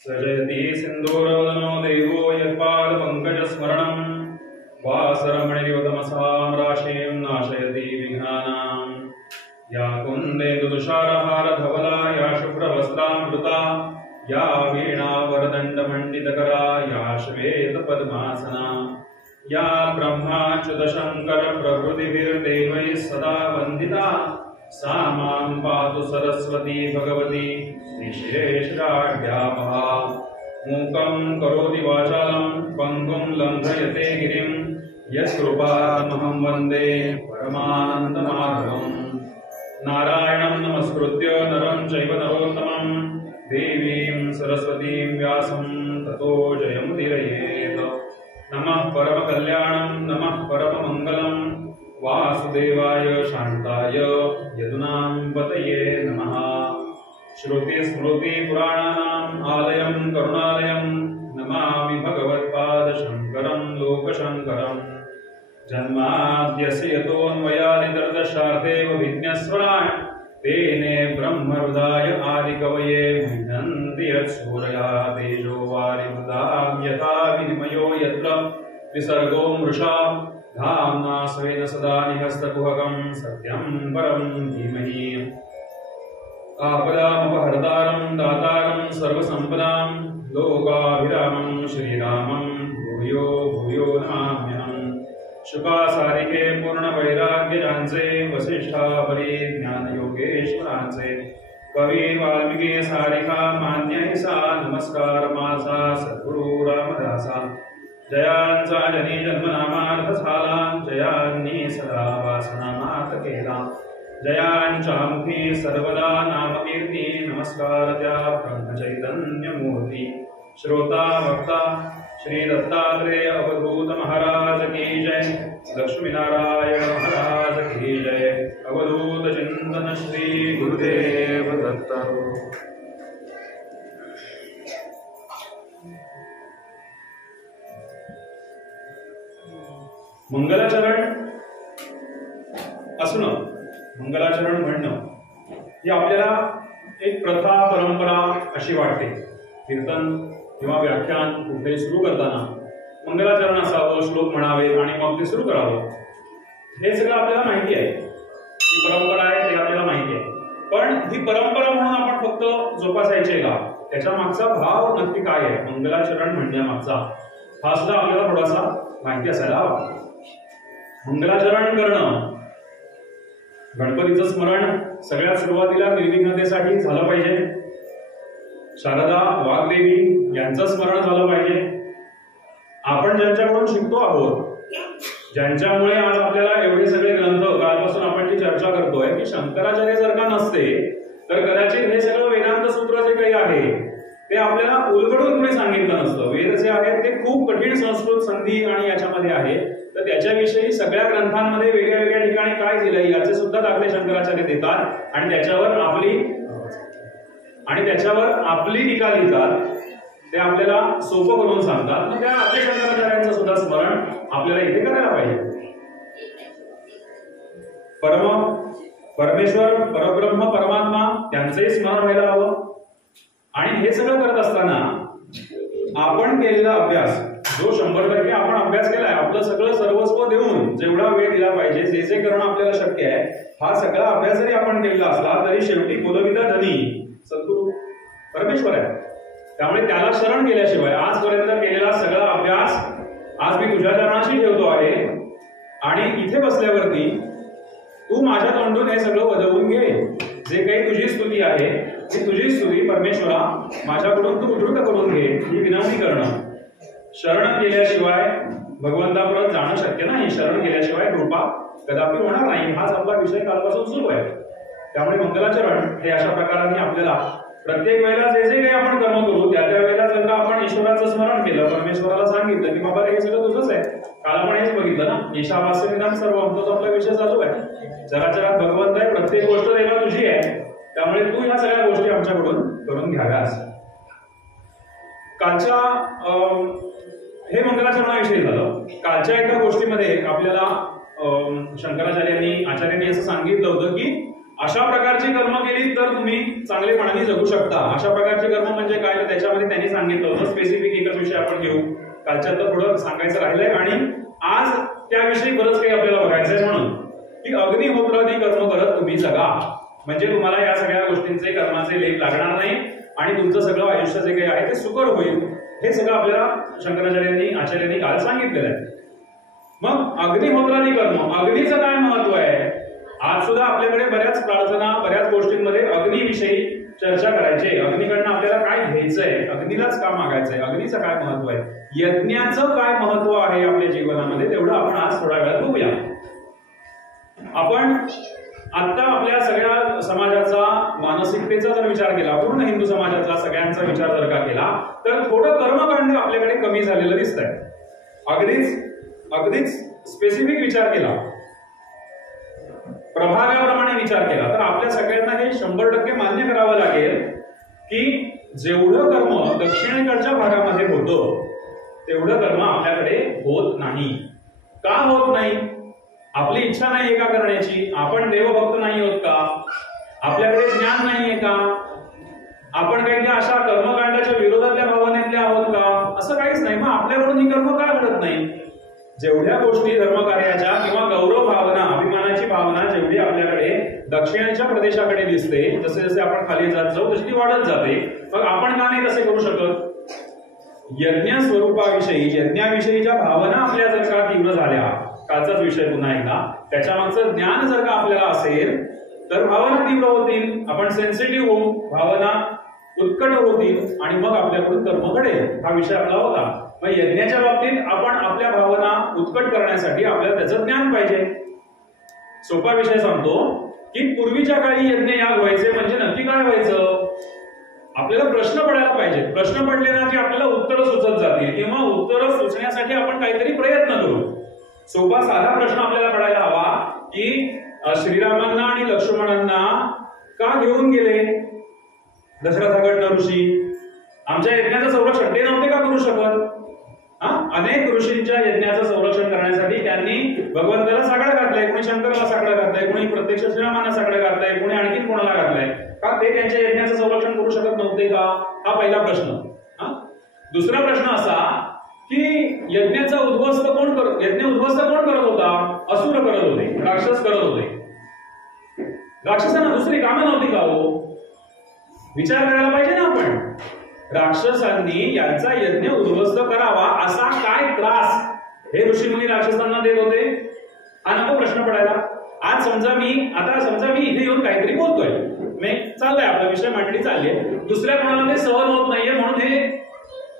सजयति सिन्दूरवदनो देवो यत्पादपङ्कजस्मरणं वासरमणिर्योतमसां राशिं नाशयति विघ्नानां। या कुन्देन्दुतुषारहारधवला या शुभ्रवस्त्रामृता या वीणावरदण्डमण्डितकरा या श्वेतपद्मासना या ब्रह्माच्युतशङ्करप्रभृतिभिर्देवैः सदा वन्दिता सा मां पातु सरस्वती भगवती श्रीशेषराढ्यापहा। मूकं करोति वाचालं पङ्गुं लङ्घयते गिरिं यत्कृपातमहं वन्दे परमानन्दमाधवम्। नारायणं नमस्कृत्य नरं चैव नरोत्तमं देवीं सरस्वतीं व्यासं ततो जयमुदीरयेत्। नमः परमकल्याणं नमः परममङ्गलं वासुदेवाय शान्ताय यदुनां पतये नमः। श्रुतिस्मृतिपुराणानाम् आलयं करुणालयं नमामि भगवत्पादशङ्करं लोकशङ्करम्। जन्माद्यस्य यतोऽन्वयादितरतश्चार्थेव विघ्नस्वराय तेने ब्रह्महृदाय आदिकवये मुह्यन्ति यत्सूरया तेजो वारिमृदां यथा विनिमयो यत्र विसर्गो मृषा धाम्ना स्वेन सदा निहस्तकुहकं सत्यं परं धीमहि। आपदामपहर्तारं दातारं सर्वसम्पदां लोकाभिरामं श्रीरामं भूयो भूयो नमाम्यहम्। शुकासारिके पूर्णवैराग्यजांचे वसिष्ठा परिज्ञानयोगेश्वरांचे कवी वाल्मीकी सारिका मान्य सा नमस्कार मासा सद्गुरु रामदासा। जयांचा जनी जन्मनामार्थ झाला जयांनी सदा वासनामार्थ केला जयांच्या मुखी सर्वदा नामकीर्ती नमस्कार त्या ब्रह्मचैतन्य मूर्ती। श्रोता वक्ता श्री दत्तात्रेय अवधूत महाराज की जय। लक्ष्मीनारायण महाराज की जय। अवधूत चिंतन श्री गुरुदेव दत्त। मंगलाचरण असणं मंगलाचरण म्हणणं ही आपल्याला एक प्रथा परंपरा अशी वाटते। कीर्तन किंवा व्याख्यान कुठे सुरू करताना मंगलाचरण असावं श्लोक म्हणावे आणि मग ते सुरू करावं हे सगळं आपल्याला माहिती आहे। ही परंपरा आहे ते आपल्याला माहिती आहे। पण ही परंपरा म्हणून आपण फक्त जोपासायचे का? त्याच्या मागचा भाव नक्की काय आहे? मंगलाचरण म्हणण्यामागचा हा सुद्धा आपल्याला थोडासा माहिती असायला हवा। मंगलाचरण करणं गणपतीचं स्मरण सगळ्यात सुरुवातीला निर्विघ्नतेसाठी झालं पाहिजे। शारदा वाग्देवी यांचं स्मरण झालं पाहिजे। आपण ज्यांच्याकडून शिकतो आहोत ज्यांच्यामुळे आज आपल्याला एवढे सगळे ग्रंथ कालपासून आपण जी चर्चा करतोय की शंकराचार्य जर का नसते तर कदाचित हे सगळं वेदांत सूत्र जे काही आहे ते आपल्याला उलगडून कुणी सांगितलं नसतं। वेद जे आहेत ते खूप कठीण संस्कृत संधी आणि याच्यामध्ये आहे तर त्याच्याविषयी सगळ्या ग्रंथांमध्ये वेगळ्या वेगळ्या ठिकाणी काय दिलंय याचे सुद्धा दाखले शंकराचार्य देतात आणि त्याच्यावर आपली टीका लिहितात। ते आपल्याला सोपं करून सांगतात। मग त्या आपल्या शंकराचार्यांचं सुद्धा स्मरण आपल्याला इथे करायला पाहिजे। परमेश्वर परब्रह्म परमात्मा त्यांचंही स्मरण व्हायला हवं। आणि हे सगळं करत असताना आपण केलेला अभ्यास जो 100% आपण अभ्यास केलाय आपलं सगळं सर्वस्व देऊन जेवढा वेळ दिला पाहिजे जे जे करणं आपल्याला शक्य आहे हा सगळा अभ्यास जरी आपण केलेला असला तरी शेवटी कुलविदा धनी सद्गुरु परमेश्वर आहे। त्यामुळे त्याला शरण गेल्याशिवाय आजपर्यंत केलेला सगळा अभ्यास आज मी तुझ्या चरणाशी ठेवतो आहे आणि इथे बसल्यावरती तू माझ्या तोंडून हे सगळं वदवून घे। जे काही तुझी स्तुती आहे ती तुझी स्तुती परमेश्वरा माझ्याकडून तू उद्धृत करून घे ही विनंती करणं। शरण केल्याशिवाय भगवंतापर्यंत जाणं शक्य नाही। शरण केल्याशिवाय कृपा कदापि होणार नाही। हाच आपला विषय कालपासून सुरू आहे। त्यामुळे मंगलाचरण हे अशा प्रकाराने आपल्याला प्रत्येक वेळेला जे जे काही आपण कर्म करू त्या त्या वेळेला जर का आपण ईश्वराचं स्मरण केलं परमेश्वराला सांगितलं की बाबा हे सगळं तुझंच आहे। काल आपण हेच बघितलं ना ईशावास्यमिदं सर्वं तोच आपला विषय चालू आहे। जगात भगवंत आहे प्रत्येक गोष्ट देवा तुझी आहे त्यामुळे तू ह्या सगळ्या गोष्टी आमच्याकडून करून घ्याव्यास। कालच्या हे मंगलाचरणाविषयी झालं। कालच्या एका गोष्टीमध्ये आपल्याला शंकराचार्यांनी आचार्यांनी असं सांगितलं होतं की अशा प्रकारची कर्म केली तर तुम्ही चांगलेपणाने जगू शकता. अशा प्रकारची कर्म म्हणजे काय, तर त्याच्यामध्ये त्यांनी सांगितलं होतं स्पेसिफिक एकच विषय आपण घेऊ. कालच्या तर थोडं सांगायचं राहिलंय आणि आज त्याविषयी बरंच काही आपल्याला बघायचं आहे. म्हणून की अग्निहोत्रादी कर्म करत तुम्ही जगा, म्हणजे तुम्हाला या सगळ्या गोष्टींचे कर्माचे लेख लागणार नाही आणि तुमचं सगळं आयुष्य जे काही आहे ते सुकर होईल. हे सगळं आपल्याला आचार्यांनी काल सांगितलेलं आहे. मग अग्निहोत्रादी कर्म, अग्नीचं काय महत्व आहे? आज सुद्धा आपल्याकडे बऱ्याच प्रार्थना, बऱ्याच गोष्टींमध्ये अग्निविषयी चर्चा करायची. अग्नीकडनं आपल्याला काय घ्यायचंय, अग्नीलाच का मागायचंय, अग्नीचं काय महत्व आहे, यज्ञाचं काय महत्व आहे आपल्या जीवनामध्ये, तेवढं आपण आज थोड्या वेळात बघूया. आपण आता आपल्या सगळ्या समाजाचा, मानसिकतेचा जर विचार केला, पूर्ण हिंदू समाजाचा सगळ्यांचा विचार जर का केला, तर थोडं कर्मकांड आपल्याकडे कमी झालेलं दिसतंय. अगदीच स्पेसिफिक विचार केला, प्रभागाप्रमाणे विचार केला, तर आपल्या सगळ्यांना हे 100% मान्य करावं लागेल की जेवढं कर्म दक्षिणेकडच्या भागामध्ये होतं तेवढं कर्म आपल्याकडे होत नाही. का होत नाही? आपली इच्छा नाहीये का करण्याची? आपण देवभक्त नाही होत का? आपल्याकडे ज्ञान नाहीये का? आपण काही त्या अशा कर्मकांडाच्या विरोधातल्या भावनेतले आहोत का? असं काहीच नाही. मग आपल्याकडून ही कर्म का घडत नाही? जेवढ्या गोष्टी धर्मकार्याच्या किंवा गौरव भावना, अभिमानाची भावना जेवढी आपल्याकडे दक्षिणेच्या प्रदेशाकडे दिसते, जसे जसे आपण खाली जात जाऊ तशी ती वाढत जाते. मग आपण का नाही तसे करू शकत? यज्ञ स्वरूपाविषयी, यज्ञाविषयीच्या भावना आपल्या जर का तीव्र झाल्या, कालचाच विषय पुन्हा एकदा, त्याच्या मागचं ज्ञान जर का आपल्याला असेल तर भावना तीव्र होतील, आपण सेन्सिटिव्ह होऊ, भावना उत्कट होतील आणि मग आपल्याकडून कर्म घडेल. हा विषय आपला होता. मग यज्ञाच्या बाबतीत आपण आपल्या भावना उत्कट करण्यासाठी आपल्याला त्याचं ज्ञान पाहिजे. सोपा विषय सांगतो की पूर्वीच्या काळी यज्ञ याग व्हायचे म्हणजे नक्की काय व्हायचं? आपल्याला प्रश्न पडायला पाहिजे. प्रश्न पडले ना की आपल्याला उत्तरं सुचत जातील किंवा उत्तरं सुचण्यासाठी आपण काहीतरी प्रयत्न करू. सोपा साधा प्रश्न आपल्याला पडायला हवा की श्रीरामांना आणि लक्ष्मणांना का घेऊन गेले दशरथाकडनं ऋषी? आमच्या यज्ञाचं संरक्षण ते नव्हते का करू शकत? अनेक ऋषींच्या यज्ञाचं संरक्षण करण्यासाठी त्यांनी भगवंताला साकडं घातलंय, कोणी शंकराला साकडं घातलंय, कोणी प्रत्यक्ष श्रीरामांना साकडं घातलंय, कोणी आणखी कोणाला घातलंय. का ते त्यांच्या यज्ञाचं संरक्षण करू शकत नव्हते का? हा पहिला प्रश्न. दुसरा प्रश्न असा की यज्ञ उद्ध्वस्त कोण करत होता? असुर करत होते, राक्षस करत होते. राक्षसांना दुसरी कामं नव्हती का हो? विचार करायला पाहिजे ना आपण. राक्षसांनी यांचा यज्ञ उद्ध्वस्त करावा असा काय त्रास हे ऋषीमुनी राक्षसांना देत होते? हा नको प्रश्न पडायला. आज समजा मी इथे येऊन काहीतरी बोलतोय, मी चाललंय आपला विषय मांडणी चालली, दुसऱ्या कोणाला ते सहन होत नाहीये म्हणून हे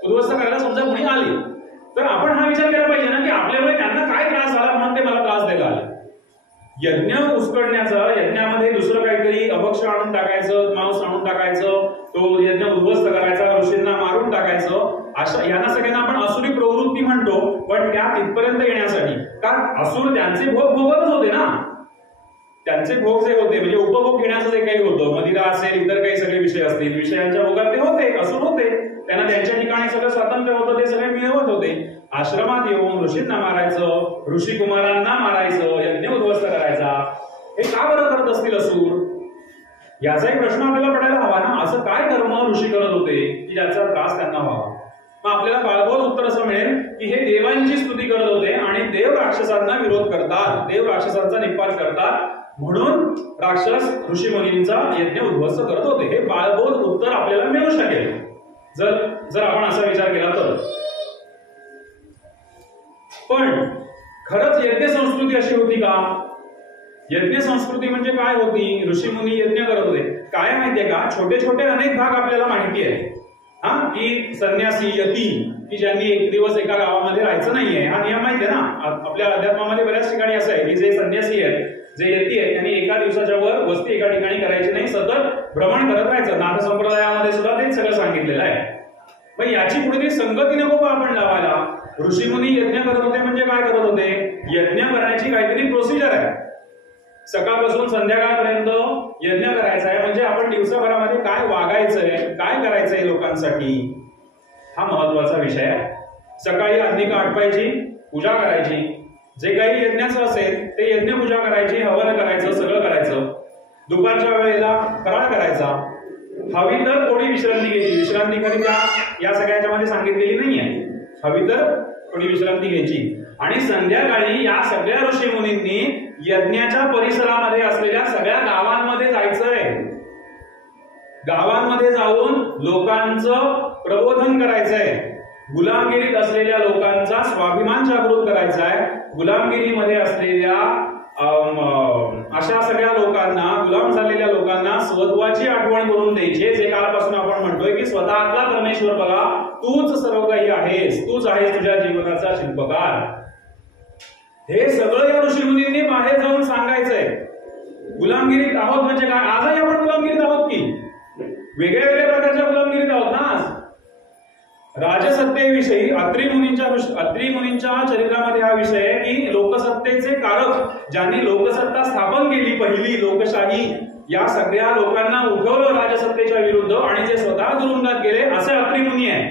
उद्ध्वस्त करायला समजा कोणी आले, तर आपण हा विचार केला पाहिजे ना की आपल्यामुळे त्यांना काय त्रास झाला म्हणून ते मला त्रास द्यायला आले. यज्ञ उस्कडण्याचं, यज्ञामध्ये दुसरं काहीतरी अभक्ष आणून टाकायचं, मांस आणून टाकायचं, तो यज्ञ उद्ध्वस्त करायचा, ऋषींना मारून टाकायचं, अशा यांना सगळ्यांना आपण असुरी प्रवृत्ती म्हणतो. पण त्या तिथपर्यंत येण्यासाठी, कारण असुर त्यांचे भोग भोगतच होते ना, त्यांचे भोग जे होते म्हणजे उपभोग घेण्याचं जे काही होतं, मदिरा असेल, इतर काही सगळे विषय असतील, विषयांच्या भोगात ते होते, असुर होते. त्यांना त्यांच्या ठिकाणी सगळं स्वातंत्र्य होतं, ते सगळे मिळवत होते. आश्रमात येऊन ऋषींना मारायचं, ऋषी कुमारांना मारायचं, यज्ञ उद्ध्वस्त करायचा, हे का बरं करत असतील असुर? याचाही प्रश्न आपल्याला पडायला हवा ना. असं काय कर्म ऋषी करत होते की ज्याचा त्रास त्यांना व्हावा? मग आपल्याला बाळगोल उत्तर असं मिळेल की हे देवांची स्तुती करत होते आणि देव राक्षसांना विरोध करतात, देव राक्षसांचा निपात करतात, म्हणून राक्षस ऋषीमुनींचा यज्ञ उद्ध्वस्त करत होते. हे बाळगोल उत्तर आपल्याला मिळू शकेल जर आपण असा विचार केला तर. पण खरंच यज्ञ संस्कृती अशी होती का? यज्ञ संस्कृती म्हणजे काय होती? ऋषीमुनी यज्ञ करत होते. काय माहितीये का, छोटे छोटे अनेक भाग आपल्याला माहिती आहे. की संन्यासी, यती, की ज्यांनी एक दिवस एका गावामध्ये राहायचं नाहीये, हा नियम माहिती आहे ना. आपल्या अध्यात्मामध्ये बऱ्याच ठिकाणी असं आहे की जे संन्यासी आहेत, जे यती आहेत, त्यांनी एका दिवसाच्या वर वस्ती एका ठिकाणी करायची नाही, सतत भ्रमण करत राहायचं. नाथ संप्रदायामध्ये सुद्धा तेच सगळं सांगितलेलं आहे. मग याची कुठेतरी संगती नको का आपण लावायला? ऋषीमुनी यज्ञ करत होते म्हणजे काय करत होते? यज्ञ करण्याची काहीतरी प्रोसिजर आहे. सकाळपासून संध्याकाळपर्यंत यज्ञ करायचा आहे, म्हणजे आपण दिवसाभरामध्ये काय वागायचंय, काय करायचंय लोकांसाठी, हा महत्वाचा विषय आहे. सकाळी अग्निका आटवायची, पूजा करायची, जे काही यज्ञाचं असेल ते यज्ञ पूजा करायची, हवन करायचं, सगळं करायचं. दुपारच्या वेळेला फराळ करायचा, हवी तर थोडी विश्रांती घ्यायची. विश्रांती कधी या सगळ्याच्या मध्ये सांगितलेली नाहीये, हवी तर थोडी विश्रांती घ्यायची. आणि संध्याकाळी या सगळ्या ऋषीमुनींनी यज्ञाच्या परिसरामध्ये असलेल्या सगळ्या गावांमध्ये जायचंय. गावांमध्ये जाऊन लोकांचं प्रबोधन करायचंय. गुलामगिरीत असलेल्या लोकांचा स्वाभिमान जागृत करायचा आहे. गुलामगिरीमध्ये असलेल्या अशा सगळ्या लोकांना, गुलाम झालेल्या लोकांना स्वत्वाची आठवण करून द्यायची. जे कालपासून आपण म्हणतोय की स्वतःतला परमेश्वर बघा, तूच सर्व काही आहेस, तूच आहेस तुझ्या जीवनाचा शिल्पकार. हे सगळं या ऋषीमुनींनी बाहेर जाऊन सांगायचंय. गुलामगिरीत आहोत म्हणजे काय? आजही आपण गुलामगिरीत आहोत की वेगळ्या वेगळ्या प्रकारच्या गुलामगिरीत आहोत ना. आज राजसत्तेविषयी अत्रि मुनींच्या चरित्रामध्ये हा विषय आहे की लोकसत्तेचे कारक, ज्यांनी लोकसत्ता स्थापन केली, पहिली लोकशाही, या सगळ्या लोकांना उठवलं राजसत्तेच्या विरुद्ध आणि जे स्वतः तुरुंगात गेले असे अत्रि मुनी आहे.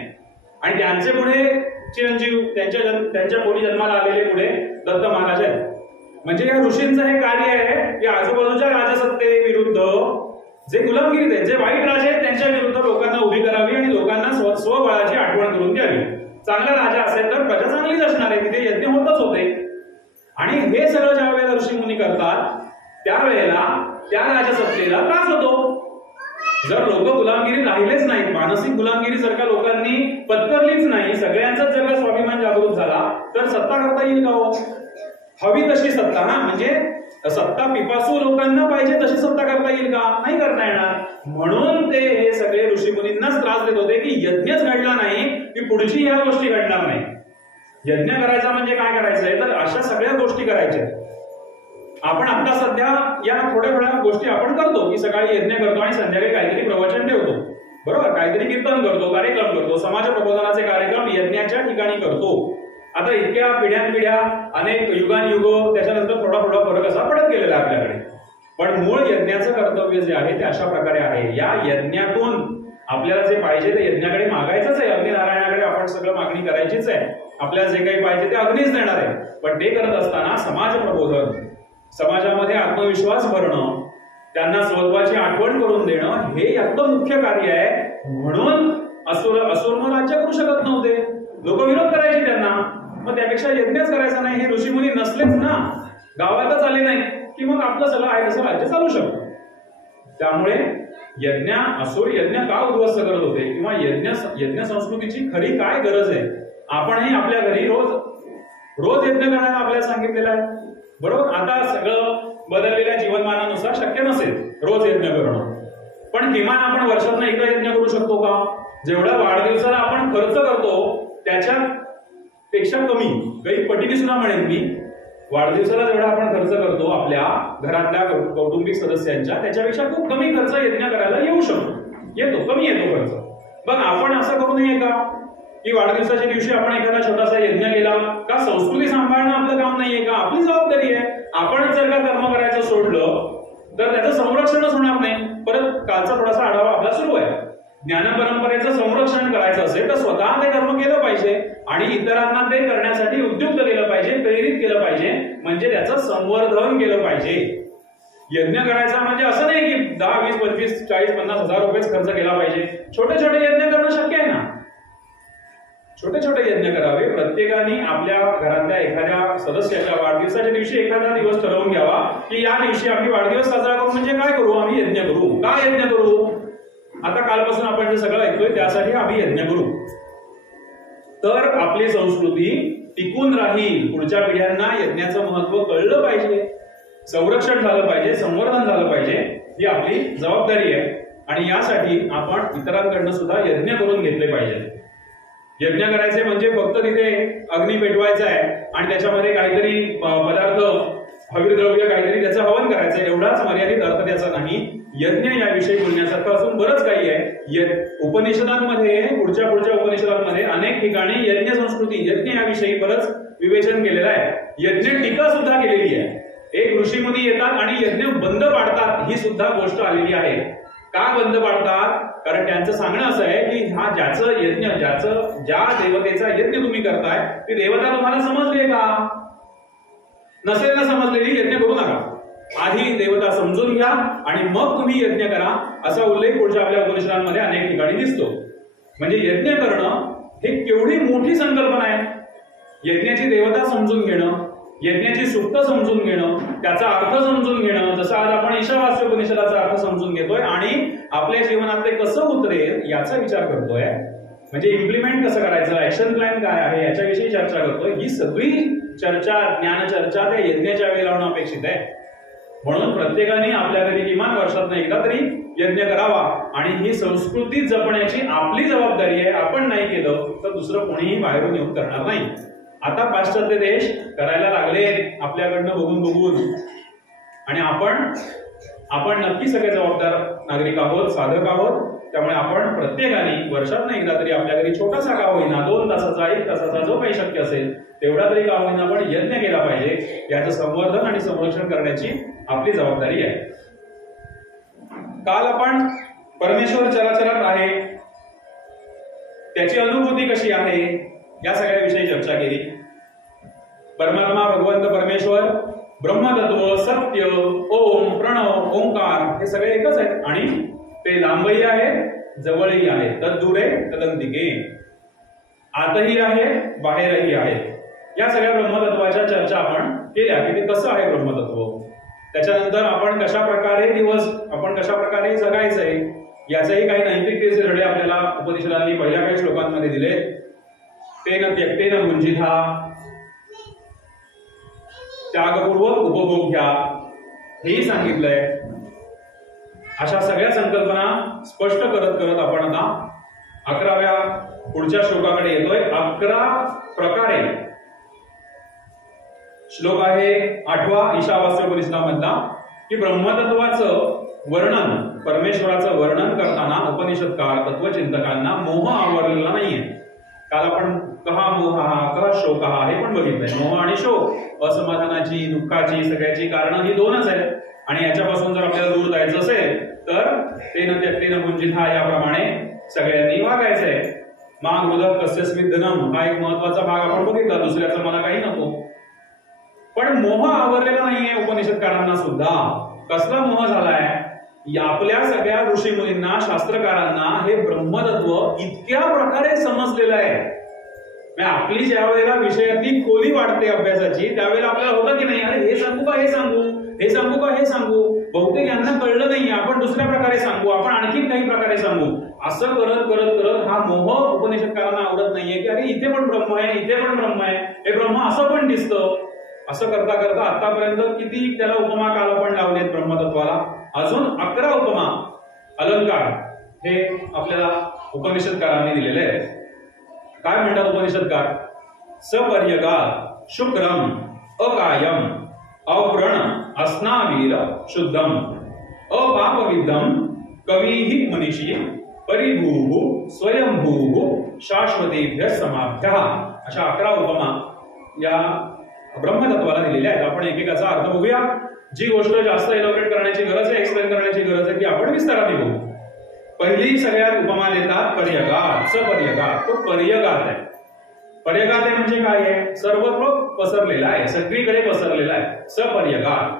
आणि त्यांचे पुढे चिरंजीव, त्यांच्या पोटी जन्माला आलेले पुढे दत्त महाराज आहेत. म्हणजे या ऋषींचं हे कार्य आहे की आजूबाजूच्या राजसत्ते विरुद्ध जे गुलामगिरीत आहेत, जे वाईट राजे आहेत, त्यांच्या विरुद्ध लोकांना उभी करावी आणि लोकांना स्वबळाची आठवण करून द्यावी. चांगला राजा असेल तर प्रजा चांगलीच असणार आहे, तिथे यज्ञ होतच होते. आणि हे सगळं ज्या वेळेला ऋषीमुनी करतात त्यावेळेला त्या राजसत्तेला त्रास होतो. जर लोक गुलामगिरीत राहिलेच नाहीत, मानसिक गुलामगिरी जर का लोकांनी पत्करलीच नाही, सगळ्यांचाच जर का स्वाभिमान जागृत झाला तर सत्ता करता येईल का हो? हवी तशी सत्ता ना, म्हणजे सत्ता पिपासू लोकांना पाहिजे तशी सत्ता करता येईल का? नाही करता येणार. म्हणून ते हे सगळे ऋषीमुनींनाच त्रास देत होते की यज्ञच घडला नाही की पुढची ह्या गोष्टी घडणार नाही. यज्ञ करायचा म्हणजे काय करायचंय तर अशा सगळ्या गोष्टी करायच्या. आपण आता सध्या या थोड्या थोड्या गोष्टी आपण करतो की सकाळी यज्ञ करतो आणि संध्याकाळी काहीतरी प्रवचन ठेवतो, बरोबर, काहीतरी कीर्तन करतो, कार्यक्रम करतो, समाज प्रबोधनाचे कार्यक्रम यज्ञाच्या ठिकाणी करतो. आता इतक्या पिढ्यानपिढ्या, अनेक युगानुयुग त्याच्यानंतर थोडा थोडा फरक असा पडत गेलेला आहे आपल्याकडे. पण मूळ यज्ञाचं कर्तव्य जे आहे ते अशा प्रकारे आहे. या यज्ञातून आपल्याला जे पाहिजे ते यज्ञाकडे मागायचंच आहे. अग्नी नारायणाकडे आपण सगळं मागणी करायचीच आहे. आपल्याला जे काही पाहिजे ते अग्नीच देणार आहे. पण ते करत असताना समाज प्रबोधन, समाजामध्ये आत्मविश्वास भरणं, त्यांना स्वत्वाची आठवण करून देणं हे यातलं मुख्य कार्य आहे. म्हणून असुर राज्य करू शकत नव्हते, लोक विरोध करायचे त्यांना. मग त्यापेक्षा यज्ञच करायचा नाही. हे ऋषीमुनी नसलेच ना, गावातच आले नाही की मग आपलं सगळं आहे तसं राज्य चालू शकतं. त्यामुळे असुर यज्ञ का उद्ध्वस्त करत होते किंवा यज्ञ संस्कृतीची खरी काय गरज आहे? आपणही आपल्या घरी रोज यज्ञ करायला आपल्याला सांगितलेलं आहे, बरोबर. आता सगळं बदललेल्या जीवनमानानुसार शक्य नसेल रोज यज्ञ करणं, पण किमान आपण वर्षातून एकदा यज्ञ करू शकतो का? जेवढा वाढदिवसाला आपण खर्च करतो त्याच्या पेक्षा कमी, काही पटीने सुद्धा म्हणेन मी, वाढदिवसाला जेवढा आपण खर्च करतो आपल्या घरातल्या कौटुंबिक सदस्यांच्या, त्याच्यापेक्षा खूप कमी खर्च यज्ञ करायला कमी येतो खर्च. बघ, आपण असं करू नये का की वाढदिवसाच्या दिवशी आपण एखादा छोटासा यज्ञ केला का? संस्कृती सांभाळणं आपलं काम नाहीये का? आपली जबाबदारी आहे. आपण जर का कर्म करायचं सोडलं तर त्याचं संरक्षणच होणार नाही. परत कालचा थोडासा आढावा आपला सुरू आहे. ज्ञान परंपरेचं संरक्षण करायचं असेल तर स्वतः ते कर्म केलं पाहिजे आणि इतरांना ते करण्यासाठी उद्युक्त केलं पाहिजे, प्रेरित केलं पाहिजे, म्हणजे त्याचं संवर्धन केलं पाहिजे. यज्ञ करायचा म्हणजे असं नाही की 10, 20, 25, 40, 50 हजार रुपयेच खर्च केला पाहिजे. छोटे छोटे यज्ञ करणं शक्य आहे ना. छोटे छोटे यज्ञ करावे. प्रत्येकाने आपल्या घरातल्या एखाद्या सदस्याच्या वाढदिवसाच्या दिवशी एखादा दिवस ठरवून घ्यावा की या दिवशी आम्ही वाढदिवस साजरा करू. म्हणजे काय करू? आम्ही यज्ञ करू. काय यज्ञ करू? आता कालपासून आपण जे सगळं ऐकतोय त्यासाठी आम्ही यज्ञ करू. तर आपली संस्कृती टिकून राहील. पुढच्या पिढ्यांना यज्ञाचं महत्व कळलं पाहिजे, संरक्षण झालं पाहिजे, संवर्धन झालं पाहिजे. ही आपली जबाबदारी आहे आणि यासाठी आपण इतरांकडनं सुद्धा यज्ञ करून घेतले पाहिजे. यज्ञ करायचे म्हणजे फक्त तिथे अग्नी पेटवायचा आहे आणि त्याच्यामध्ये काहीतरी पदार्थ, हविर्द्रव्य काहीतरी त्याचं हवन करायचं, एवढाच मर्यादित अर्थ त्याचा नाही. यज्ञ याविषयी बोलण्यासारखं असून बरंच काही आहे. उपनिषदांमध्ये, पुढच्या उपनिषदांमध्ये अनेक ठिकाणी यज्ञ संस्कृती, यज्ञ याविषयी बरंच विवेचन केलेलं आहे. यज्ञ टीका सुद्धा केलेली आहे. एक ऋषीमुनी येतात आणि यज्ञ बंद पाडतात, ही सुद्धा गोष्ट आलेली आहे. का बंद पाडतात? कारण त्यांचं सांगणं असं आहे की हा ज्या देवतेचा यज्ञ तुम्ही करताय ती देवता तुम्हाला समजली का? नसेल ना समजलेली, यज्ञ करू नका. आधी देवता समजून घ्या आणि मग तुम्ही यज्ञ करा, असा उल्लेख पुढच्या आपल्या उपनिषदांमध्ये अनेक ठिकाणी दिसतो. म्हणजे यज्ञ करणं हे केवढी मोठी संकल्पना आहे. यज्ञाची देवता समजून घेणं, यज्ञाची सुक्त समजून घेणं, त्याचा अर्थ समजून घेणं, जसं आज आपण ईशावास्य उपनिषदाचा अर्थ समजून घेतोय आणि आपल्या जीवनात ते कसं उतरेल याचा विचार करतोय, म्हणजे इम्प्लिमेंट कसं करायचं, ऍक्शन प्लॅन काय आहे याच्याविषयी चर्चा करतोय. ही सगळी चर्चा, ज्ञान चर्चा त्या यज्ञाच्या वेळेला होणं अपेक्षित आहे. म्हणून प्रत्येकाने आपल्या घरी किमान वर्षातून एकदा तरी यज्ञ करावा आणि ही संस्कृती जपण्याची आपली जबाबदारी आहे. आपण नाही केलं तर दुसरं कोणीही बाहेरून येऊन करणार नाही. आता पाश्चात्य देश करायला लागले आपल्याकडनं बघून बघून, आणि आपण नक्की सगळे जबाबदार नागरिक आहोत, साधक आहोत. त्यामुळे आपण प्रत्येकाने वर्षातून एकदा तरी आपल्या घरी छोटासा का होईना, 2 तासाचा 1 तासाचा जो काही शक्य असेल तेवढा तरी का होईना आपण यज्ञ केला पाहिजे. याचं संवर्धन आणि संरक्षण करण्याची आपली जबाबदारी आहे. काल आपण परमेश्वर चराचरात आहे, त्याची अनुभूती कशी आहे या सगळ्याविषयी चर्चा केली. परमात्मा भगवंत परमेश्वर, ब्रह्मतत्व, सत्य, ओम, प्रणव, ओंकार हे सगळे एकच आहेत आणि ते लांबही आहेत, जवळही आहेत. तद्दूरे तदंतिके, आतही आहे, बाहेरही आहे. या सगळ्या ब्रह्मतत्वाच्या चर्चा आपण केल्या की ते कसं आहे ब्रह्मतत्व. त्याच्यानंतर आपण कशा प्रकारे जगायचंय याचेही काही नैतिकतेचे धडे आपल्याला उपनिषदांनी पहिल्या काही श्लोकांमध्ये दिले. तेन त्यक्तेन भुंजिता, त्यागपूर्वक उपभोग घ्या, हेही सांगितलंय. अशा सगळ्या संकल्पना स्पष्ट करत आपण आता 11व्या पुढच्या श्लोकाकडे येतोय. 11 प्रकारे श्लोक आहे 8वा ईशावास्य उपनिषदामधला की ब्रह्मतत्वाचं वर्णन, परमेश्वराचं वर्णन करताना उपनिषदकार तत्वचिंतकांना मोह आवरलेला नाहीये. काल आपण कहा मोह कहा शोक हे पण बघितलंय. मोह आणि शोक, असमाधानाची, दुःखाची, सगळ्याची कारण ही 2च आहेत आणि याच्यापासून जर आपल्याला दूर जायचं असेल तर तेन त्यक्तेन भुंजिता याप्रमाणे सगळ्यांनी वागायचंय. माग हृदय कस्यस्मिन् धनम हा एक महत्वाचा भाग आपण बघितला. दुसऱ्याचं मला काही नको. पण मोह आवरलेला नाहीये उपनिषदकारांना सुद्धा. कसला मोह झालाय, आपल्या सगळ्या ऋषी मुनींना, शास्त्रकारांना हे ब्रह्मतत्व इतक्या प्रकारे समजलेलं आहे. आपली ज्या वेळेला विषयातली खोली वाढते अभ्यासाची त्यावेळेला आपल्याला होतं की नाही, अरे हे सांगू का हे सांगू, हे सांगू का हे सांगू, बहुतेक यांना कळलं नाहीये, आपण दुसऱ्या प्रकारे सांगू, आपण आणखीन काही प्रकारे सांगू. असं करत करत करत हा मोह उपनिषदकारांना आवडत नाहीये की अरे इथे पण ब्रह्म आहे, इथे पण ब्रह्म आहे, हे ब्रह्म असं पण दिसतं. असं करता करता आतापर्यंत किती त्याला उपमा काल आपण लावलेत ब्रह्मतत्वाला. अजून 11 उपमा अलंकार हे आपल्याला उपनिषदकारांनी दिलेले आहेत. काय म्हणतात उपनिषदकार, सपर्यगात शुक्रम अकायम अव्रण अस्नावीर शुद्धम अपापविद्धम कवीहि मनीषी परिभूः स्वयंभूः शाश्वतेभ्य समाभ्यः. अशा 11 उपमा या ब्रह्मतत्वाला दिलेल्या आहेत. आपण एकेकाचा अर्थ बघूया. जी गोष्ट जास्त एलॉबरेट करण्याची गरज आहे, एक्सप्लेन करण्याची गरज आहे, ती आपण विस्ताराने बघू. पहिली सगळ्यात उपमा देतात पर्यगात, सपर्यगात. तो पर्यगात आहे. पर्यगात आहे म्हणजे काय आहे, सर्वत्र पसरलेला आहे, सगळीकडे पसरलेला आहे. सपर्यगात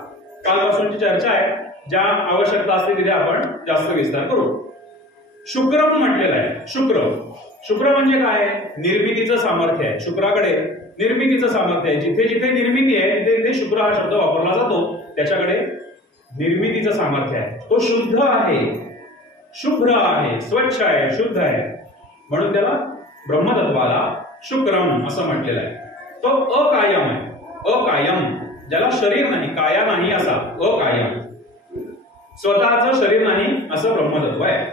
कालपासूनची चर्चा आहे. ज्या आवश्यकता असते तिथे आपण जास्त विस्तार करू. शुक्रम म्हटलेलं आहे. शुक्र म्हणजे काय, निर्मितीचं सामर्थ्य आहे. शुक्राकडे निर्मितीचं सामर्थ्य आहे. जिथे जिथे निर्मिती आहे तिथे तिथे शुक्र हा शब्द वापरला जातो. त्याच्याकडे निर्मितीचं सामर्थ्य आहे. तो शुद्ध आहे, शुभ्र आहे, स्वच्छ आहे, शुद्ध आहे. म्हणून त्याला ब्रह्मतत्वाला शुक्रम असं म्हटलेलं आहे. तो अकायम आहे. अकायम ज्याला शरीर नाही, काया नाही असा अकायम, स्वतःचं शरीर नाही असं ब्रह्मतत्व आहे.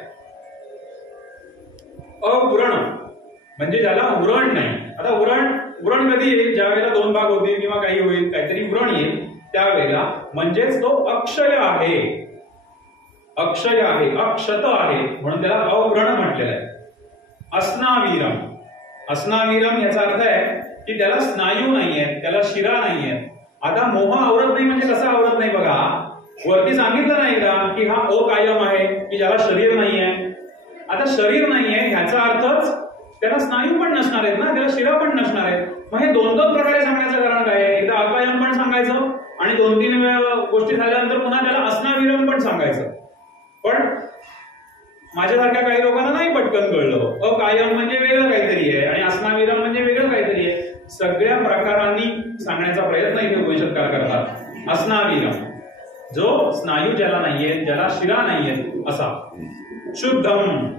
अव्रण म्हणजे ज्याला व्रण नाही. आता व्रण कधी येईल, ज्या वेळेला 2 भाग होतील किंवा काही होईल, काहीतरी व्रण येईल त्यावेळेला, म्हणजेच तो अक्षय आहे, अक्षय आहे, अक्षत आहे, म्हणून त्याला अव्रण म्हटलेलं आहे. अस्नावीरम, अस्नावीरम याचा अर्थ आहे की त्याला स्नायू नाहीयेत, त्याला शिरा नाहीयेत. आता मोह आवरत नाही म्हणजे कसं आवरत नाही बघा, वरती सांगितलं नाही का की हा अकायम आहे, की ज्याला शरीर नाहीये. आता शरीर नाहीये ह्याचा अर्थच त्याला स्नायू पण नसणार आहेत ना, त्याला शिरा पण नसणार आहेत. मग हे 2 प्रकारे सांगण्याचं कारण काय आहे, एकदा अकायम पण सांगायचं आणि 2-3 गोष्टी झाल्यानंतर पुन्हा त्याला अस्नाविरम पण सांगायचं. पण माझ्यासारख्या काही लोकांना नाही पटकन कळलं. अकायम म्हणजे वेगळं काहीतरी आहे आणि अस्नाविरम म्हणजे वेगळं काहीतरी आहे. सगळ्या प्रकारांनी सांगण्याचा प्रयत्न इथे उपनिषदकार करतात. अस्नाविरम जो स्नायू ज्याला नाहीये, ज्याला शिरा नाहीये असा. शुद्धम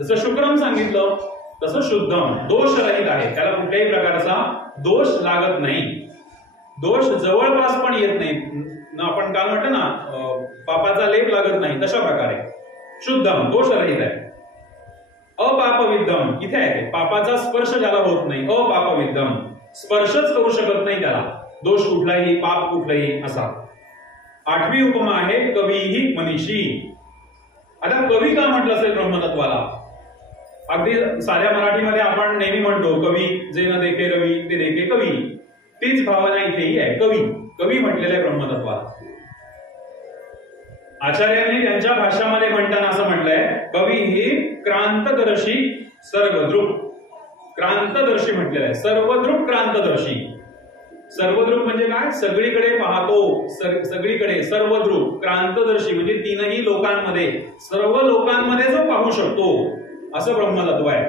जसं शुक्रम सांगितलं तसं शुद्धम दोषरहित आहे, त्याला कुठल्याही प्रकारचा दोष लागत नाही, दोष जवळपास पण येत नाही. आपण काल म्हटलं ना पापाचा लेप लागत नाही, तशा प्रकारे शुद्धम दोषरहित आहे. अपापविद्धम इथे आहे, पापाचा स्पर्श ज्याला होत नाही, अपापविद्धम स्पर्शच करू शकत नाही त्याला, दोष कुठलाही पाप कुठलाही असा. 8वी उपमा आहे कवीही मनीषी. आता कवी का म्हटलं असेल ब्रह्मतत्वाला? अगदी साध्या मराठीमध्ये आपण नेहमी म्हणतो कवी जे न देखे रवी ते देखे कवी, तीच भावना इथेही आहे. कवी कवी म्हटलेलं आहे ब्रह्मतत्वाला. आचार्यांनी त्यांच्या भाषामध्ये म्हणताना असं म्हटलंय, कवी ही क्रांतदर्शी सर्वदृक्. क्रांतदर्शी म्हटलेलं आहे, सर्वदृक् क्रांतदर्शी. सर्वदृक् म्हणजे काय? सगळीकडे पाहतो, सगळीकडे सर्वदृक्. क्रांतदर्शी म्हणजे 3ही लोकांमध्ये, सर्व लोकांमध्ये जो पाहू शकतो असं ब्रह्मतत्व आहे.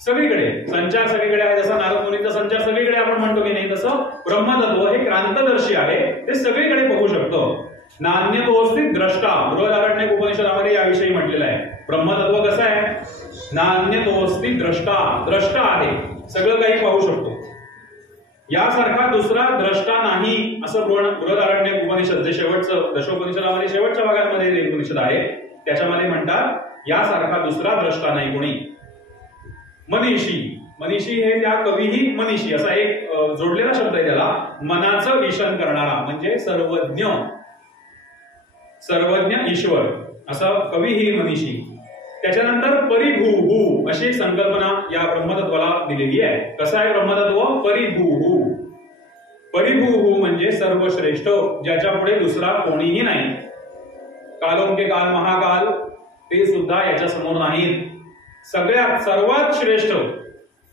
सगळीकडे संचार सगळीकडे आहे, जसा नारद मुनीचा संचार सगळीकडे आपण म्हणतो की नाही, तसं ब्रह्मतत्व हे क्रांतदर्शी आहे, ते सगळीकडे बघू शकतं. नान्यतोऽस्ति द्रष्टा. बृहदारण्यक उपनिषदामध्ये याविषयी म्हटलेलं आहे. ब्रह्मतत्व कसं आहे? नान्यतोऽस्ति द्रष्टा, द्रष्टा आहे, सगळं काही पाहू शकतो. यासारखा दुसरा द्रष्टा नाही असं बृहदारण्यक उपनिषद, जे शेवटचं दशोपनिषदामध्ये शेवटच्या भागांमध्ये जे उपनिषद आहे त्याच्यामध्ये म्हणतात, यासारखा दुसरा द्रष्टा नाही कोणी. मनीषी, मनीषी हे त्या कवीही मनीषी असा एक जोडलेला शब्द आहे त्याला. मनाचं ईशन करणारा म्हणजे सर्वज्ञ, सर्वज्ञ ईश्वर असं कवीही मनीषी. त्याच्यानंतर परिभूहू अशी एक संकल्पना या ब्रह्मतत्वाला दिलेली आहे. कसं आहे ब्रह्मतत्व? परिभूहू. परिभूहू म्हणजे सर्वश्रेष्ठ, ज्याच्या पुढे दुसरा कोणीही नाही. कालोंके काल महाकाल ते सुद्धा याच्या समोर नाहीत. सगळ्यात सर्वात श्रेष्ठ,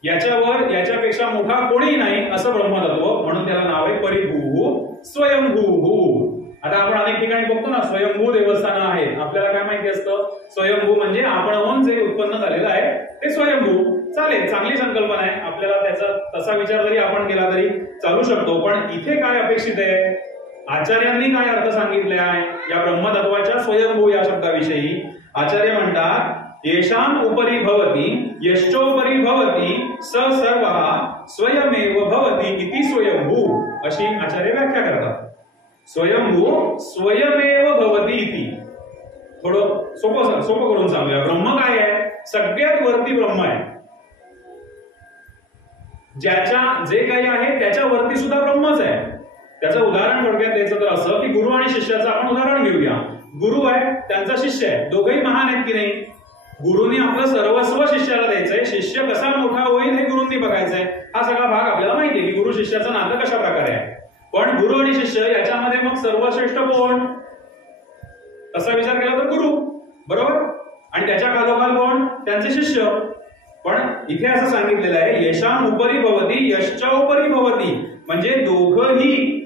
याच्यावर याच्यापेक्षा मोठा कोणी नाही असं ब्रह्मतत्व, म्हणून त्याला नाव आहे परिभूहू स्वयंभूहू. आता आपण अनेक ठिकाणी बघतो ना स्वयंभू देवस्थानं आहेत. आपल्याला काय माहिती असतं? स्वयंभू म्हणजे आपणहून जे उत्पन्न झालेलं आहे ते स्वयंभू. चालेल, चांगली संकल्पना आहे, आपल्याला त्याचा तसा विचार जरी आपण केला तरी चालू शकतो. पण इथे काय अपेक्षित आहे? आचार्यांनी काय अर्थ सांगितले आहे या ब्रह्मतत्वाच्या स्वयंभू या शब्दाविषयी? आचार्य म्हणतात, येषाम उपरी भवति यश्चोपरी भवति स सर्वः स्वयमेव भवति इति स्वयंभू अशी आचार्य व्याख्या करतात. स्वयंभू स्वयमेव भवति इति. थोडं सोपं करून सांगूया. ब्रह्म काय आहे? सगळ्यात वरती ब्रह्म आहे. ज्याच्या जे काही आहे त्याच्या वरती सुद्धा ब्रह्मच आहे. त्याचं उदाहरण थोडक्यात द्यायचं तर असं की गुरु आणि शिष्याचं आपण उदाहरण घेऊया. गुरु आहे, त्यांचा शिष्य आहे, दोघेही महान आहेत की नाही? गुरुनी आपलं सर्वस्व शिष्याला द्यायचंय, शिष्य कसा मोठा होईल हे गुरुंनी बघायचंय. हा सगळा भाग आपल्याला माहितीये की गुरु शिष्याचं नातं कशा प्रकारे आहे. पण गुरु आणि शिष्य याच्यामध्ये मग सर्वश्रेष्ठ कोण? तसा विचार केला तर गुरु, बरोबर. आणि त्याच्या खालोखाल कोण? त्यांचे शिष्य. पण इथे असं सांगितलेलं आहे, येषाम उपरी भवति यश्च उपरी भवति, म्हणजे दोघंही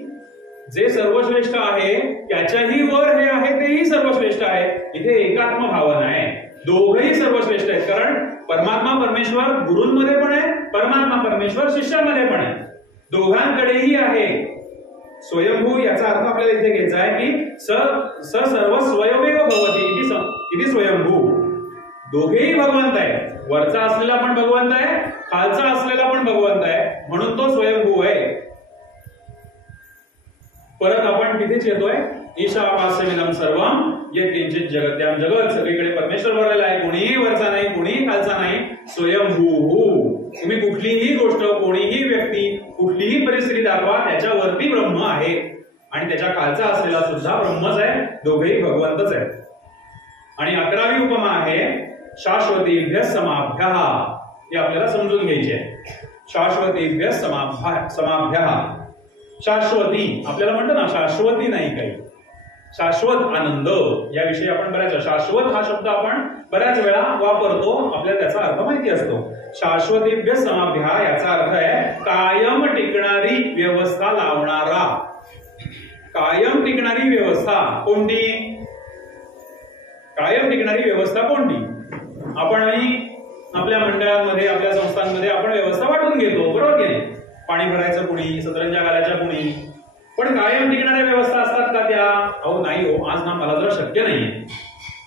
जे सर्वश्रेष्ठ आहे त्याच्याही वर हे आहे तेही सर्वश्रेष्ठ आहे. इथे एकात्म भावना आहे, दोघंही सर्वश्रेष्ठ आहेत. कारण परमात्मा परमेश्वर गुरूंमध्ये पण आहे, परमात्मा परमेश्वर शिष्यामध्ये पण आहे, दोघांकडेही आहे. स्वयंभू याचा अर्थ आपल्याला इथे घ्यायचा आहे की स सर्व स्वयमेव भवति इति स्वयंभू. दोघेही भगवंत आहे, वरचा असलेला पण भगवंत आहे, खालचा असलेला पण भगवंत आहे, म्हणून तो स्वयंभू आहे. परत आपण तिथेच येतोय, ईशावास्यमिदं सर्वं यत्किंचित् जगत्यां जगत. सगळीकडे परमेश्वर भरलेला आहे, कोणीही वरचा नाही, कोणीही खालचा नाही, स्वयंभू. तुम्ही कुठलीही गोष्ट, कोणीही व्यक्ती, कुठलीही परिस्थिती दाखवा, त्याच्यावरती ब्रह्म आहे आणि त्याच्या खालचा असलेला सुद्धा ब्रह्मच आहे, दोघेही भगवंतच आहे. आणि 11वी उपमा आहे शाश्वतीभ्य समाभ्यः. हे आपल्याला समजून घ्यायचे आहे. शाश्वतीभ्य समाभ्यः. शाश्वती आपल्याला म्हणतो ना, शाश्वती नाही काही, शाश्वत आनंद याविषयी आपण बऱ्याच वेळा, शाश्वत हा शब्द आपण बऱ्याच वेळा वापरतो, आपल्याला त्याचा अर्थ माहिती असतो. शाश्वतीभ्य समाभ्या याचा अर्थ आहे कायम टिकणारी व्यवस्था लावणारा. कायम टिकणारी व्यवस्था कोणती? कायम टिकणारी व्यवस्था कोणती? आपणही आपल्या मंडळांमध्ये, आपल्या संस्थांमध्ये आपण व्यवस्था वाटून घेतो, बरोबर की नाही? पाणी भरायचं कुणी, सतरंजा घालायच्या कुणी, पण कायम टिकणाऱ्या व्यवस्था असतात का त्या? अहो नाही हो, आज ना मला जरा शक्य नाहीये,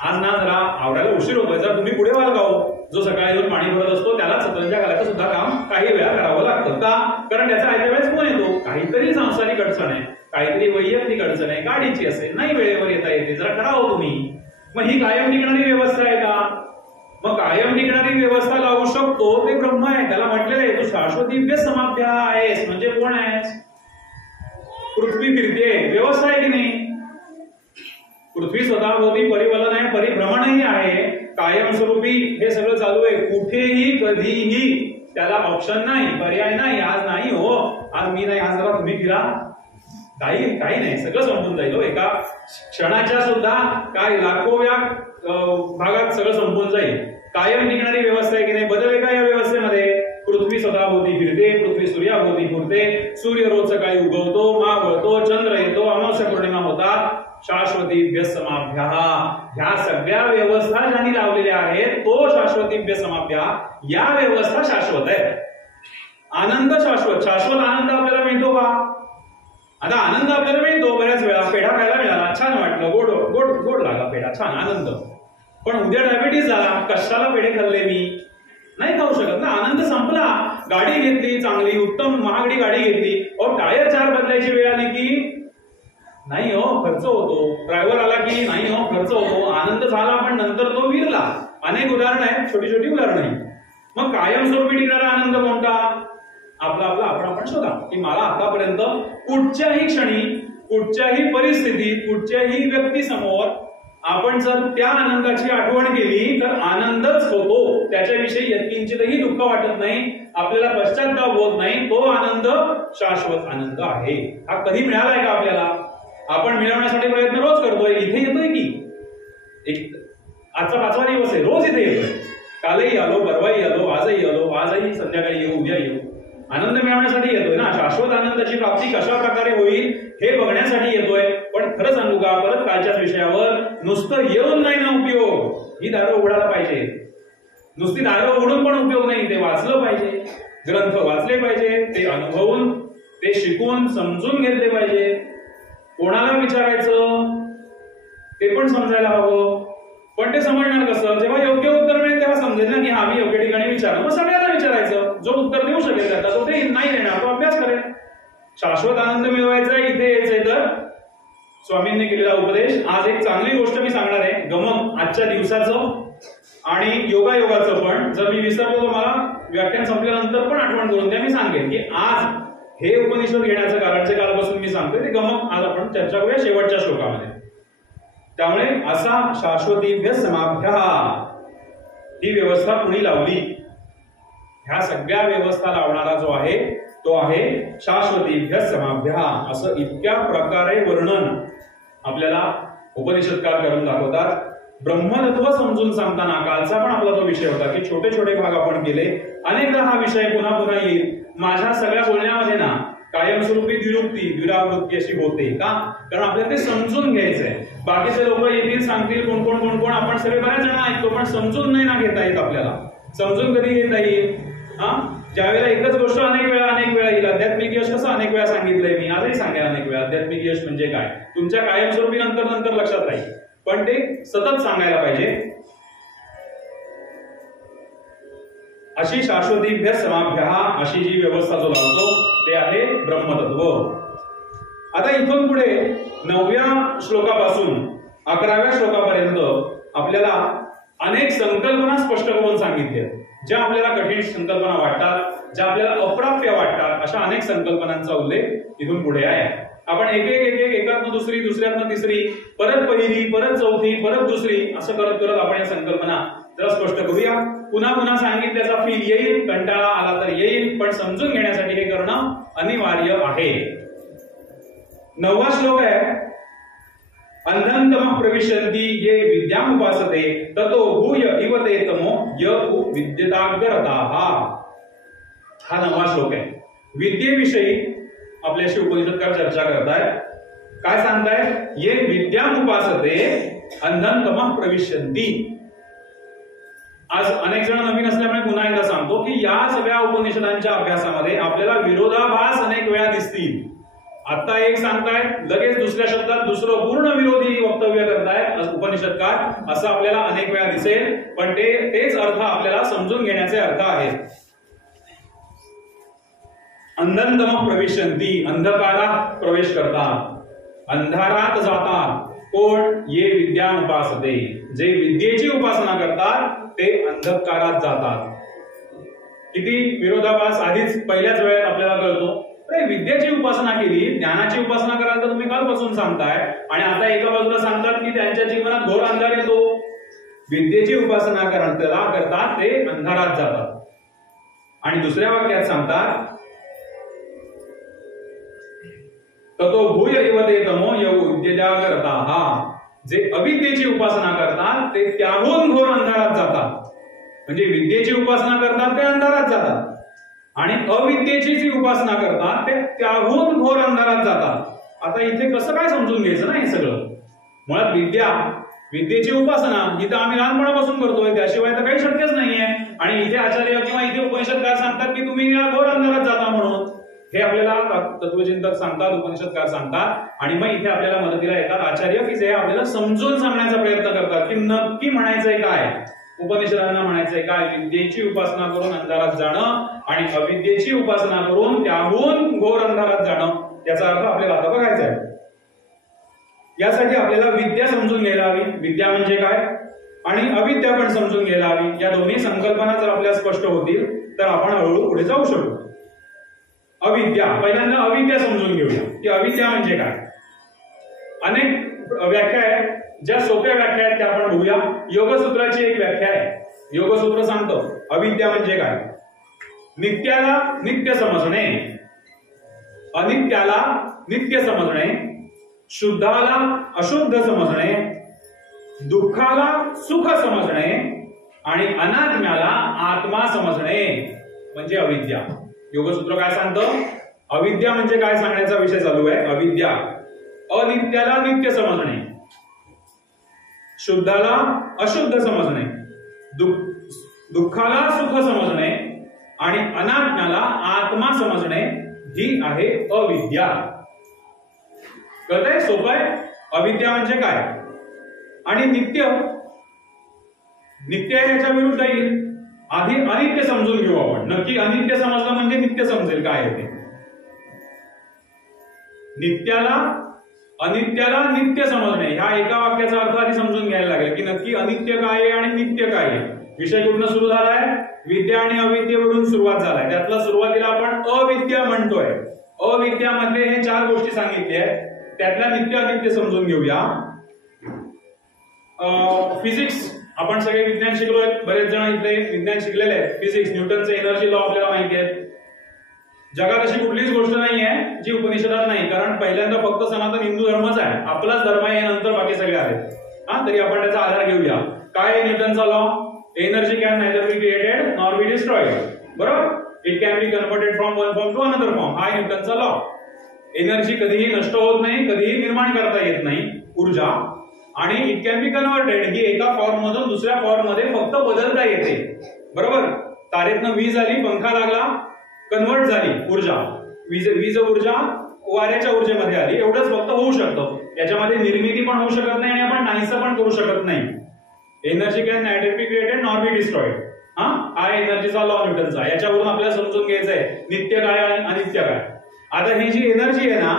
आज ना जरा आवरायला उशीर होतोय, जर तुम्ही पुढे व्हाल का हो? जो सकाळी येऊन पाणी भरत असतो त्याला सतरंजा घालायचं सुद्धा काम काही वेळा करावं लागतं का? कारण त्याचा आयत्या वेळेस कोण येतो? काहीतरी सांसारिक अडचण आहे, काहीतरी वैयक्तिक अडचण आहे, गाडीची असेल, नाही वेळेवर येता येते, जरा करावं तुम्ही. मग ही कायम टिकणारी व्यवस्था आहे का? मग कायम टिकणारी व्यवस्था लावू शकतो ते ब्रह्म आहे. त्याला म्हटलेलं आहे तू शाश्वतीभ्य समाभ्या आहेस. म्हणजे कोण आहेस? पृथ्वी फिरते, व्यवस्था आहे की नाही? पृथ्वी स्वतःभोवती परिवलन आहे, परिभ्रमणही आहे, कायमस्वरूपी हे सगळं चालू आहे. कुठेही कधीही त्याला ऑप्शन नाही, पर्याय नाही. आज नाही हो, आज मी नाही, आज जरा तुम्ही फिरा, काही नाही, सगळं संपून जाईल हो. एका क्षणाच्या सुद्धा काय लाखोव्या भागात सगळं संपून जाईल. कायम टिकणारी व्यवस्था आहे की नाही? बदल आहे का या व्यवस्थेमध्ये? पृथ्वी स्वतःभोवती फिरते, पृथ्वी सूर्याभोवती फिरते, सूर्य रोज सकाळी उगवतो, मावळतो, चंद्र येतो, अमावस्या पौर्णिमा होतात. शाश्वतीभ्य समाभ्या ह्या सगळ्या व्यवस्था ज्यांनी लावलेल्या आहेत तो शाश्वतीभ्य समाभ्या, या व्यवस्था शाश्वत आहे. आनंद शाश्वत, शाश्वत आनंद आपल्याला मिळतो का? आता आनंद आपल्याला मिळतो बऱ्याच वेळा, पेढा खायला मिळाला, छान वाटलं, गोड गोड गोड लागला पेढा, छान आनंद. पण उद्या डायबिटीज झाला, कशाला पेढे खाल्ले मी? नाही खाऊ शकत ना. आनंद संपला. गाडी घेतली, चांगली उत्तम महागडी गाडी घेतली, और टायर 4 बदलायची वेळ आली की नाही हो, खर्च होतो. ड्रायव्हर आला की नाही हो, खर्च होतो. आनंद झाला पण नंतर तो विरला. अनेक उदाहरणं आहेत, छोटी छोटी उदाहरणं. मग कायमस्वरूपी टिकणारा आनंद कोणता? आपला आपण शोधा की मला आतापर्यंत कुठच्याही क्षणी, कुठच्याही परिस्थितीत, कुठच्याही व्यक्ती समोर आपण जर त्या आनंदाची आठवण केली तर आनंदच होतो. त्याच्याविषयी यत्किंचितही दुःख वाटत नाही, आपल्याला पश्चाताप होत नाही. तो आनंद शाश्वत आनंद आहे. हा कधी मिळालाय का आपल्याला? आपण मिळवण्यासाठी प्रयत्न रोज करतोय. इथे येतोय की आजचा 5वा दिवस आहे, रोज इथे येतोय. कालही आलो, परवाही आलो, आजही संध्याकाळी येऊ, उद्या येऊ. आनंद मिळवण्यासाठी येतोय ना. शाश्वत आनंदाची प्राप्ती कशा प्रकारे होईल हे बघण्यासाठी येतोय. पण खरं सांगू का, परत कालच्याच विषयावर, नुसतं येऊन नाही ना उपयोग. ही दारं उघडायला पाहिजे. नुसती दारं उघडून पण उपयोग नाही, ते वाचलं पाहिजे, ग्रंथ वाचले पाहिजे, ते अनुभवून, ते शिकून, समजून घेतले पाहिजे. कोणाला विचारायचं ते पण समजायला हवं. पण ते समजणार कसं? जेव्हा योग्य उत्तर मिळेल तेव्हा समजेल ना की हा मी योग्य ठिकाणी विचारलं. मग सगळ्यांना विचारायचं. जो उत्तर देऊ शकेल त्याचा, तो ते नाही देणार, तो अभ्यास करेल. शाश्वत आनंद मिळवायचा इथे यायचंय तर स्वामींनी केलेला उपदेश. आज एक चांगली गोष्ट मी सांगणार आहे, गमक आजच्या दिवसाचं आणि योगायोगाचं पण. जर मी विसरलो तर मला व्याख्यान संपल्यानंतर पण आठवण करून द्या, मी सांगेन की आज हे उपनिषद घेण्याचं कारण जे कालपासून मी सांगतोय ते गमक आज आपण चर्चा करूया शेवटच्या श्लोकामध्ये. त्यामुळे असा शाश्वतीभ्य समाभ्या ही व्यवस्था कुणी लावली? ह्या सगळ्या व्यवस्था लावणारा जो आहे तो आहे शाश्वतीभ्य समाभ्या. असं इतक्या प्रकारे वर्णन आपल्याला उपनिषदकार करून दाखवतात. ब्रह्मतत्व समजून सांगताना कालचा पण आपला जो विषय होता की छोटे छोटे भाग आपण केले. अनेकदा हा विषय पुन्हा पुन्हा येईल. माझ्या सगळ्या बोलण्यामध्ये ना कायमस्वरूपी द्विरावृत्ती अशी होते का? कारण आपल्याला ते समजून घ्यायचंय. बाकीचे लोक येतील, सांगतील, कोण आपण सगळे बऱ्याच जण ऐकतो, पण समजून नाही ना घेता येत आपल्याला. समजून कधी घेता येईल? ज्यावेळेला एकच गोष्ट अनेक वेळा येईल. आध्यात्मिक यश कसं अनेक वेळा सांगितलंय मी, आजही सांगेन अनेक वेळा. आध्यात्मिक यश म्हणजे काय तुमच्या कायमस्वरूपी नंतर लक्षात राहील, पण ते सतत सांगायला पाहिजे. अशी शाश्वतीभ्य समाभ्या अशी जी व्यवस्था जो लावतो ते आहे ब्रह्मतत्व. आता इथून पुढे 9व्या श्लोकापासून 11व्या श्लोकापर्यंत आपल्याला अनेक संकल्पना स्पष्ट करून सांगितल्या. ज्या आपल्याला कठीण संकल्पना वाटतात, ज्या आपल्याला अप्राप्य वाटतात, अशा अनेक संकल्पनांचा उल्लेख इथून पुढे आहे. आपण एकातनं दुसरी, दुसऱ्यातनं तिसरी, परत पहिली, परत चौथी, परत दुसरी असं करत करत आपण या संकल्पना जरा स्पष्ट करूया. पुन्हा पुन्हा सांगितल्याचा फील येईल, कंटाळा आला तर येईल, पण समजून घेण्यासाठी हे करणं अनिवार्य आहे. 9वा श्लोक आहे अंधं तमः प्रविशन्ति ये विद्याम् उपासते ततो भूय इव ते तमो य विद्यताग्रताः। हा 9वा श्लोक आहे। विद्येविषयी आपल्याशी उपनिषदकार चर्चा करतायत। काय सांगतायत? ये विद्याम् उपासते अंधं तमः प्रविशन्ति। आज अनेक जण नवीन असल्यामुळे पुन्हा एकदा सांगतो की या सगळ्या उपनिषदांच्या अभ्यासामध्ये आपल्याला विरोधाभास अनेक वेळा दिसतील। आता एक सांगतायत, लगेच दुसऱ्या शब्दात दुसरं पूर्ण विरोधी वक्तव्य करतायत उपनिषदकार, असं आपल्याला अनेक वेळा दिसेल। पण तेच अर्थ आपल्याला समजून घेण्याचे अर्थ आहेत। अंधं तमः प्रविशन्ति, अंधकारात प्रवेश करतात, अंधारात जातात। कोण? ये विद्याम् उपासते, जे विद्येची उपासना करतात ते अंधकारात जातात। किती विरोधाभास आधीच पहिल्याच वेळेत आपल्याला कळतो। अरे विद्येची उपासना केली, ज्ञानाची उपासना कराल तर तुम्ही कालपासून सांगताय, आणि आता एका बाजूला सांगतात की त्यांच्या जीवनात घोर अंधार येतो। विद्येची उपासना करतात ते अंधारात जातात। आणि दुसऱ्या वाक्यात सांगतात ततो भूय इव ते तमो य विद्याग्रताः, जे अविद्येची उपासना करतात ते त्याहून घोर अंधारात जातात। म्हणजे विद्येची उपासना करतात ते अंधारात जातात, आणि अविद्येची जी उपासना करतात ते त्याहून घोर अंधारात जातात। आता इथे कसं काय समजून घ्यायचं ना हे सगळं? मुळात विद्येची उपासना ही तर आम्ही लहानपणापासून करतोय, त्याशिवाय तर काही शक्यच नाहीये। आणि इथे आचार्य किंवा इथे उपनिषदकार सांगतात की तुम्ही या घोर अंधारात जाता म्हणून, हे आपल्याला तत्वचिंतक सांगतात, उपनिषदकार सांगतात। आणि मग इथे आपल्याला मदतीला येतात आचार्य की जे आपल्याला समजून सांगण्याचा प्रयत्न करतात की नक्की म्हणायचंय काय, उपनिषदांना म्हणायचंय काय? विद्येची उपासना करून अंधारात जाणं आणि अविद्येची उपासना करून त्याहून घोर अंधारात जाणं, याचा अर्थ आपल्याला आता बघायचा आहे। यासाठी आपल्याला विद्या समजून घ्यायला हवी, विद्या म्हणजे काय, आणि अविद्या पण समजून घ्यायला हवी। या दोन्ही संकल्पना जर आपल्याला स्पष्ट होतील तर आपण हळूहळू पुढे जाऊ शकतो। अविद्या, पहिल्यांदा अविद्या समजून घेऊया की अविद्या म्हणजे काय। अनेक व्याख्या आहेत, ज्या सोप्या व्याख्या आहेत त्या आपण बघूया। योगसूत्राची एक व्याख्या आहे। योगसूत्र सांगतो अविद्या म्हणजे काय? नित्याला नित्य समजणे, अनित्याला नित्य समजणे, शुद्धाला अशुद्ध समजणे, दुःखाला सुख समजणे आणि अनात्म्याला आत्मा समजणे म्हणजे अविद्या। योगसूत्र काय सांगतं? अविद्या म्हणजे काय सांगण्याचा विषय चालू आहे। अविद्या अनित्याला नित्य समजणे, शुद्धाला अशुद्ध समजणे, दुःखाला सुख समजणे आणि अनात्म्याला आत्मा समजणे ही आहे अविद्या। कळतंय? सोपं आहे। अविद्या म्हणजे काय? आणि नित्य याच्या विरुद्ध येईल। आधी अनित्य समजून घेऊ आपण। नक्की अनित्य समजलं म्हणजे नित्य समजेल काय आहे ते। अनित्याला नित्य समजणे, ह्या एका वाक्याचा अर्थ आधी समजून घ्यायला लागेल की नक्की अनित्य काय आहे आणि नित्य काय आहे। विषय कुठून सुरू झालाय? विद्या आणि अविद्येवरून सुरुवात झालाय। त्यातला सुरुवातीला आपण अविद्या म्हणतोय। अविद्यामध्ये हे 4 गोष्टी सांगितल्या आहेत, त्यातल्या नित्य अनित्य समजून घेऊया। फिजिक्स, आपण सगळे विज्ञान शिकलोय, बरेच जण इथे विज्ञान शिकलेले आहेत। फिजिक्स, न्यूटनचे एनर्जी लॉ आपल्याला माहिती आहे। जगात अशी कुठलीच गोष्ट नाही आहे जी उपनिषदात नाही, कारण पहिल्यांदा फक्त सनातन हिंदू धर्मच आहे, आपलाच धर्म आहे, नंतर बाकी सगळे आहेत। तरी आपण त्याचा आधार घेऊया। काय आहे न्यूटनचा law? Energy can neither be created nor be destroyed, बरोबर? It can be converted from one form to another form, हा न्यूटनचा लॉ। एनर्जी कधीही नष्ट होत नाही, कधीही निर्माण करता येत नाही ऊर्जा, आणि इट कॅन बी कन्वर्टेड, ही एका फॉर्म मधून दुसऱ्या फॉर्म मध्ये फक्त बदलता येते, बरोबर? तारेतनं वीज आली, पंखा लागला, कन्वर्ट झाली ऊर्जा, वीज ऊर्जा वाऱ्याच्या ऊर्जेमध्ये आली, एवढंच फक्त होऊ शकतं। याच्यामध्ये निर्मिती पण होऊ शकत नाही आणि आपण नाहीसं पण करू शकत नाही। Energy can neither be created nor be destroyed, हा एनर्जीचा लॉ न्यूटनचा। याच्यावरून आपल्याला समजून घ्यायचंय नित्य काय आणि अनित्य काय। आता ही जी एनर्जी आहे ना,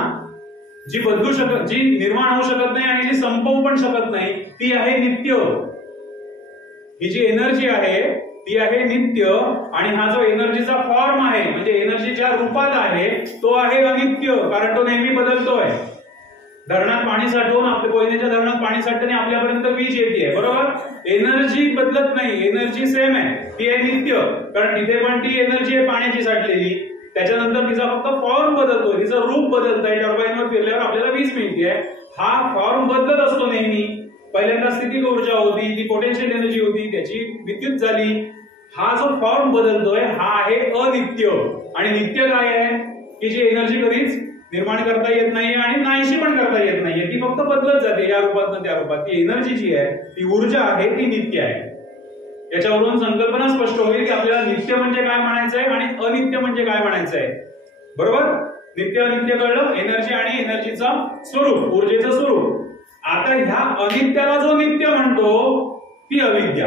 जी बदलू शकत, जी निर्माण होऊ शकत नाही आणि जी संपवू पण शकत नाही, ती आहे नित्य। ही जी एनर्जी आहे ती आहे नित्य, आणि हा जो एनर्जीचा फॉर्म आहे म्हणजे एनर्जी ज्या रूपात आहे तो आहे अनित्य, कारण तो नेहमी बदलतोय। धरणात पाणी साठवून, आपल्या कोयनेच्या धरणात पाणी साठवणे आपल्यापर्यंत वीज येते, बरोबर? एनर्जी बदलत नाही, एनर्जी सेम आहे, ती आहे नित्य, कारण तिथे पण ती एनर्जी आहे पाण्याची साठलेली। त्याच्यानंतर तिचा फक्त फॉर्म बदलतो, तिचं रूप बदलतंय, टर्बाईनवर फिरल्यावर आपल्याला वीज मिळते. हा फॉर्म बदलत असतो नेहमी. पहिल्यांदा स्थितिक ऊर्जा होती, ती पोटेन्शियल एनर्जी होती, त्याची विद्युत झाली. हा जो फॉर्म बदलतोय हा आहे अनित्य. आणि नित्य काय आहे की जी एनर्जी कधीच निर्माण करता येत नाही आणि नाहीशी पण करता येत नाहीये, ती फक्त बदलत जाते या रूपात त्या रूपात. ती एनर्जी जी आहे, ती ऊर्जा आहे, ती नित्य आहे. याच्यावरून संकल्पना स्पष्ट होईल की आपल्याला नित्य म्हणजे काय म्हणायचंय आणि अनित्य म्हणजे काय म्हणायचंय. बरोबर? नित्य अनित्य कळलं, एनर्जी आणि एनर्जीचं स्वरूप, ऊर्जेचं स्वरूप. आता ह्या अनित्याला जो नित्य म्हणतो ती अविद्या.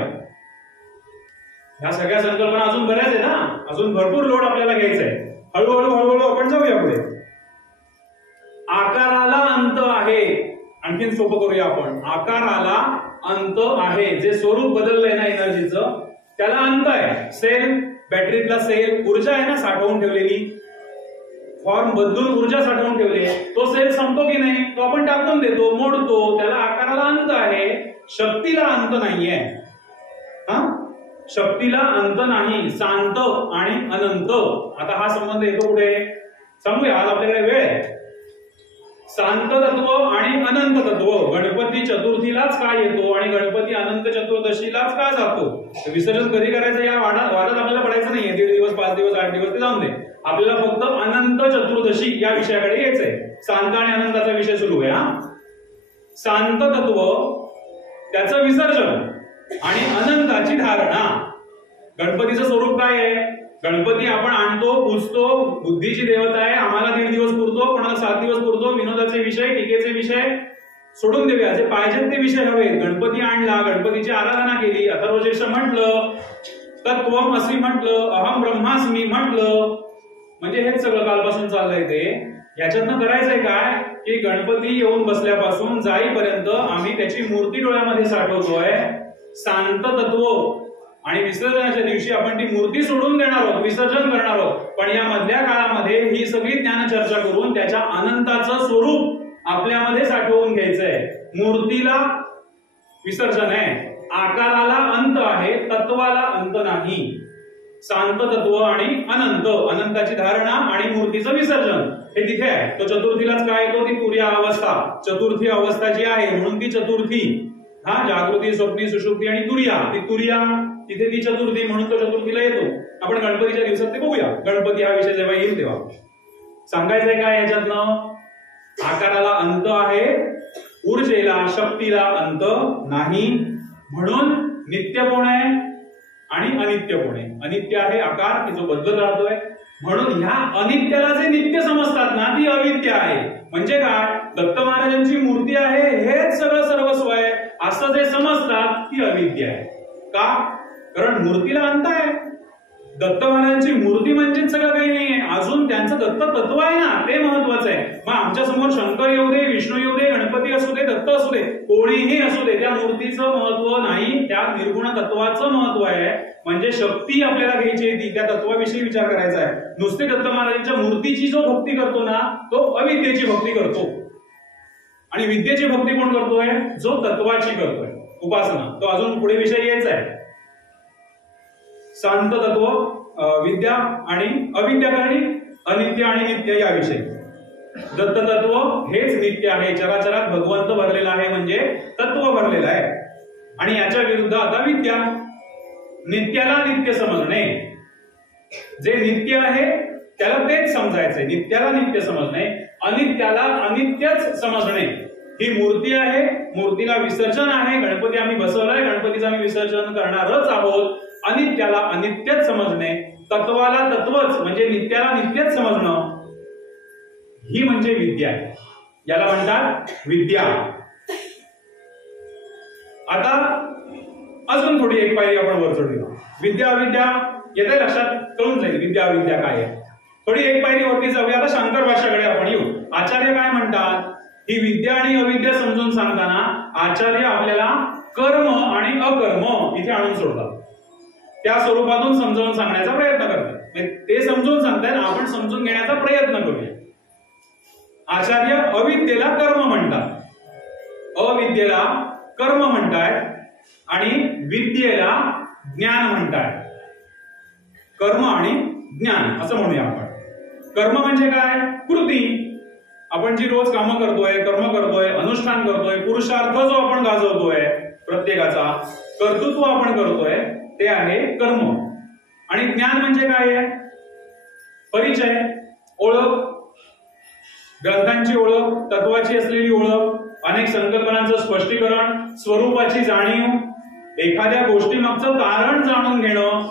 ह्या सगळ्या संकल्पना अजून बऱ्याच आहे ना, अजून भरपूर लोड आपल्याला घ्यायचा आहे. हळूहळू आपण जाऊया पुढे. आकाराला अंत आहे, आणखीन सोपं करूया आपण. आकाराला अंत आहे, जे स्वरूप बदललंय ना एनर्जीचं त्याला अंत आहे. सेल, बॅटरीतला सेल ऊर्जा आहे ना साठवून ठेवलेली, फॉर्म बदलून ऊर्जा साठवून ठेवली, तो सेल संपतो की नाही, तो आपण टाकून देतो, मोडतो, त्याला आकाराला अंत आहे. शक्तीला अंत नाहीये. शक्तीला अंत नाही. शांत आणि अनंत. आता हा संबंध येतो कुठे सांगूया, आज आपल्याकडे वेळ आहे. शांत तत्व आणि अनंत तत्व गणपती चतुर्थीलाच का येतो आणि गणपती अनंत चतुर्दशीलाच का जातो. विसर्जन कधी करायचं या वादात आपल्याला पडायचं नाहीये. 1.5 दिवस, 5 दिवस, 8 दिवस ते जाऊन दे. आपल्याला फक्त अनंत चतुर्दशी या विषयाकडे यायचंय. शांत आणि अनंताचा विषय सुरू आहे. शांत तत्व, त्याचं विसर्जन आणि अनंताची धारणा. गणपतीचं स्वरूप काय आहे? गणपती आपण आणतो, पूजतो, बुद्धीची देवता आहे. आम्हाला 1.5 दिवस पुरतो, कोणाला 7 दिवस पुरतो. विनोदाचे विषय, टीकेचे विषय सोडून देऊया, जे पाहिजेत ते विषय हवे. गणपती आणला, गणपतीची आराधना केली, अथर्वशीर्ष म्हटलं, तत्वमसी म्हटलं, अहम ब्रह्मास्मी म्हटलं, म्हणजे हेच सगळं कालपासून चाललंय ते. याच्यातनं करायचंय काय की गणपती येऊन बसल्यापासून जाईपर्यंत आम्ही त्याची मूर्ती डोळ्यामध्ये साठवतोय. शांत तत्व आणि विसर्जनाच्या दिवशी आपण ती मूर्ती सोडून देणार आहोत, विसर्जन करणार आहोत. पण या मधल्या काळामध्ये ही सगळी ज्ञान चर्चा करून त्याच्या अनंताचं स्वरूप आपल्यामध्ये साठवून घ्यायचंय. मूर्तीला विसर्जन आहे, आकाराला अंत आहे, तत्वाला अंत नाही. शांत तत्व आणि अनंत, अनंताची धारणा आणि मूर्तीचं विसर्जन हे तिथे आहे. तो चतुर्थीलाच काय येतो, ती तुर्या अवस्था, चतुर्थी अवस्था जी आहे म्हणून ती चतुर्थी. जागृती, स्वप्नी, सुषुप्ती आणि तुर्या, ती तुर्या तिथे ती चतुर्थी म्हणून तो चतुर्थीला येतो. आपण गणपतीच्या दिवसात ते बघूया. गणपती हा विषय जेव्हा येईल तेव्हा सांगायचंय काय याच्यातनं. आकाराला अंत आहे, ऊर्जेला, शक्तीला अंत नाही. म्हणून नित्य कोण आहे आणि अनित्य कोण आहे. अनित्य आहे आकार की जो बदलत राहतोय. म्हणून ह्या अनित्याला जे नित्य समजतात ना ती अविद्या आहे. म्हणजे काय, दत्त महाराजांची मूर्ती आहे हेच सगळं सर्वस्व आहे असं जे समजतात ती अविद्या आहे. का? कारण मूर्तीला अंत आहे. दत्त महाराजांची मूर्ती म्हणजे सगळं काही नाहीये, अजून त्यांचं दत्त तत्व आहे ना ते महत्वाचं आहे. मग आमच्या समोर शंकर येऊ दे, विष्णू येऊ दे, गणपती असू दे, दत्त असू दे, कोणीही असू दे, त्या मूर्तीचं महत्व नाही, त्या निर्गुण तत्वाचं महत्व आहे. म्हणजे शक्ती आपल्याला घ्यायची आहे, त्या तत्वाविषयी विचार करायचा आहे. नुसते दत्त महाराजांच्या मूर्तीची जो भक्ती करतो ना तो अविद्येची भक्ती करतो. आणि विद्येची भक्ती कोण करतोय? जो तत्वाची करतोय उपासना. तो अजून पुढे विषय यायचा आहे. शांत तत्व, विद्या आणि अविद्या करणी, अनित्य आणि नित्य याविषयी. दत्त तत्व हेच नित्य आहे, चराचरात भगवंत भरलेला आहे म्हणजे तत्व भरलेला आहे. आणि याच्या विरुद्ध आता विद्या. नित्याला नित्य समजणे, जे नित्य आहे त्याला तेच समजायचंय, नित्याला नित्य समजणे, अनित्याला अनित्यच समजणे. ही मूर्ती आहे, मूर्तीला विसर्जन आहे, गणपती आम्ही बसवलाय, गणपतीचं आम्ही विसर्जन करणारच आहोत. अनित्याला अनित्यच समजणे, तत्वाला तत्वच म्हणजे नित्याला नित्यच समजणं, ही म्हणजे विद्या आहे. याला म्हणतात विद्या. आता अजून थोडी एक पायरी आपण वर चढूया. विद्या अविद्या येते लक्षात, कळून जाईल विद्या अविद्या काय आहे. थोडी एक पायरी वरती जाऊया. आता शंकर भाष्याकडे आपण येऊ. आचार्य काय म्हणतात, ही विद्या आणि अविद्या समजून सांगताना आचार्य आपल्याला कर्म आणि अकर्म इथे आणून सोडतात. त्या स्वरूपातून समजावून सांगण्याचा प्रयत्न करतात. ते समजून सांगतात, आपण समजून घेण्याचा प्रयत्न करूया. आचार्य अविद्येला कर्म म्हणतात, अविद्येला कर्म म्हणतात आणि विद्येला ज्ञान म्हणतात. कर्म आणि ज्ञान असं म्हणूया आपण. कर्म म्हणजे काय? कृती. आपण जी रोज कामं करतोय, कर्म करतोय, अनुष्ठान करतोय, पुरुषार्थ जो आपण गाजवतोय, प्रत्येकाचा कर्तृत्व आपण करतोय, ते आहे कर्म. आणि ज्ञान म्हणजे काय आहे? परिचय, ओळख, ग्रंथांची ओळख, तत्वाची असलेली ओळख, अनेक संकल्पनांचं स्पष्टीकरण, स्वरूपाची जाणीव, एखाद्या गोष्टी मागचं कारण जाणून घेणं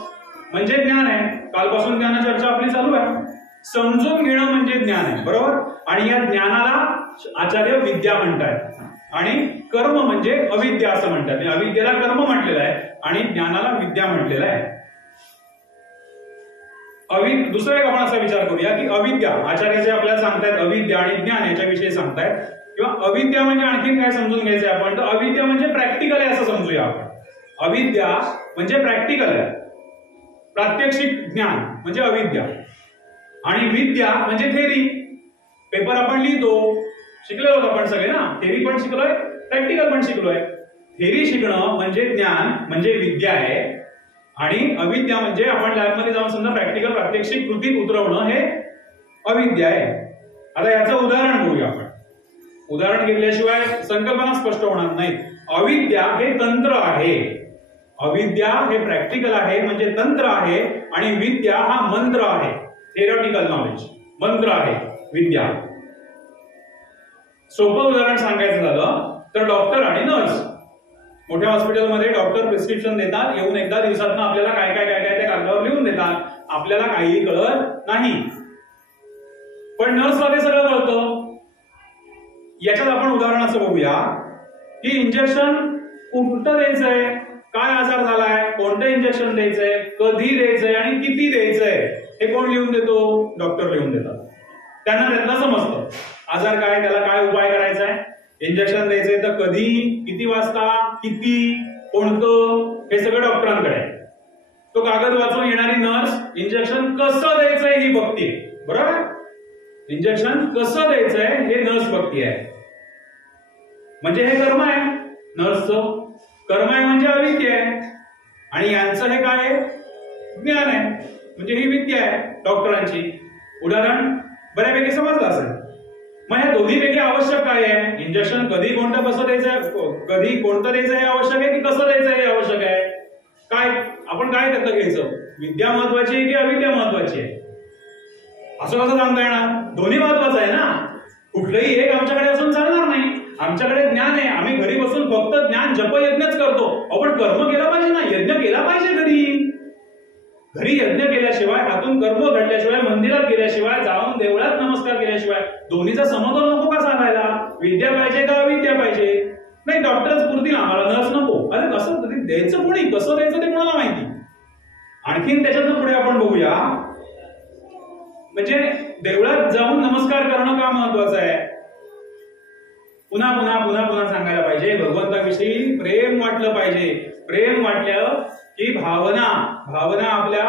म्हणजे ज्ञान आहे. कालपासून ज्ञान चर्चा आपली चालू आहे. समजून घेणं म्हणजे ज्ञान आहे, बरोबर. आणि या ज्ञानाला आचार्य विद्या म्हणतात. आणि कर्म म्हणजे अविद्या असं म्हणतात. अविद्येला कर्म म्हटलेलं आहे आणि ज्ञानाला विद्या म्हटलेलं आहे. दुसरा एक आपण असा विचार करूया की अविद्या, आचार्य जे आपल्याला सांगतायत अविद्या आणि ज्ञान याच्याविषयी सांगतायत, किंवा अविद्या म्हणजे आणखी काय समजून घ्यायचंय आपण, तर अविद्या म्हणजे प्रॅक्टिकल आहे असं समजूया आपण. अविद्या म्हणजे प्रॅक्टिकल आहे, प्रात्यक्षिक ज्ञान म्हणजे अविद्या. आणि विद्या म्हणजे थेरी. पेपर आपण लिहितो, शिकलेलो आपण सगळे ना, थेरी पण शिकलोय, प्रॅक्टिकल पण शिकलोय. थेरी शिकणं म्हणजे ज्ञान म्हणजे विद्या आहे. आणि अविद्या म्हणजे आपण लॅबमध्ये जाऊन समजा प्रॅक्टिकल प्रात्यक्षिक कृतीत उतरवणं हे अविद्या आहे. आता याचं उदाहरण घेऊया आपण. उदाहरण घेतल्याशिवाय संकल्पना स्पष्ट होणार नाही. अविद्या हे तंत्र आहे. अविद्या हे प्रॅक्टिकल आहे म्हणजे तंत्र आहे. आणि विद्या हा मंत्र आहे, थेरॉटिकल नॉलेज, मंत्र आहे विद्या. सोपं उदाहरण सांगायचं झालं तर डॉक्टर आणि नर्स. मोठ्या हॉस्पिटलमध्ये डॉक्टर प्रिस्क्रिप्शन देतात, येऊन एकदा दिवसातनं आपल्याला काय काय काय काय त्या कागदावर लिहून देतात. आपल्याला काही कळत नाही, पण नर्सला ते सगळं कळतं. याच्यात आपण उदाहरण असं बघूया की इंजेक्शन कुठं द्यायचंय, काय आजार झालाय, कोणतं इंजेक्शन द्यायचंय, कधी द्यायचंय आणि किती द्यायचंय हे कोण लिहून देतो? डॉक्टर लिहून देतात. त्यांना त्यातलं समजतं आजार काय, त्याला काय उपाय करायचा आहे, इंजेक्शन द्यायचंय तर कधी, किती वाजता, किती, कोणतं, हे सगळं डॉक्टरांकडे आहे. तो कागद वाचून येणारी नर्स इंजेक्शन कसं द्यायचंय ही बघतीये, बरोबर. इंजेक्शन कसं द्यायचंय हे नर्स बघतीये. म्हणजे हे कर्म आहे नर्सचं. कर्म आहे म्हणजे अविद्या आहे. आणि यांचं हे काय आहे? ज्ञान आहे, म्हणजे ही विद्या आहे डॉक्टरांची. उदाहरण बऱ्यापैकी समजलं असेल. मग या दोन्हीपैकी आवश्यक काय आहे? इंजेक्शन कधी कोणतं कसं द्यायचं, कधी कोणतं द्यायचं हे आवश्यक आहे की कसं द्यायचं हे आवश्यक आहे? काय आपण काय त्यातलं घ्यायचं? विद्या महत्वाची आहे की अविद्या महत्वाची आहे? असं कसं सांगता येणार? दोन्ही महत्वाचं आहे ना. कुठलंही एक आमच्याकडे असून चालणार नाही. आमच्याकडे ज्ञान आहे, आम्ही घरी बसून फक्त ज्ञान जपयज्ञच करतो. आपण कर्म केला पाहिजे ना, यज्ञ केला पाहिजे घरी. घरी यज्ञ केल्याशिवाय, हातून कर्म घडल्याशिवाय, मंदिरात गेल्याशिवाय, जाऊन देवळात नमस्कार केल्याशिवाय दोन्हीचा समतोल नको का साधायला? विद्या पाहिजे का अविद्या पाहिजे? नाही डॉक्टरच पुरतील आम्हाला, नर्स नको. अरे कसं द्यायचं कोणी, कसं द्यायचं ते कोणाला माहिती. आणखीन त्याच्यातून पुढे आपण बघूया, म्हणजे देवळात जाऊन नमस्कार करणं का महत्वाचं आहे? पुन्हा पुन्हा पुन्हा पुन्हा सांगायला पाहिजे, भगवंताविषयी प्रेम वाटलं पाहिजे. प्रेम वाटलं की भावना आपल्या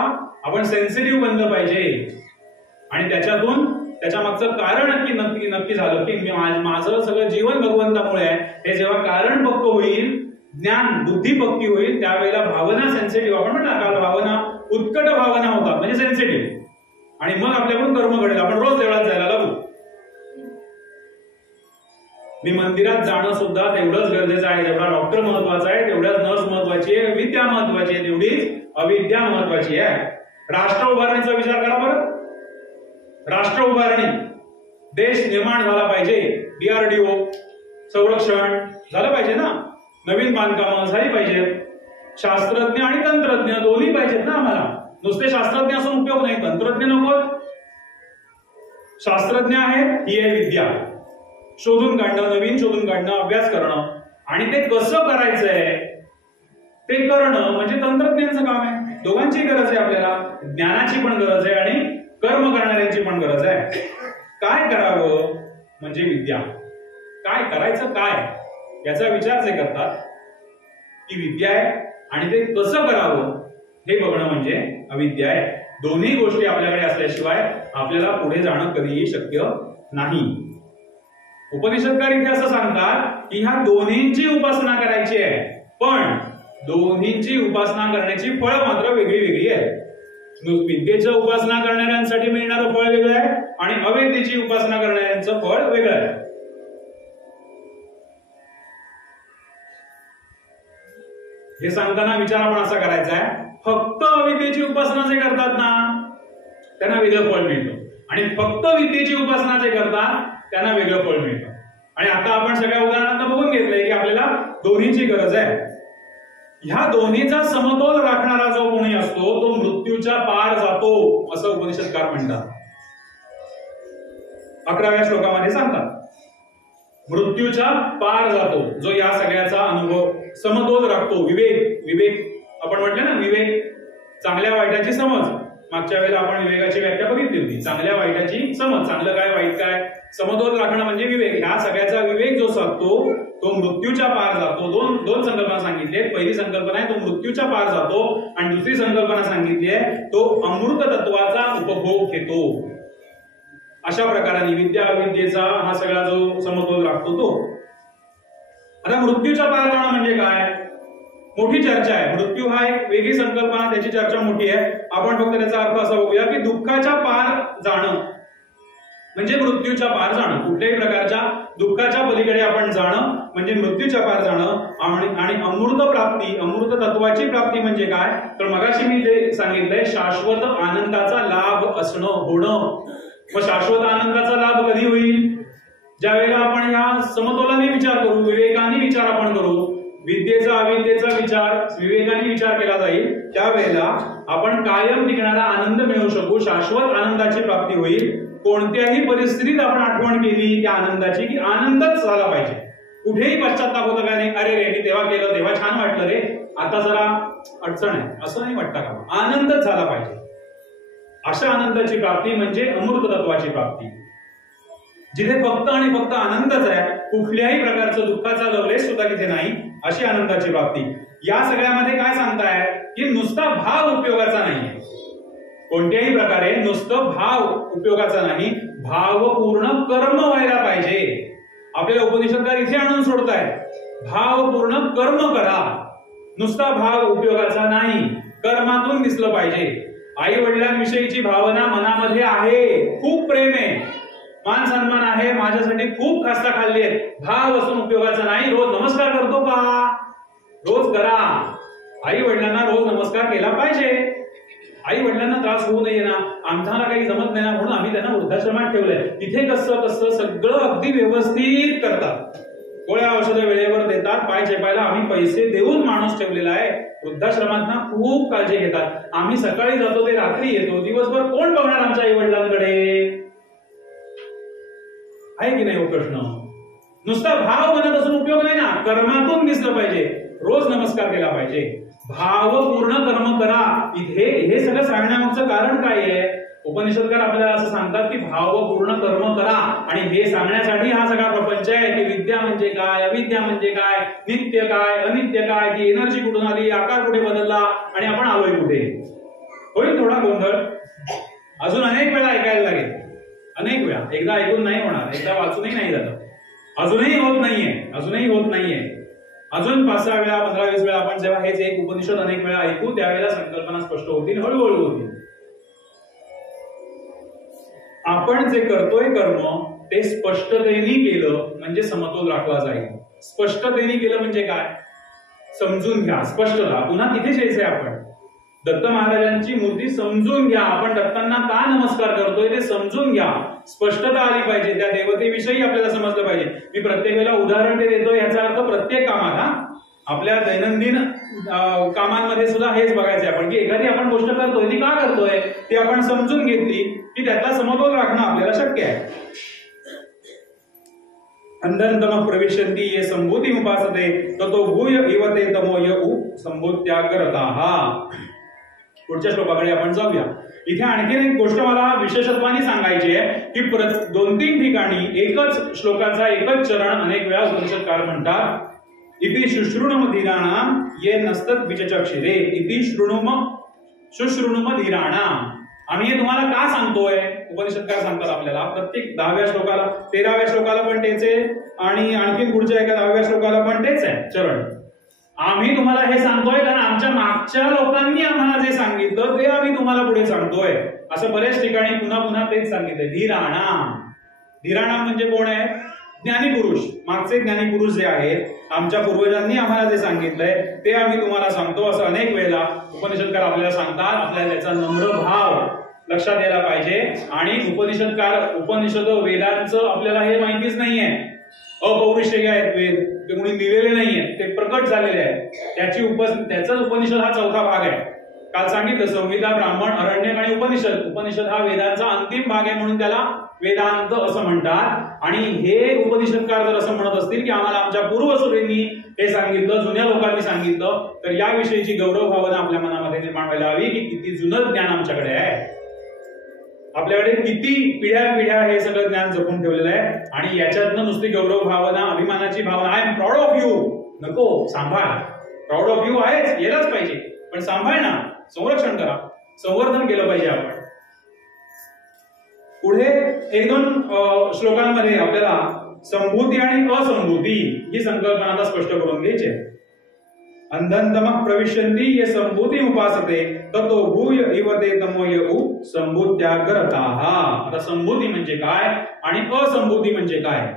आपण सेन्सिटिव्ह बनलं पाहिजे. आणि त्याच्यातून त्याच्या मागचं कारण नक्की झालं की माझं सगळं जीवन भगवंतामुळे आहे. हे जेव्हा कारण पक्क होईल, ज्ञान बुद्धी पक्की होईल, त्यावेळेला भावना सेन्सिटिव्ह, आपण म्हणतो काल भावना उत्कट भावना होतात म्हणजे सेन्सिटिव्ह. आणि मग आपल्याकडून कर्म घडेल. आपण रोज देवळात जायला लागू. मी मंदिरात जाणं सुद्धा तेवढंच गरजेचं आहे. जेवढा डॉक्टर महत्वाचा आहे तेवढ्याच नर्स महत्वाची आहे, विद्या महत्वाची आहे, तेवढीच अविद्या महत्वाची आहे. राष्ट्र उभारणीचा विचार करा बरं. राष्ट्र उभारणी, देश निर्माण झाला पाहिजे. DRDO संरक्षण झालं पाहिजे ना, नवीन बांधकामं झाली पाहिजेत. शास्त्रज्ञ आणि तंत्रज्ञ दोन्ही पाहिजेत ना आम्हाला. नुसते शास्त्रज्ञ असून उपयोग नाही, तंत्रज्ञ नको. शास्त्रज्ञ आहेत ही आहे विद्या. शोधून काढणं, नवीन शोधून काढणं, अभ्यास करणं, आणि ते कसं करायचंय ते करणं म्हणजे तंत्रज्ञानाचं काम आहे. दोघांची गरज आहे आपल्याला. ज्ञानाची पण गरज आहे आणि कर्म करणाऱ्यांची पण गरज आहे. काय करावं म्हणजे विद्या. काय करायचं काय याचा विचार जे करतात ती विद्या आहे. आणि ते कसं करावं हे बघणं म्हणजे अविद्या आहे. दोन्ही गोष्टी आपल्याकडे असल्याशिवाय आपल्याला पुढे जाणं कधीही शक्य नाही. उपनिषदकार इथे असं सांगतात की ह्या दोन्हींची उपासना करायची आहे, पण दोन्हींची उपासना करण्याची फळं मात्र वेगळी वेगळी आहेत. विद्येची उपासना करणाऱ्यांसाठी मिळणारं फळ वेगळं आहे आणि अविद्येची उपासना करणाऱ्यांचं फळ वेगळं आहे. हे सांगताना विचार आपण असा करायचा आहे, फक्त अविद्येची उपासना जे करतात ना त्यांना वेगळं फळ मिळतं आणि फक्त विद्येची उपासना जे करतात त्यांना वेगळं फळ मिळतं. आणि आता आपण सगळ्या उदाहरणांना बघून घेतलंय की आपल्याला दोन्हीची गरज आहे. ह्या दोन्हीचा समतोल राखणारा जो कोणी असतो तो मृत्यूच्या पार जातो असं उपनिषदकार म्हणतात. 11व्या श्लोकामध्ये सांगतात, मृत्यूच्या पार जातो जो या सगळ्याचा अनुभव समतोल राखतो. विवेक आपण म्हटलं ना, विवेक चांगल्या वाईटाची समज. मागच्या वेळेला आपण विवेकाची व्याख्या बघितली होती. चांगल्या वाईटाची समज, चांगलं काय वाईट काय, समतोल राखणं म्हणजे विवेक. ह्या सगळ्याचा विवेक जो साधतो तो मृत्यूच्या पार जातो. दोन संकल्पना सांगितली आहेत. पहिली संकल्पना आहे तो मृत्यूच्या पार जातो आणि दुसरी संकल्पना सांगितली आहे तो अमृत तत्वाचा उपभोग घेतो. अशा प्रकाराने विद्या अविद्येचा हा सगळा जो समतोल राखतो तो. आता मृत्यूच्या पार जाणं म्हणजे काय, मोठी चर्चा आहे. मृत्यू हा एक वेगळी संकल्पना, त्याची चर्चा मोठी आहे. आपण फक्त त्याचा अर्थ असा बघूया की दुःखाच्या पार जाणं म्हणजे मृत्यूच्या पार जाणं. कुठल्याही प्रकारच्या दुःखाच्या पलीकडे आपण जाणं म्हणजे मृत्यूच्या पार जाणं. आणि अमृत प्राप्ती, अमृत तत्वाची प्राप्ती म्हणजे काय, तर मगाशी मी जे सांगितलंय शाश्वत आनंदाचा लाभ असणं, होणं. मग शाश्वत आनंदाचा लाभ कधी होईल, ज्या वेळेला आपण या समतोलाने विचार करू, विवेकाने विचार आपण करू. विद्येचा अविद्येचा विचार विवेकाने विचार केला जाईल, त्यावेळेला आपण कायम टिकणारा आनंद मिळवू शकू, शाश्वत आनंदाची प्राप्ती होईल. कोणत्याही परिस्थितीत आपण आठवण केली त्या आनंदाची की आनंदच झाला पाहिजे. कुठेही पश्चाताप होता का नाही, अरे रे मी तेव्हा केलं तेव्हा छान वाटलं रे, आता जरा अडचण आहे, असं नाही वाटतं का, आनंदच झाला पाहिजे. अशा आनंदाची प्राप्ती म्हणजे अमृत तत्वाची प्राप्ती, जिथे फक्त आणि फक्त आनंदच आहे, कुठल्याही प्रकारचं दुःखाचा लवलेश सुद्धा तिथे नाही, अशी आनंदाची प्राप्ती. या सगळ्यामध्ये काय सांगताय की नुसता भाव उपयोगाचा नाहीये. कोणत्याही प्रकारे नुसतं भाव उपयोगाचा नाही, भावपूर्ण कर्म व्हायला पाहिजे. आपल्याला उपनिषदकार इथे आणून सोडताय, भावपूर्ण कर्म करा. नुसता भाव उपयोगाचा नाही, कर्मातून दिसलं पाहिजे. आई वडिलांविषयीची भावना मनामध्ये आहे, खूप प्रेम आहे, मान सन्मान आहे, माझ्यासाठी खूप खास्ता खाल्ली आहे, भाव असून उपयोगाचा नाही. रोज नमस्कार करतो का, रोज करा. आई वडिलांना रोज नमस्कार केला पाहिजे. आई वडिलांना त्रास होऊ नये ना, आम्हाला काही जमत नाही ना म्हणून आम्ही त्यांना वृद्धाश्रमात ठेवलंय. तिथे कसं सगळं अगदी व्यवस्थित करतात, गोळ्या औषधं वेळेवर देतात, पाय चेपायला आम्ही पैसे देऊन माणूस ठेवलेला आहे. वृद्धाश्रमात ना खूप काळजी घेतात. आम्ही सकाळी जातो ते रात्री येतो, दिवसभर कोण बघणार आमच्या आई वडिलांकडे, आहे की नाही हो प्रश्न. नुसता भाव मनात असून उपयोग नाही ना, कर्मातून दिसलं पाहिजे. रोज नमस्कार केला पाहिजे, भावपूर्ण कर्म करा. इथे हे सगळं सांगण्यामागचं कारण काय आहे, उपनिषदकार आपल्याला असं सांगतात की भावपूर्ण कर्म करा. आणि हे सांगण्यासाठी हा सगळा प्रपंच आहे की विद्या म्हणजे काय, अविद्या म्हणजे काय, नित्य काय, अनित्य काय, की एनर्जी कुठून आली, आकार कुठे बदलला आणि आपण आलोय कुठे. होईल थोडा गोंधळ, अजून अनेक वेळा ऐकायला लागेल, अनेक वेळा. एकदा ऐकून नाही होणार, एकदा वाचूनही नाही जात, अजूनही होत नाहीये. अजून 5-6 वेळा 15-20 वेळा आपण जेव्हा हेच एक उपनिषद अनेक वेळा ऐकू त्यावेळेला संकल्पना स्पष्ट होतील, हळूहळू होतील. आपण जे करतोय कर्म ते स्पष्टतेने केलं म्हणजे समतोल राखला जाईल. स्पष्टतेने केलं म्हणजे काय, समजून घ्या, स्पष्टता. पुन्हा तिथेच यायचंय आपण. दत्त महाराजांची मूर्ती समजून घ्या. आपण दत्तांना का नमस्कार करतोय ते समजून घ्या. स्पष्टता आली पाहिजे, त्या देवतेविषयी आपल्याला समजलं पाहिजे. मी प्रत्येक वेळेला उदाहरण ते देतो, याचा अर्थ प्रत्येक कामात, आपल्या दैनंदिन कामांमध्ये सुद्धा हेच बघायचंय आपण की एखादी आपण गोष्ट करतोय ती का करतोय ती आपण समजून घेतली की त्यातला समतोल राखणं आपल्याला शक्य आहे. अंधनतम प्रविशन्ति ये संभूती उपासते ततो भूय इवते तमो य संभूत्यागरताः. पुढच्या श्लोकाकडे आपण जाऊया. इथे आणखी एक गोष्ट मला विशेषत्वाने सांगायची आहे की 2-3 ठिकाणी एकच श्लोकाचा एकच चरण अनेक वेळा उपनिषदकार म्हणतात, इति शुश्रुणम धीराणाम ये नस्तत विचचक्षिरे. इति शुश्रुणम धीराणाम. आम्ही हे तुम्हाला का सांगतोय, उपनिषदकार सांगतात आपल्याला. प्रत्येक 10व्या श्लोकाला 13व्या श्लोकाला पण तेच आहे आणि आणखी पुढच्या एका 10व्या श्लोकाला पण तेच आहे चरण. आम्ही तुम्हाला हे सांगतोय कारण आमच्या मागच्या लोकांनी आम्हाला जे सांगितलं ते आम्ही तुम्हाला पुढे सांगतोय. असं बऱ्याच ठिकाणी पुन्हा पुन्हा तेच सांगितलंय. धीराणाम. धीराणाम म्हणजे कोण आहे? ज्ञानीपुरुष. मागचे ज्ञानीपुरुष जे आहेत आमच्या पूर्वजांनी आम्हाला जे सांगितलंय ते आम्ही तुम्हाला सांगतो असं अनेक वेळेला उपनिषदकार आपल्याला सांगतात. आपल्याला त्याचा नम्र भाव लक्षात यायला पाहिजे. आणि उपनिषद वेदांचं आपल्याला हे माहितीच नाहीये. अपौरुषेय आहेत वेद, ते कोणी दिलेले नाहीये, ते प्रकट झालेले आहेत. त्याचाच उपनिषद हा चौथा भाग आहे. काल सांगितलं संहिता, ब्राह्मण, अरण्यक आणि उपनिषद. उपनिषद हा वेदांचा अंतिम भाग आहे म्हणून त्याला वेदांत असं म्हणतात. आणि हे उपनिषदकार जर असं म्हणत असतील की आम्हाला आमच्या पूर्वसुरींनी हे सांगितलं, जुन्या लोकांनी सांगितलं, तर याविषयीची गौरव भावना आपल्या मनामध्ये निर्माण व्हायला हवी की किती जुनं ज्ञान आमच्याकडे आहे. आपल्याकडे किती पिढ्या हे सगळं ज्ञान जपून ठेवलेलं आहे. आणि याच्यातनं नुसती गौरव भावना, अभिमानाची भावना, I am proud of you नको, सांभाळ. प्राऊड ऑफ यू आहेच, येलाच पाहिजे, पण सांभाळ ना, संरक्षण करा, संवर्धन केलं पाहिजे आपण. पुढे एक दोन श्लोकांमध्ये आपल्याला संभूती आणि असंभूती ही संकल्पना आता स्पष्ट करून घ्यायची आहे. अंधंतमः प्रविशन्ति ये संभूती उपासते ततो भूय इव ते तमोयउ संभूत्यागरताः. आता संभूती म्हणजे काय आणि असंभूती म्हणजे काय?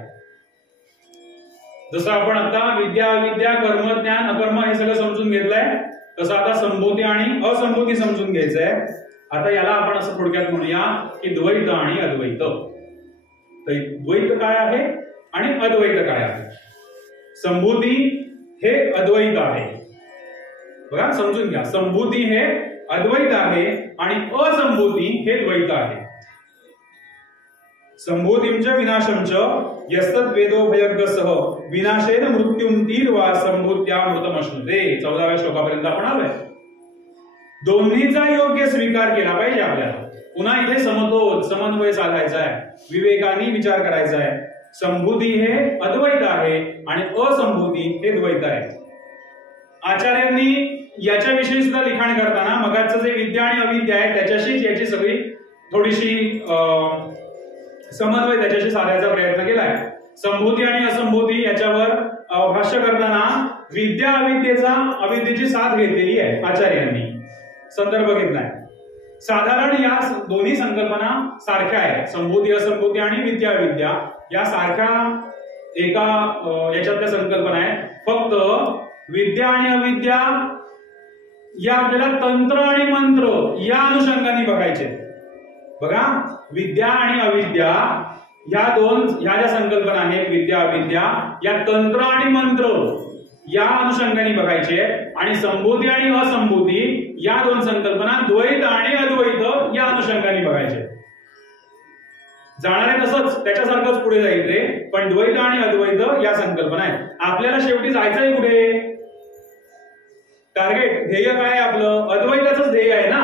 जसं आपण आता विद्या अविद्या, कर्म ज्ञान अकर्म हे सगळं समजून घेतलंय, तसं आता संभूती आणि असंभूती समजून घ्यायचंय. आता याला आपण असं थोडक्यात म्हणूया की द्वैत आणि अद्वैत. द्वैत काय आहे आणि अद्वैत काय आहे? संभूती हे अद्वैत आहे, बघा समजून घ्या. संभूती हे अद्वैत आहे आणि असंभूती हे द्वैत आहे. संभूतींच विनाशंच यस्तद वेदो भयग्रसह विनाशेन मृत्युं तीर्वा संभूत्या मृतमश्नुते. 14व्या श्लोकापर्यंत आपण आलोय. दोन्हीचा योग्य स्वीकार केला पाहिजे आपल्याला. पुन्हा इथे समतोल, समन्वय साधायचा आहे, विवेकाने विचार करायचा आहे. संभूती हे अद्वैत आहे आणि असंभूती हे द्वैत आहे. आचार्यांनी याच्याविषयी सुद्धा लिखाण करताना मगाचं जे विद्या आणि अविद्या आहे त्याच्याशीच याची सगळी थोडीशी समन्वय त्याच्याशी साधायचा प्रयत्न केलाय. संभूती आणि असंभूती याच्यावर भाष्य करताना विद्या अविद्येची साथ घेतलेली आहे आचार्यांनी, संदर्भ घेतलाय. साधारण या दोन्ही संकल्पना सारख्या आहेत. संभूती असंभूती आणि विद्या अविद्या या सारख्या एका याच्यातल्या संकल्पना आहेत. फक्त विद्या आणि अविद्या या आपल्याला तंत्र आणि मंत्र या अनुषंगाने बघायचे. बघा, विद्या आणि अविद्या ह्या ज्या संकल्पना आहेत, विद्या अविद्या, या तंत्र आणि मंत्र या अनुषंगाने बघायचे. आणि संभूती आणि असंभूती या दोन संकल्पना द्वैत आणि अद्वैत या अनुषंगाने बघायचे. जाणारे तसंच त्याच्यासारखंच पुढे जाईल ते, पण द्वैत आणि अद्वैत या संकल्पना आहेत. आपल्याला शेवटी जायचंय कुठे? टार्गेट, ध्येय काय आपलं? अद्वैताचंच ध्येय आहे ना,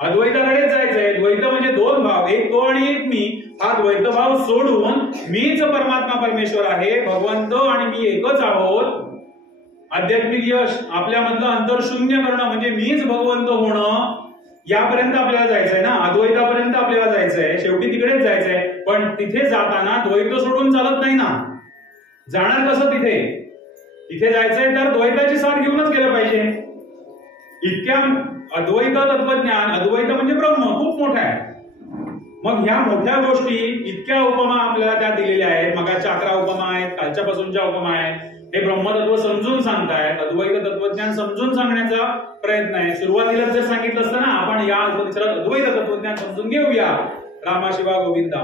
अद्वैताकडेच जायचंय. द्वैत म्हणजे दोन भाव, एक तो आणि एक मी. हा द्वैत भाव सोडून मीच परमात्मा परमेश्वर आहे, भगवंत आणि मी एकच आहोत. आध्यात्मिक यश आपल्यामधलं अंतर शून्य करणं म्हणजे मीच भगवंत होणं, यापर्यंत आपल्याला जायचंय ना, अद्वैतापर्यंत आपल्याला जायचंय, शेवटी तिकडेच जायचंय. पण तिथे जाताना द्वैत सोडून चालत नाही ना. जाणार कसं तिथे जायचंय तर द्वैताची साथ घेऊनच गेलं पाहिजे. इतक्या अद्वैत तत्वज्ञान, अद्वैत म्हणजे ब्रह्म खूप मोठा आहे. मग ह्या मोठ्या गोष्टी इतक्या उपमा आपल्याला त्या दिलेल्या आहेत. मगाच्या 11 उपमा आहेत, कालच्यापासूनच्या उपमा आहेत. हे ब्रह्मतत्व समजून सांगतायत, अद्वैत तत्वज्ञान समजून सांगण्याचा प्रयत्न आहे. सुरुवातीला जर सांगितलं असतं ना आपण या उपनिषदात अद्वैत तत्वज्ञान समजून घेऊया, रामा शिवा गोविंदा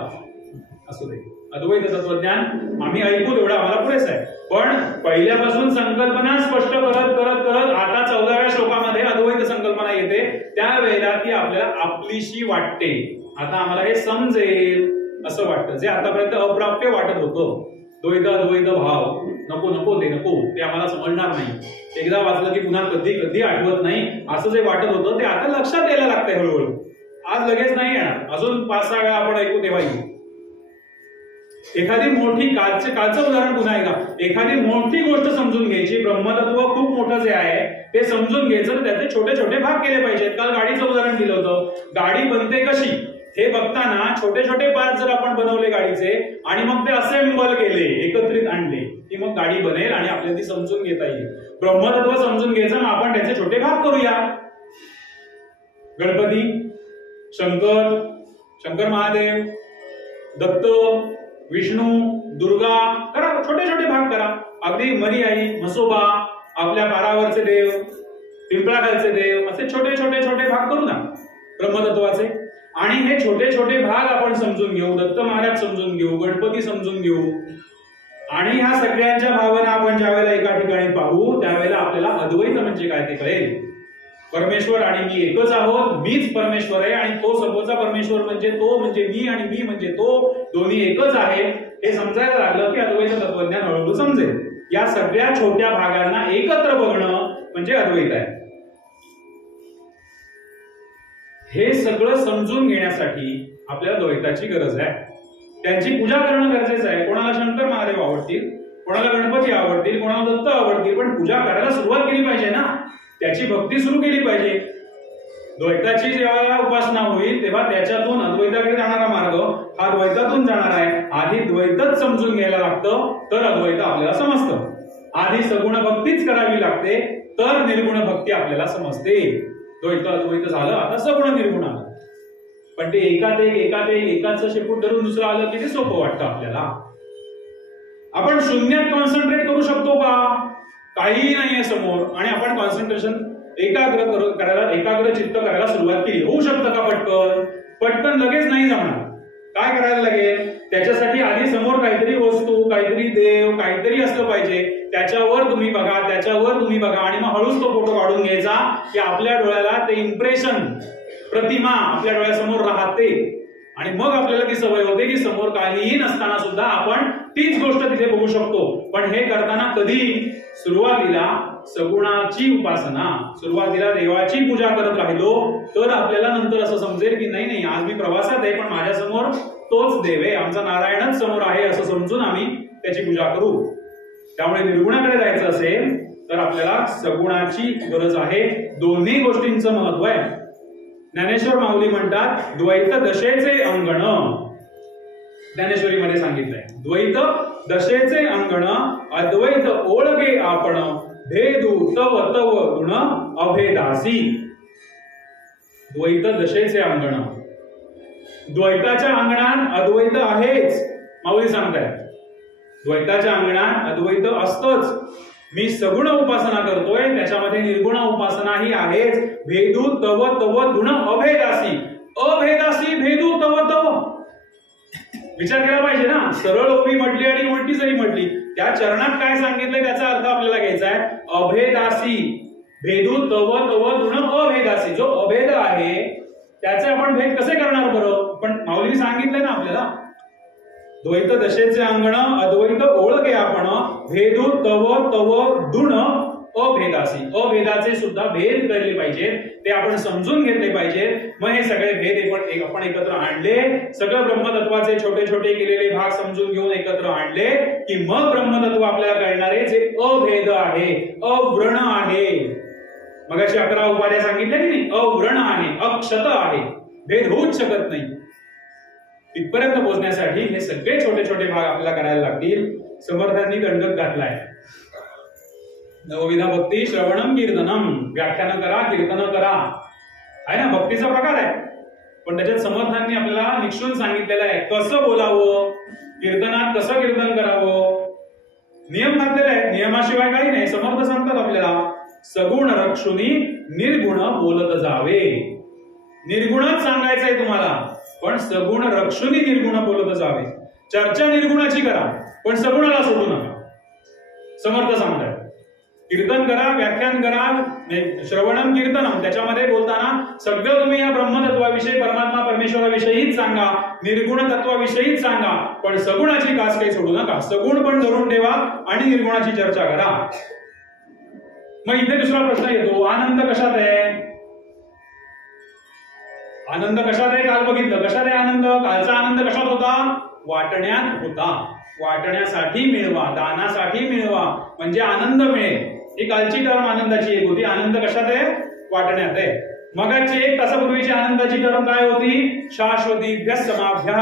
असू दे, अद्वैत तत्वज्ञान आम्ही ऐकू तेवढं आम्हाला पुरेसं आहे. पण पहिल्यापासून संकल्पना स्पष्ट करत करत करत आता 14व्या श्लोकामध्ये अद्वैत संकल्पना येते. त्यावेळेला ती आपल्याला आपलीशी वाटते. आता आम्हाला हे समजेल असं वाटतं, जे आतापर्यंत अप्राप्य वाटत होतं. द्वैत अद्वैत भाव नको ते आम्हाला समजणार नाही. एकदा वाचलं की पुन्हा कधी आठवत नाही असं जे वाटत होतं ते आता लक्षात यायला लागतंय हळूहळू. आज लगेच नाही येणार, अजून 5-6 वेळा आपण ऐकू तेव्हा येईल. एखादी मोठी कालचं उदाहरण पुन्हा एकदा, एखादी मोठी गोष्ट समजून घ्यायची, ब्रह्मतत्व खूप मोठं जे आहे ते समजून घ्यायचं, त्याचे छोटे छोटे भाग केले पाहिजेत. काल गाडीचं उदाहरण दिलं होतं. गाडी बनते कशी हे बघताना छोटे छोटे पार्ट जर आपण बनवले गाडीचे आणि मग ते असेंबल केले, एकत्रित आणले, की मग गाडी बनेल आणि आपल्याला ती समजून घेता येईल. ब्रह्मतत्व समजून घ्यायचं, मग आपण त्याचे छोटे भाग करूया. गणपती, शंकर महादेव, दत्त, विष्णू, दुर्गा करा, छोटे छोटे भाग करा. अगदी मरी आई, म्हसोबा, आपल्या पारावरचे देव, पिंपळाखालचे देव, असे छोटे छोटे छोटे भाग करू ना ब्रह्मतत्वाचे. आणि हे छोटे छोटे भाग आपण समजून घेऊ, दत्त महाराज समजून घेऊ, गणपती समजून घेऊ. आणि ह्या सगळ्यांच्या भावना आपण ज्यावेळेला एका ठिकाणी पाहू त्यावेळेला आपल्याला अद्वैत म्हणजे काय ते कळेल. परमेश्वर आणि मी एकच आहोत, मीच परमेश्वर आहे आणि तो सर्वचा परमेश्वर म्हणजे तो म्हणजे मी आणि मी म्हणजे तो, दोन्ही एकच आहे हे समजायला लागलं की अद्वैत तत्वज्ञान हळूहळू समजेल. या सगळ्या छोट्या भागांना एकत्र बघणं म्हणजे अद्वैत आहे. हे सगळं समजून घेण्यासाठी आपल्याला द्वैताची गरज आहे. त्यांची पूजा करणं गरजेचं आहे. कोणाला शंकर महादेव आवडतील, कोणाला गणपती आवडतील, कोणाला दत्त आवडतील, पण पूजा करायला सुरुवात केली पाहिजे ना, त्याची भक्ती सुरू केली पाहिजे. द्वैताची जेव्हा उपासना होईल तेव्हा त्याच्यातून अद्वैताकडे जाणारा मार्ग हा द्वैतातून जाणार आहे. आधी द्वैतच समजून घ्यायला लागतं तर अद्वैत आपल्याला समजतं. आधी सगुण भक्तीच करावी लागते तर निर्गुण भक्ती आपल्याला समजते. द्वैत अद्वैत झालं, आता सगुण निर्गुण आलं. पण ते एकात एकाचं शेपूट धरून दुसरं आलं की ते सोपं वाटतं आपल्याला. आपण शून्यात कॉन्सन्ट्रेट करू शकतो का? काहीही नाहीये समोर आणि आपण कॉन्सन्ट्रेशन एकाग्र चित्त करायला सुरुवात केली, होऊ शकतं का पटकन लगेच नाही जमणार. काय करायला लागेल? त्याच्यासाठी आधी समोर काहीतरी वस्तू, काहीतरी देव, काहीतरी असलं पाहिजे. त्याच्यावर तुम्ही बघा आणि मग हळूच तो फोटो काढून घ्यायचा की आपल्या डोळ्याला ते इम्प्रेशन, प्रतिमा आपल्या डोळ्यासमोर राहते आणि मग आपल्याला ती सवय होते की समोर काहीही नसताना सुद्धा आपण तीच गोष्ट तिथे बघू शकतो. पण हे करताना कधी? सुरुवातीला सगुणाची उपासना, सुरुवातीला देवाची पूजा करत राहिलो तर आपल्याला नंतर असं समजेल की नाही आज मी प्रवासात आहे पण माझ्यासमोर तोच देव आहे, आमचा नारायणच समोर आहे असं समजून आम्ही त्याची पूजा करू. त्यामुळे निर्गुणाकडे जायचं असेल तर आपल्याला सगुणाची गरज आहे. दोन्ही गोष्टींचं महत्व आहे. ज्ञानेश्वर माऊली म्हणतात द्वैत दशेचे अंगण. ज्ञानेश्वरीमध्ये सांगितलंय द्वैत दशेचे अंगण, अद्वैत ओळखे आपण, भेदू तव तव गुण अभेदासी. द्वैत दशेचे अंगण, द्वैताच्या अंगणात अद्वैत आहेच. माऊली सांगतायत द्वैताच्या अंगणात अद्वैत असतच. मी सगुण उपासना करतोय त्याच्यामध्ये निर्गुण उपासनाही आहेच. भेदू तव तव गुण अभेदासी. अभेदासी भेदू तव तव. विचार केला पाहिजे ना. सरळ ओवी म्हटली आणि उलटी जरी म्हटली त्या चरणात काय सांगितलंय त्याचा अर्थ आपल्याला घ्यायचा आहे. अभेदासी भेदू तव तव गुण अभेदासी. जो अभेद आहे त्याचे आपण भेद कसे करणार बरं? पण माऊलीने सांगितलंय ना आपल्याला द्वैत दशेचे अंगण, अद्वैत ओळखे आपण, भेदू तव तव गुण अभेदासी. अभेदाचे सुद्धा भेद कळले पाहिजेत, ते आपण समजून घेतले पाहिजेत. मग हे सगळे भेद आपण एकत्र आणले, सगळं ब्रह्मतत्वाचे छोटे छोटे केलेले भाग समजून घेऊन एकत्र आणले की मग ब्रह्मतत्व आपल्याला कळणारे जे अभेद आहे, अव्रण आहे. मगाशी 11 उपाध्या सांगितल्या की नाही, अव्रण आहे, अक्षत आहे, भेद होऊच शकत नाही. इथपर्यंत पोहोचण्यासाठी हे सगळे छोटे छोटे भाग आपल्याला करायला लागतील. समर्थांनी दंडक घातलाय. नवविधा भक्ती श्रवणम कीर्तनम. व्याख्यान करा, कीर्तन करा, आहे ना, भक्तीचा प्रकार आहे. पण त्याच्यात समर्थांनी आपल्याला निक्षून सांगितलेलं आहे कसं बोलावं, कीर्तनात कसं कीर्तन करावं. नियम घातलेला आहे, नियमाशिवाय काही नाही. समर्थ सांगतात आपल्याला सगुण रक्षुनी निर्गुण बोलत जावे. निर्गुणच सांगायचंय तुम्हाला पण सगुण रक्षुनी निर्गुण बोलत जावे. चर्चा निर्गुणाची करा पण सगुणाला सोडू नका. समर्थ सांगताय कीर्तन करा, व्याख्यान करा, श्रवणम कीर्तनम. त्याच्यामध्ये बोलताना सगळं तुम्ही या ब्रह्मतत्वाविषयी, परमात्मा परमेश्वराविषयीच सांगा, निर्गुण तत्वाविषयीच सांगा, पण सगुणाची कास काही सोडू नका. सगुण पण धरून ठेवा आणि निर्गुणाची चर्चा करा. मग इथे दुसरा प्रश्न येतो, आनंद कशात आहे? आनंद कशात आहे? काल बघितलं कशात आहे आनंद. कालचा आनंद कशात होता? वाटण्यात होता. वाटण्यासाठी मिळवा, दानासाठी मिळवा म्हणजे आनंद मिळेल. ही कालची टर्म आनंदाची एक होती. आनंद कशात आहे? वाटण्यात आहे. मगाची 1 तासापूर्वीची आनंदाची टर्म काय होती? शाश्वती व्यसमाभ्या.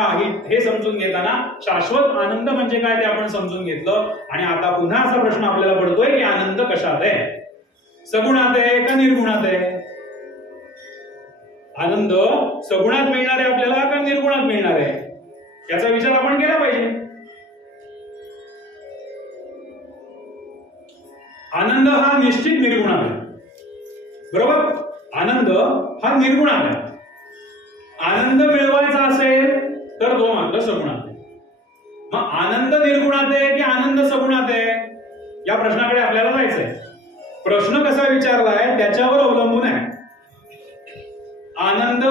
हे समजून घेताना शाश्वत आनंद म्हणजे काय ते आपण समजून घेतलं. आणि आता पुन्हा असा प्रश्न आपल्याला पडतोय की आनंद कशात आहे? सगुणात आहे का निर्गुणात आहे? आनंद सगुणात मिळणार आहे आपल्याला का निर्गुणात मिळणार आहे याचा विचार आपण केला पाहिजे. आनंद हा निश्चित निर्गुणात आहे, बरोबर? आनंद हा निर्गुणात आहे. आनंद मिळवायचा असेल तर तो मात्र सगुणात आहे. मग आनंद निर्गुणात आहे की आनंद सगुणात आहे या प्रश्नाकडे आपल्याला जायचंय. प्रश्न कसा विचारलाय त्याच्यावर अवलंबून आहे. आनंद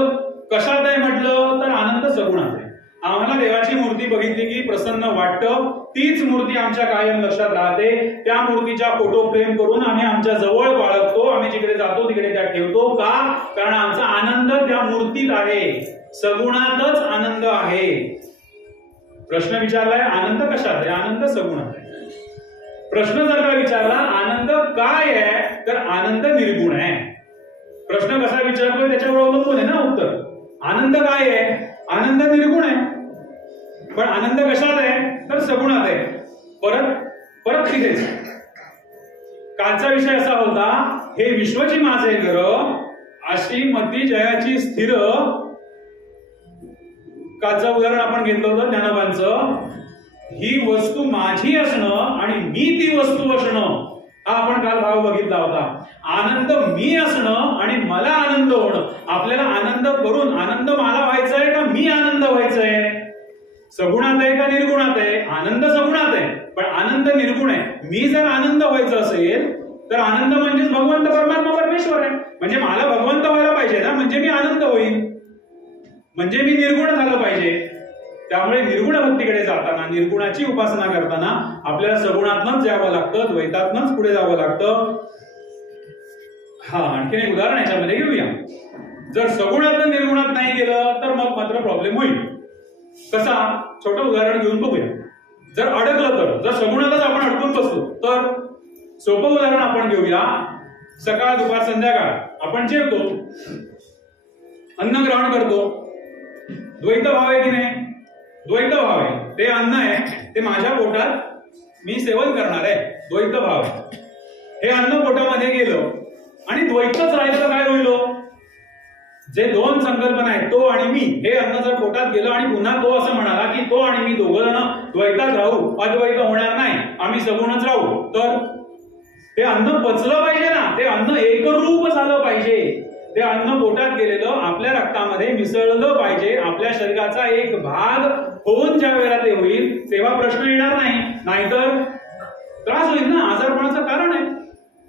कशात आहे म्हटलं तर आनंद सगुणात आहे. आम्हाला देवाची मूर्ती बघितली की प्रसन्न वाटतं, तीच मूर्ती आमच्या कायम लक्षात राहते. त्या मूर्तीच्या फोटो फ्रेम करून आम्ही आमच्या जवळ बाळगतो, आम्ही जिकडे जातो तिकडे त्या ठेवतो. का? कारण आमचा आनंद त्या मूर्तीत आहे, सगुणातच आनंद आहे. प्रश्न विचारलाय आनंद कशात आहे? आनंद सगुणात आहे. प्रश्न जर का विचारला आनंद काय आहे तर आनंद निर्गुण आहे. प्रश्न कसा विचारतोय त्याच्यावर अवलंबून आहे ना उत्तर. आनंद काय आहे? आनंद निर्गुण आहे. पण आनंद कशात आहे तर सगुणात आहे. परत तिथेच कालचा विषय असा होता, हे विश्वची माझे घर, अशी मती जयाची स्थिर. कालचं उदाहरण आपण घेतलं होतं ज्ञानोबांचं. ही वस्तू माझी असणं आणि मी ती वस्तू असणं हा आपण काल भाव बघितला होता. आनंद मी असणं आणि मला आनंद होणं. आपल्याला आनंद करून आनंद मला व्हायचा आहे का मी आनंद व्हायचा आहे? सगुणात आहे का निर्गुणात आहे? आनंद सगुणात आहे पण आनंद निर्गुण आहे. मी जर आनंद व्हायचं असेल तर आनंद म्हणजेच भगवंत परमात्मा परमेश्वर आहे. म्हणजे मला भगवंत व्हायला पाहिजे ना, म्हणजे मी आनंद होईल, म्हणजे मी निर्गुण झालं पाहिजे. त्यामुळे निर्गुण भक्तीकडे जाताना, निर्गुणाची उपासना करताना आपल्याला सगुणातनच जावं लागतं, द्वैतातनच पुढे जावं लागतं. आणखीन एक उदाहरण याच्यामध्ये घेऊया. जर सगुणातनं निर्गुणात नाही गेलं तर मग मात्र प्रॉब्लेम होईल. कसा? छोटं उदाहरण घेऊन बघूया. जर अडकलं तर, जर सगुणातच आपण अडकून बसलो तर सोपं उदाहरण आपण घेऊया. सकाळ दुपार संध्याकाळ आपण जेवतो, अन्न ग्रहण करतो. द्वैत भाव आहे की नाही? द्वैत भाव आहे. ते अन्न आहे ते माझ्या पोटात मी सेवन करणार आहे, द्वैत भाव आहे. हे अन्न पोटामध्ये गेलं आणि द्वैतच राहिलं तर काय होईल? जे दोन संकल्पना आहेत तो आणि मी, हे अन्न जर पोटात गेलं आणि पुन्हा तो असं म्हणाला की तो आणि मी दोघं जण द्वैतात राहू, अद्वैत होणार नाही, आम्ही सगुणच राहू, तर ते अन्न पचलं पाहिजे ना. ते अन्न एकरूप झालं पाहिजे. ते अन्न पोटात गेलेलं आपल्या रक्तामध्ये मिसळलं पाहिजे. आपल्या शरीराचा एक भाग होऊन ज्या वेळेला ते होईल तेव्हा प्रश्न येणार नाही, नाहीतर त्रास होईल ना, आजारपणाचं कारण आहे.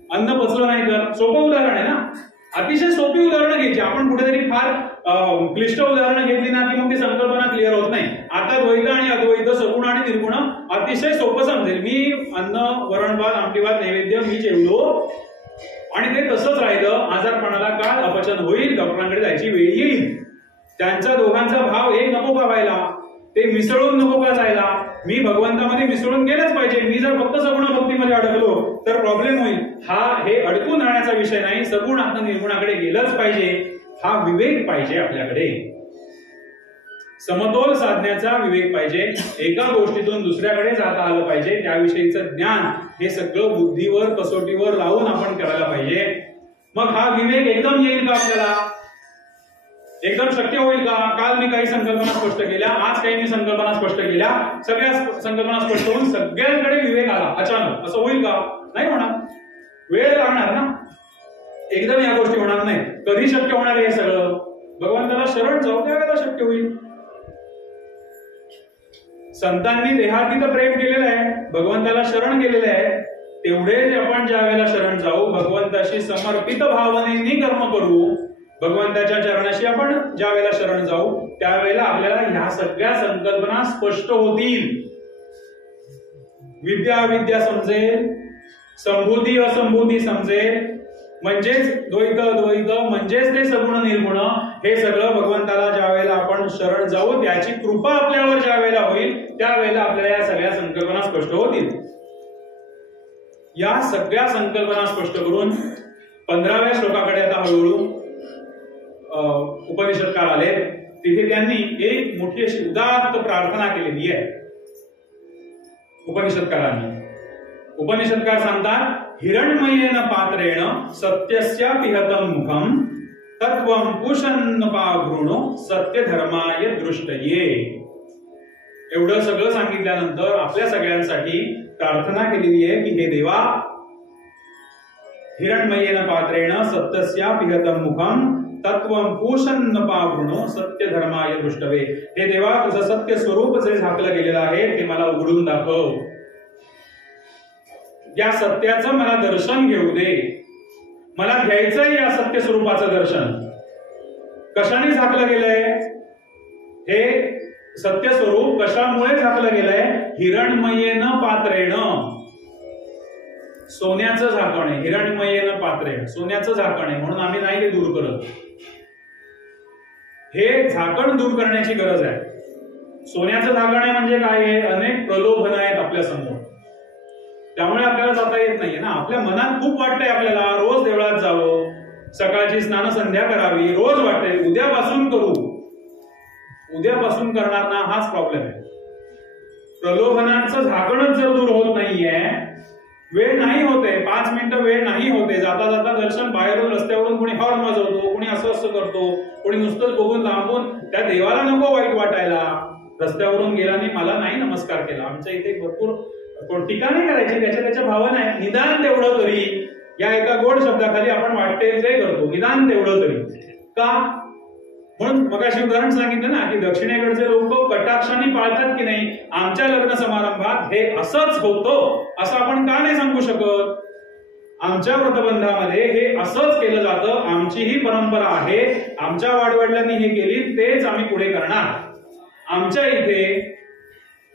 अन्न पचलं नाही तर. सोपं उदाहरण आहे ना, अतिशय सोपी उदाहरणं घ्यायची. आपण कुठेतरी फार क्लिष्ट उदाहरणं घेतली ना की मग ती संकल्पना क्लिअर होत नाही. आता द्वैत आणि अद्वैत, सगुण आणि निर्गुण अतिशय सोपं समजेल. मी अन्न, वरण भात, आमटी भात, नैवेद्य मी जेवलो आणि ते तसंच राहिलं, आजारपणाला काळ अपचन होईल, डॉक्टरांकडे जायची वेळ येईल. त्यांचा दोघांचा भाव एक नको का व्हायला? ते मिसळून नको का जायला? मी भगवंतामध्ये मिसळून गेलंच पाहिजे. मी जर फक्त सगुण भक्तीमध्ये अडकलो तर प्रॉब्लेम होईल. हे अडकून राहण्याचा विषय नाही, सगुणातनं निर्गुणाकडे गेलंच पाहिजे. हा विवेक पाहिजे आपल्याकडे, समतोल साधण्याचा विवेक पाहिजे. एका गोष्टीतून दुसऱ्याकडे जाता आलं पाहिजे. त्याविषयीचं ज्ञान हे सगळं बुद्धीवर, कसोटीवर लावून आपण करायला पाहिजे. मग हा विवेक एकदम येईल का आपल्याला? एकदम शक्य होईल का? काल मी काही संकल्पना स्पष्ट केल्या, आज काही मी संकल्पना स्पष्ट केल्या, सगळ्या संकल्पना स्पष्ट होऊन सगळ्यांकडे विवेक आला अचानक, असं होईल का? नाही होणार, वेळ लागणार ना. एकदम या गोष्टी होणार नाही. कधी शक्य होणार हे सगळं? भगवंताला शरण जाऊ त्यावेळेला शक्य होईल. संतांनी देहातीत प्रेम केलेलं आहे, भगवंताला शरण गेलेलं आहे. तेवढेच आपण ज्या वेळेला शरण जाऊ, भगवंताशी समर्पित भावनेने कर्म करू, भगवंताच्या चरणाशी आपण ज्या वेळेला शरण जाऊ त्यावेळेला आपल्याला ह्या सगळ्या संकल्पना स्पष्ट होतील. विद्या अविद्या समजेल, संभूती असंभूती समजेल, म्हणजेच द्वैत अद्वैत, म्हणजेच ते सगुण निर्गुण, हे सगळं भगवंताला ज्या वेळेला आपण शरण जाऊ, त्याची कृपा आपल्यावर ज्या वेळेला होईल त्यावेळेला आपल्याला या सगळ्या संकल्पना स्पष्ट होतील. या सगळ्या संकल्पना स्पष्ट करून 15व्या श्लोकाकडे आता हळूहळू उपनिषदकार आले, तिथे त्यांनी एक मोठी अशी उदात्त प्रार्थना केलेली आहे उपनिषदकारांनी. उपनिषदकार सांगतात, हिरण्मयेन पात्रेण सत्यस्या पिहतं मुखम तत्वं पुषन्नपाघृणो सत्य धर्माय दृष्टये. एवढं सगळं सांगितल्यानंतर आपल्या सगळ्यांसाठी प्रार्थना केलेली आहे की हे देवा, हिरण्मयेन पात्रेण सत्यस्या पिहतं मुखम तत्वं पुषन्नपाघृणो सत्य धर्माय दृष्टवे. हे देवा, तुझं सत्य स्वरूप जे झाकलं गेलेलं आहे ते मला उघडून दाखव. या सत्याचं मला दर्शन घेऊ दे. मला घ्यायचंय या सत्य स्वरूपाचं दर्शन. कशाने झाकलं गेलंय हे सत्य स्वरूप? कशामुळे झाकलं गेलंय? हिरण्मयेन पात्रेण. सोन्याचं झाकण आहे. हिरण्मयेन पात्रेण सोन्याचं झाकण आहे, म्हणून आम्ही नाही ते दूर करत. हे झाकण दूर करण्याची गरज आहे. सोन्याचं झाकण आहे म्हणजे काय आहे? अनेक प्रलोभन आहेत आपल्या समोर, त्यामुळे आपल्याला जाता येत नाहीये ना. आपल्या मनात खूप वाटतंय आपल्याला रोज देवळात जावं, सकाळची स्नान संध्या करावी, रोज वाटतंय उद्यापासून करू. उद्यापासून करणार ना, हाच प्रॉब्लेम आहे. प्रलोभनांचं झाकणच जर दूर होत नाहीये, वेळ नाही होते, 5 मिनिटं वेळ नाही होते, जाता जाता दर्शन बाहेरून रस्त्यावरून कोणी हॉर्न वाजवतो, कोणी असं असं करतो, कोणी नुसतंच बघून लांबून, त्या देवाला नको वाईट वाटायला. रस्त्यावरून गेल्याने मला नाही नमस्कार केला. आमच्या इथे भरपूर ठिकाणी करायची, त्याच्या भावना आहे. निदान तेवढं तरी या एका गोड शब्दाखाली आपण वाटते ते करतो, निदान तेवढं तरी का. म्हणून मगाशी उदाहरण सांगितलं ना की दक्षिणेकडचे लोक कटाक्षाने पाळतात की नाही, आमच्या लग्न समारंभात हे असंच होतं असं आपण का नाही सांगू शकत? आमच्या व्रतबंधामध्ये हे असंच केलं जातं, आमची ही परंपरा आहे, आमच्या वाडवडिलांनी हे केली, तेच आम्ही पुढे करणार. आमच्या इथे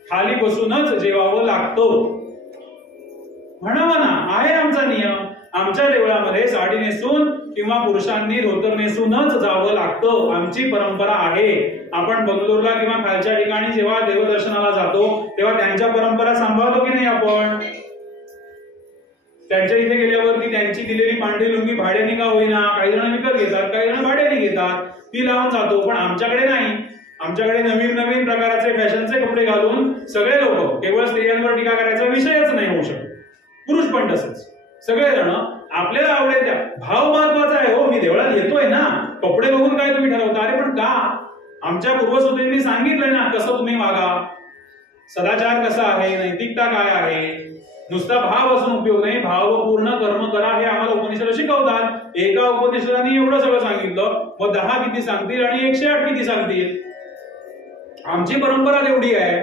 खाली बसूनच जेवावं लागतं म्हणावं ना, आहे आमचा नियम. आमच्या देवळामध्ये साडी नेसून किंवा पुरुषांनी धोतर नेसूनच जावं लागतं, आमची परंपरा आहे. आपण बंगलोरला किंवा खालच्या ठिकाणी जेव्हा देवदर्शनाला जातो तेव्हा त्यांच्या परंपरा सांभाळतो की नाही आपण? त्यांच्या इथे गेल्यावरती त्यांची दिलेली पांढरी लुंगी भाड्याने का होईना, काही जण विकत घेतात, काही जण भाड्याने घेतात, ती लावून जातो. पण आमच्याकडे नाही. आमच्याकडे नवीन नवीन प्रकारचे फॅशनचे कपडे घालून सगळे लोक, केवळ स्त्रियांवर टीका करायचा विषयच नाही होऊ शकत, पुरुष पण तसंच, सगळेजण आपल्याला आवडेल त्या. भाव महत्वाचा आहे हो. मी देवळात येतोय ना, कपडे बघून काय तुम्ही ठरवता? अरे पण का? आमच्या पूर्वसुधींनी सांगितलंय ना कसं तुम्ही वागा, सदाचार कसा आहे, नैतिकता काय आहे. नुसता भाव असून उपयोग नाही, भावपूर्ण कर्म करा हे आम्हाला उपनिषद शिकवतात. एका उपनिषदाने एवढं सगळं सांगितलं, मग 10 किती सांगतील आणि 108 किती सांगतील? आमची परंपरा तेवढी आहे.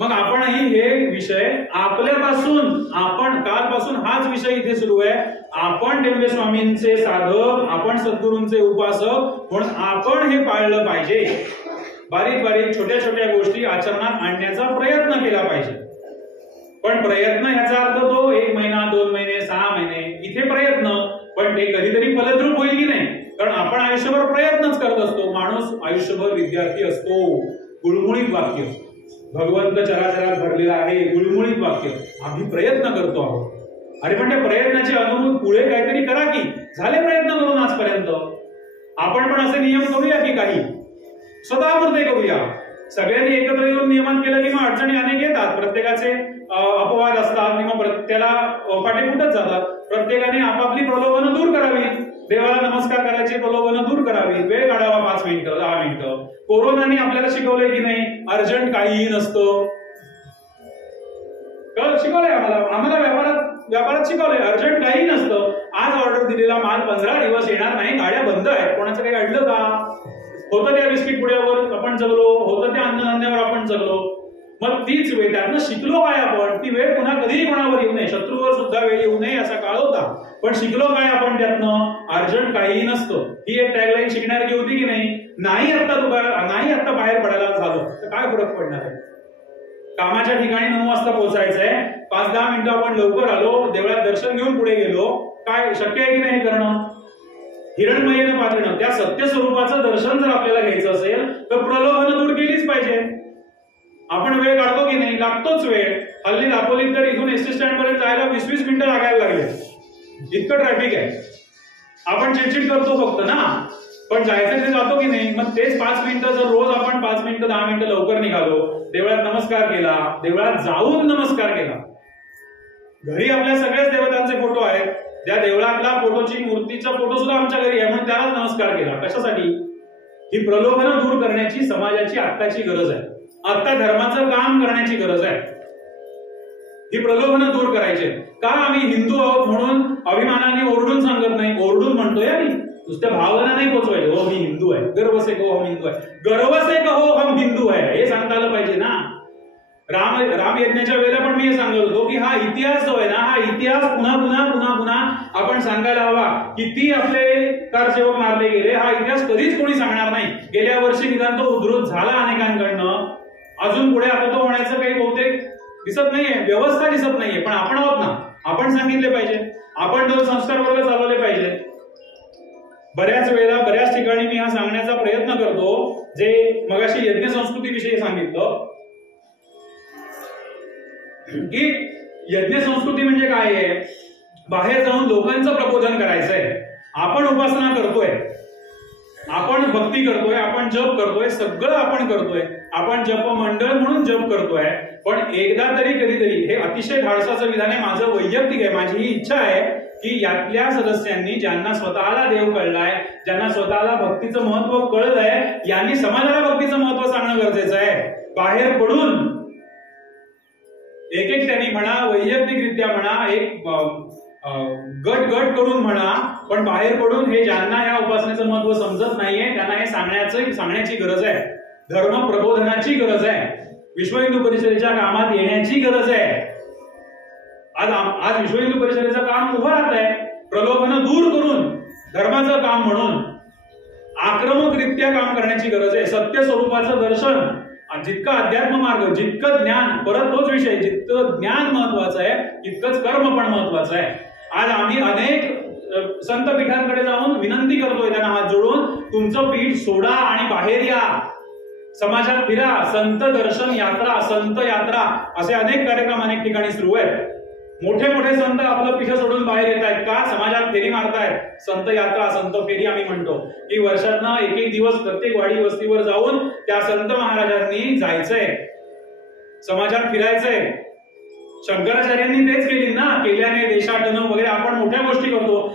मग आपणही हे विषय आपल्यापासून, आपण कालपासून हाच विषय इथे सुरू आहे. आपण टेंबे स्वामींचे साधक, आपण सद्गुरूंचे उपासक, म्हणून आपण हे पाळलं पाहिजे. बारीक बारीक छोट्या छोट्या गोष्टी आचरणात आणण्याचा प्रयत्न केला पाहिजे. पण प्रयत्न ह्याचा अर्थ तो 1 महिना 2 महिने 6 महिने इथे प्रयत्न, पण ते कधीतरी फलद्रूप होईल की नाही? कारण आपण आयुष्यभर प्रयत्नच करत असतो. माणूस आयुष्यभर विद्यार्थी असतो. गुळमुळीत वाक्य, भगवंत चराचरात भरलेला आहे, गुळमुळीत वाक्य. आम्ही प्रयत्न करतो आहोत. अरे पण त्या प्रयत्नाची अनुभूत पुढे काहीतरी करा की. झाले प्रयत्न करून आजपर्यंत. आपण पण असे नियम करूया की काही सदापुरते करूया. सगळ्यांनी एकत्र येऊन नियमन केलं की मग अडचणी अनेक येतात. प्रत्येकाचे अपवाद असतात किंवा त्याला पाठी फुटत जातात. प्रत्येकाने आपापली प्रलोभनं दूर करावी. देवाला नमस्कार करायची प्रलोभनं दूर करावी. वेळ काढावा 5 मिनिटं 10 मिनिटं. कोरोनाने आपल्याला शिकवलंय की नाही अर्जंट काहीही नसतं? शिकवलंय आम्हाला व्यापारात शिकवलंय अर्जंट काही नसतं. आज ऑर्डर दिलेला माल 15 दिवस येणार नाही, गाड्या बंद आहेत. कोणाचं काही अडलं का? होतं त्या बिस्किट पुड्यावर आपण जगलो, होतं त्या अन्नधान्यावर आपण जगलो. मग तीच वेळ, त्यातनं शिकलो काय आपण? ती वेळ पुन्हा कधीही कोणावर येऊ नये, शत्रूवर सुद्धा वेळ येऊ नये असा काळ होता. पण शिकलो काय आपण त्यातनं? अर्जंट काहीही नसतं. ही एक टॅगलाईन शिकणारी होती की नाही? नाही आता बाहेर पडायला झालं तर काय फरक पडणार आहे? कामाच्या ठिकाणी 9 वाजता पोहोचायचंय, 5-10 मिनिटं आपण लवकर आलो, देवळात दर्शन घेऊन पुढे गेलो, काय शक्य आहे की नाही करणं? हिरण्मयेन पात्रेण, त्या सत्य स्वरूपाचं दर्शन जर आपल्याला घ्यायचं असेल तर प्रलोभनं दूर केलीच पाहिजे. आपण वेळ काढतो की नाही? लागतोच वेळ. हल्ली दापोलीत तर इथून एसटी स्टँड पर्यंत जायला 20-20 मिनिटं लागायला लागले, इतकं ट्रॅफिक आहे. आपण चिडचिड करतो फक्त ना, पण जायचं ते जातो की नाही. मग तेच 5 मिनिटं जर रोज आपण 5 मिनिटं 10 मिनिटं लवकर निघालो, देवळात नमस्कार केला, देवळात जाऊन नमस्कार केला. घरी आपल्या सगळ्याच देवतांचे फोटो आहेत, त्या देवळातला फोटोची मूर्तीचा फोटो सुद्धा आमच्या घरी आहे, म्हणून त्यालाच नमस्कार केला. कशासाठी? ही प्रलोभनं दूर करण्याची समाजाची आत्ताची गरज आहे. आता धर्माचं काम करण्याची गरज आहे. ही प्रलोभनं दूर करायची. का आम्ही हिंदू आहोत म्हणून अभिमानाने ओरडून सांगत नाही, ओरडून म्हणतोय आम्ही, नुसत्या भावना नाही पोचवायचे. हो मी हिंदू आहे, गर्व से कहो हम हिंदू आहे, गर्व से कहो हम हिंदू आहे, हे सांगता आलं पाहिजे ना. राम यज्ञाच्या वेळेला पण मी हे सांगत होतो की हा इतिहास जो आहे ना, हा इतिहास पुन्हा पुन्हा पुन्हा पुन्हा आपण सांगायला हवा. किती आपले कारसेवक मारले गेले, हा इतिहास कधीच कोणी सांगणार नाही. गेल्या वर्षी निदान तो उद्धृत झाला अनेकांकडनं, अजून पुढे आता तो होण्याचं काही बहुतेक दिसत नाहीये, व्यवस्था दिसत नाहीये. पण आपण आहोत ना, आपण सांगितले पाहिजे, आपण तो संस्कार वर्ग चालवले पाहिजे. बऱ्याच वेळेला बऱ्याच ठिकाणी मी हा सांगण्याचा प्रयत्न करतो, जे मगाशी यज्ञ संस्कृतीविषयी सांगितलं की यज्ञ संस्कृती म्हणजे काय आहे. बाहेर जाऊन लोकांचं प्रबोधन करायचंय. आपण उपासना करतोय, आपण भक्ती करतोय, आपण जप करतोय, सगळं आपण करतोय, आपण जप मंडळ म्हणून जप करतोय. पण एकदा तरी कधीतरी, हे अतिशय धाडसाचं विधान आहे, माझं वैयक्तिक आहे, माझी ही इच्छा आहे की यातल्या सदस्यांनी ज्यांना स्वतःला देव कळलाय, ज्यांना स्वतःला भक्तीचं महत्व कळलंय, यांनी समाजाला भक्तीचं महत्व सांगणं गरजेचं आहे. बाहेर पडून एक त्यांनी म्हणा, वैयक्तिकरित्या म्हणा, एक गट गट करून म्हणा, पण बाहेर पडून हे ज्यांना ह्या उपासनेचं महत्व समजत नाहीये त्यांना हे सांगण्याची गरज आहे. धर्म प्रबोधनाची गरज आहे. विश्व हिंदू परिषदेच्या कामात येण्याची गरज आहे. आज विश्व हिंदू परिषदेचं काम उभं राहत आहे, प्रलोभनं दूर करून धर्माचं काम म्हणून आक्रमकरित्या काम करण्याची गरज आहे. सत्य स्वरूपाचं दर्शन, जितका अध्यात्म मार्ग, जितकं ज्ञान, परत तोच विषय, जितकं ज्ञान महत्वाचं आहे तितकंच कर्म पण महत्वाचं आहे. आज आम्ही अनेक संत पीठांकडे जाऊन विनंती करतोय त्यांना हात जोडून, तुमचं पीठ सोडा आणि बाहेर या, समाजात फिरा, संत दर्शन यात्रा, संत यात्रा, असे अनेक कार्यक्रम अनेक ठिकाणी सुरू आहेत. मोठे मोठे संत आपलं पीठ सोडून बाहेर येत आहेत का? समाजात फेरी मारतायत. संत यात्रा, संत फेरी आम्ही म्हणतो की वर्षातनं एक एक दिवस प्रत्येक वाडी वस्तीवर जाऊन त्या संत महाराजांनी जायचंय, समाजात फिरायचंय. शंकराचार्यांनी तेच केली ना, केल्याने देशाटन वगैरे आपण मोठ्या गोष्टी करतो.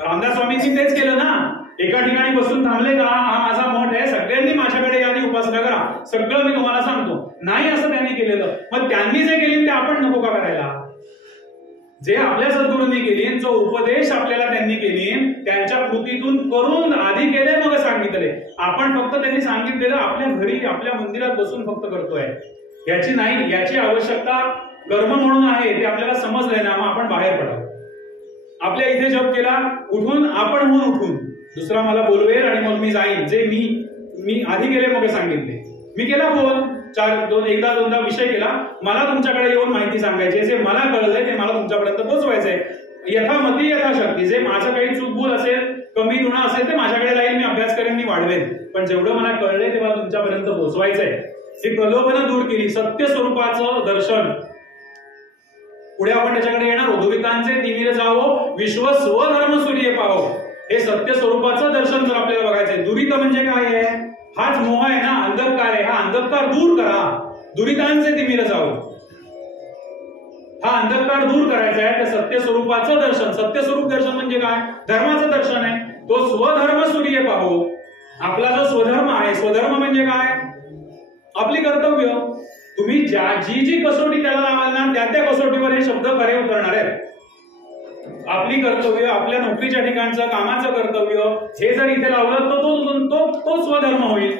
रामदास स्वामींनी तेच केलं ना. एका ठिकाणी बसून थांबले का, हा माझा मठ आहे, सगळ्यांनी माझ्याकडे या आणि उपासना करा, सगळं मी तुम्हाला सांगतो, नाही असं त्यांनी केलेलं. मग त्यांनी जे केले ते आपण नको का करायला? जे आपल्या सद्गुरूंनी केली, जो उपदेश आपल्याला त्यांनी केली, त्यांच्या कृतीतून करून आधी केले मग सांगितले. आपण फक्त त्यांनी सांगितलेलं आपल्या घरी आपल्या मंदिरात बसून फक्त करतोय, याची नाही, याची आवश्यकता कर्म म्हणून आहे ते आपल्याला समजलंय ना. मग आपण बाहेर पडावं. आपल्या इथे जप केला, उठून आपण म्हणून उठून दुसरा मला बोलवेल आणि मग मी जाईन, जे मी आधी केले मग सांगितले. मी केला फोन, एकदा दोनदा विषय केला, मला तुमच्याकडे येऊन माहिती सांगायची, जे मला कळलंय ते मला तुमच्यापर्यंत पोहोचवायचंय. यथामती यथाशक्ती, जे माझं काही चूकभूल असेल, कमी गुण असेल ते माझ्याकडे राहील, मी अभ्यास करेन, मी वाढवेन, पण जेवढं मला कळलंय तेव्हा तुमच्यापर्यंत पोहोचवायचंय. ही प्रलोभनं दूर केली. सत्य स्वरूपाचं दर्शन, पुढे आपण त्याच्याकडे येणार. उद्धवितांचे तिमिर जावो, विश्व स्वधर्म सूर्य पाहो. हे सत्य स्वरूपाचं दर्शन जर आपल्याला बघायचंय. दुरित म्हणजे काय आहे? हाच मोह आहे ना, अंधकार आहे. हा अंधकार दूर करा. दुरितांचे तिमिर जावो, हा अंधकार दूर करायचा आहे. त्या सत्य स्वरूपाचं दर्शन. सत्य स्वरूप दर्शन म्हणजे काय? धर्माचं दर्शन आहे. तो स्वधर्म सूर्य पाहो. आपला जो स्वधर्म आहे, स्वधर्म म्हणजे काय? आपली कर्तव्य. तुम्ही जी कसोटी त्याला लावाल ना, त्या कसोटीवर हे शब्द खरे उतरणार आहेत. आपली कर्तव्य, आपल्या नोकरीच्या ठिकाणचं कामाचं कर्तव्य, हे जर इथे लावलं तर तो स्वधर्म होईल.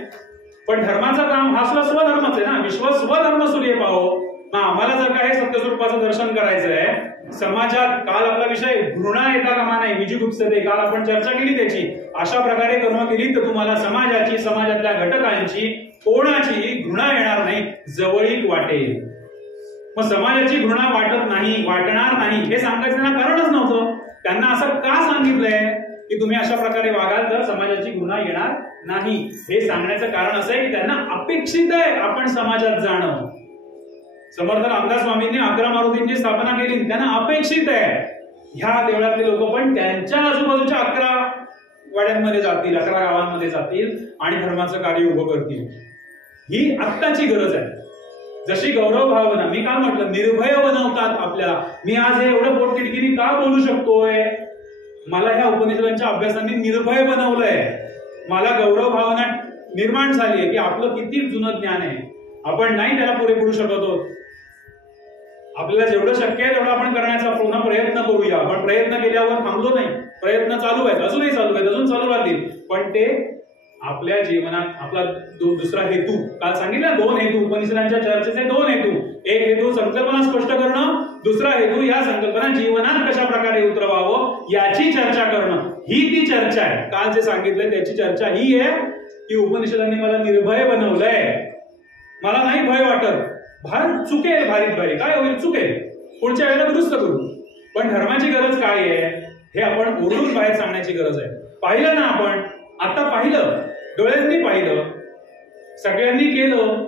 पण धर्माचं काम हा स्वधर्मच आहे ना. विश्व स्वधर्म सूर्य पाहो. आम्हाला जर काय सत्यस्वरूपाचं दर्शन करायचं आहे, समाजात काल आपला विषय घृणा येता कामा नाही, विजिगुप्सते, काल आपण चर्चा केली त्याची. अशा प्रकारे कर्म केली तर तुम्हाला समाजाची, समाजातल्या घटकांची कोणाची घृणा येणार नाही, जवळीक वाटेल. मग समाजाची घृणा वाटत नाही, वाटणार नाही, हे सांगायचं त्यांना कारणच नव्हतं. त्यांना असं का सांगितलंय की तुम्ही अशा प्रकारे वागाल तर समाजाची घृणा येणार नाही? हे सांगण्याचं कारण असं आहे की त्यांना अपेक्षित आहे आपण समाजात जाणं. समर्थ रामदास स्वामींनी 11 मारुतींची स्थापना केली, त्यांना अपेक्षित आहे ह्या देवळातले लोक पण त्यांच्या आजूबाजूच्या 11 वाड्यांमध्ये जातील, 11 गावांमध्ये जातील आणि धर्माचं कार्य उभं करतील. ही आत्ताची गरज आहे. जशी गौरव भावना, मी काय म्हटलं, निर्भय बनवतात आपल्याला. मी आज हे एवढं पोटतिडकीने का बोलू शकतोय? मला ह्या उपनिषदांच्या अभ्यासांनी निर्भय बनवलंय. मला गौरव भावना निर्माण झाली आहे की आपलं किती जुनं ज्ञान आहे, आपण नाही त्याला पुरे करू शकत आहोत. आपल्याला जेवढं शक्य आहे तेवढं आपण करण्याचा पुन्हा प्रयत्न करूया. आपण प्रयत्न केल्यावर थांबलो नाही, प्रयत्न चालू आहेत, अजूनही चालू आहेत, अजून चालू राहतील. पण ते आपल्या जीवनात आपला दुसरा हेतू, काल सांगितलं 2 हेतू उपनिषदांच्या चर्चेचे 2 हेतू. एक हेतू संकल्पना स्पष्ट करणं, दुसरा हेतू या संकल्पना जीवनात कशा प्रकारे उतरवावं याची चर्चा करणं. ही ती चर्चा आहे. काल जे सांगितलंय त्याची चर्चा ही आहे की उपनिषदांनी मला निर्भय बनवलंय. मला नाही भय वाटत. भारत चुकेल, भारी काय होईल, चुकेल, पुढच्या वेळेला दुरुस्त करू. पण धर्माची गरज काय आहे हे आपण ओरडून बाहेर सांगण्याची गरज आहे. पाहिलं ना आपण, आता पाहिलं, डोळ्यांनी पाहिलं, सगळ्यांनी केलं,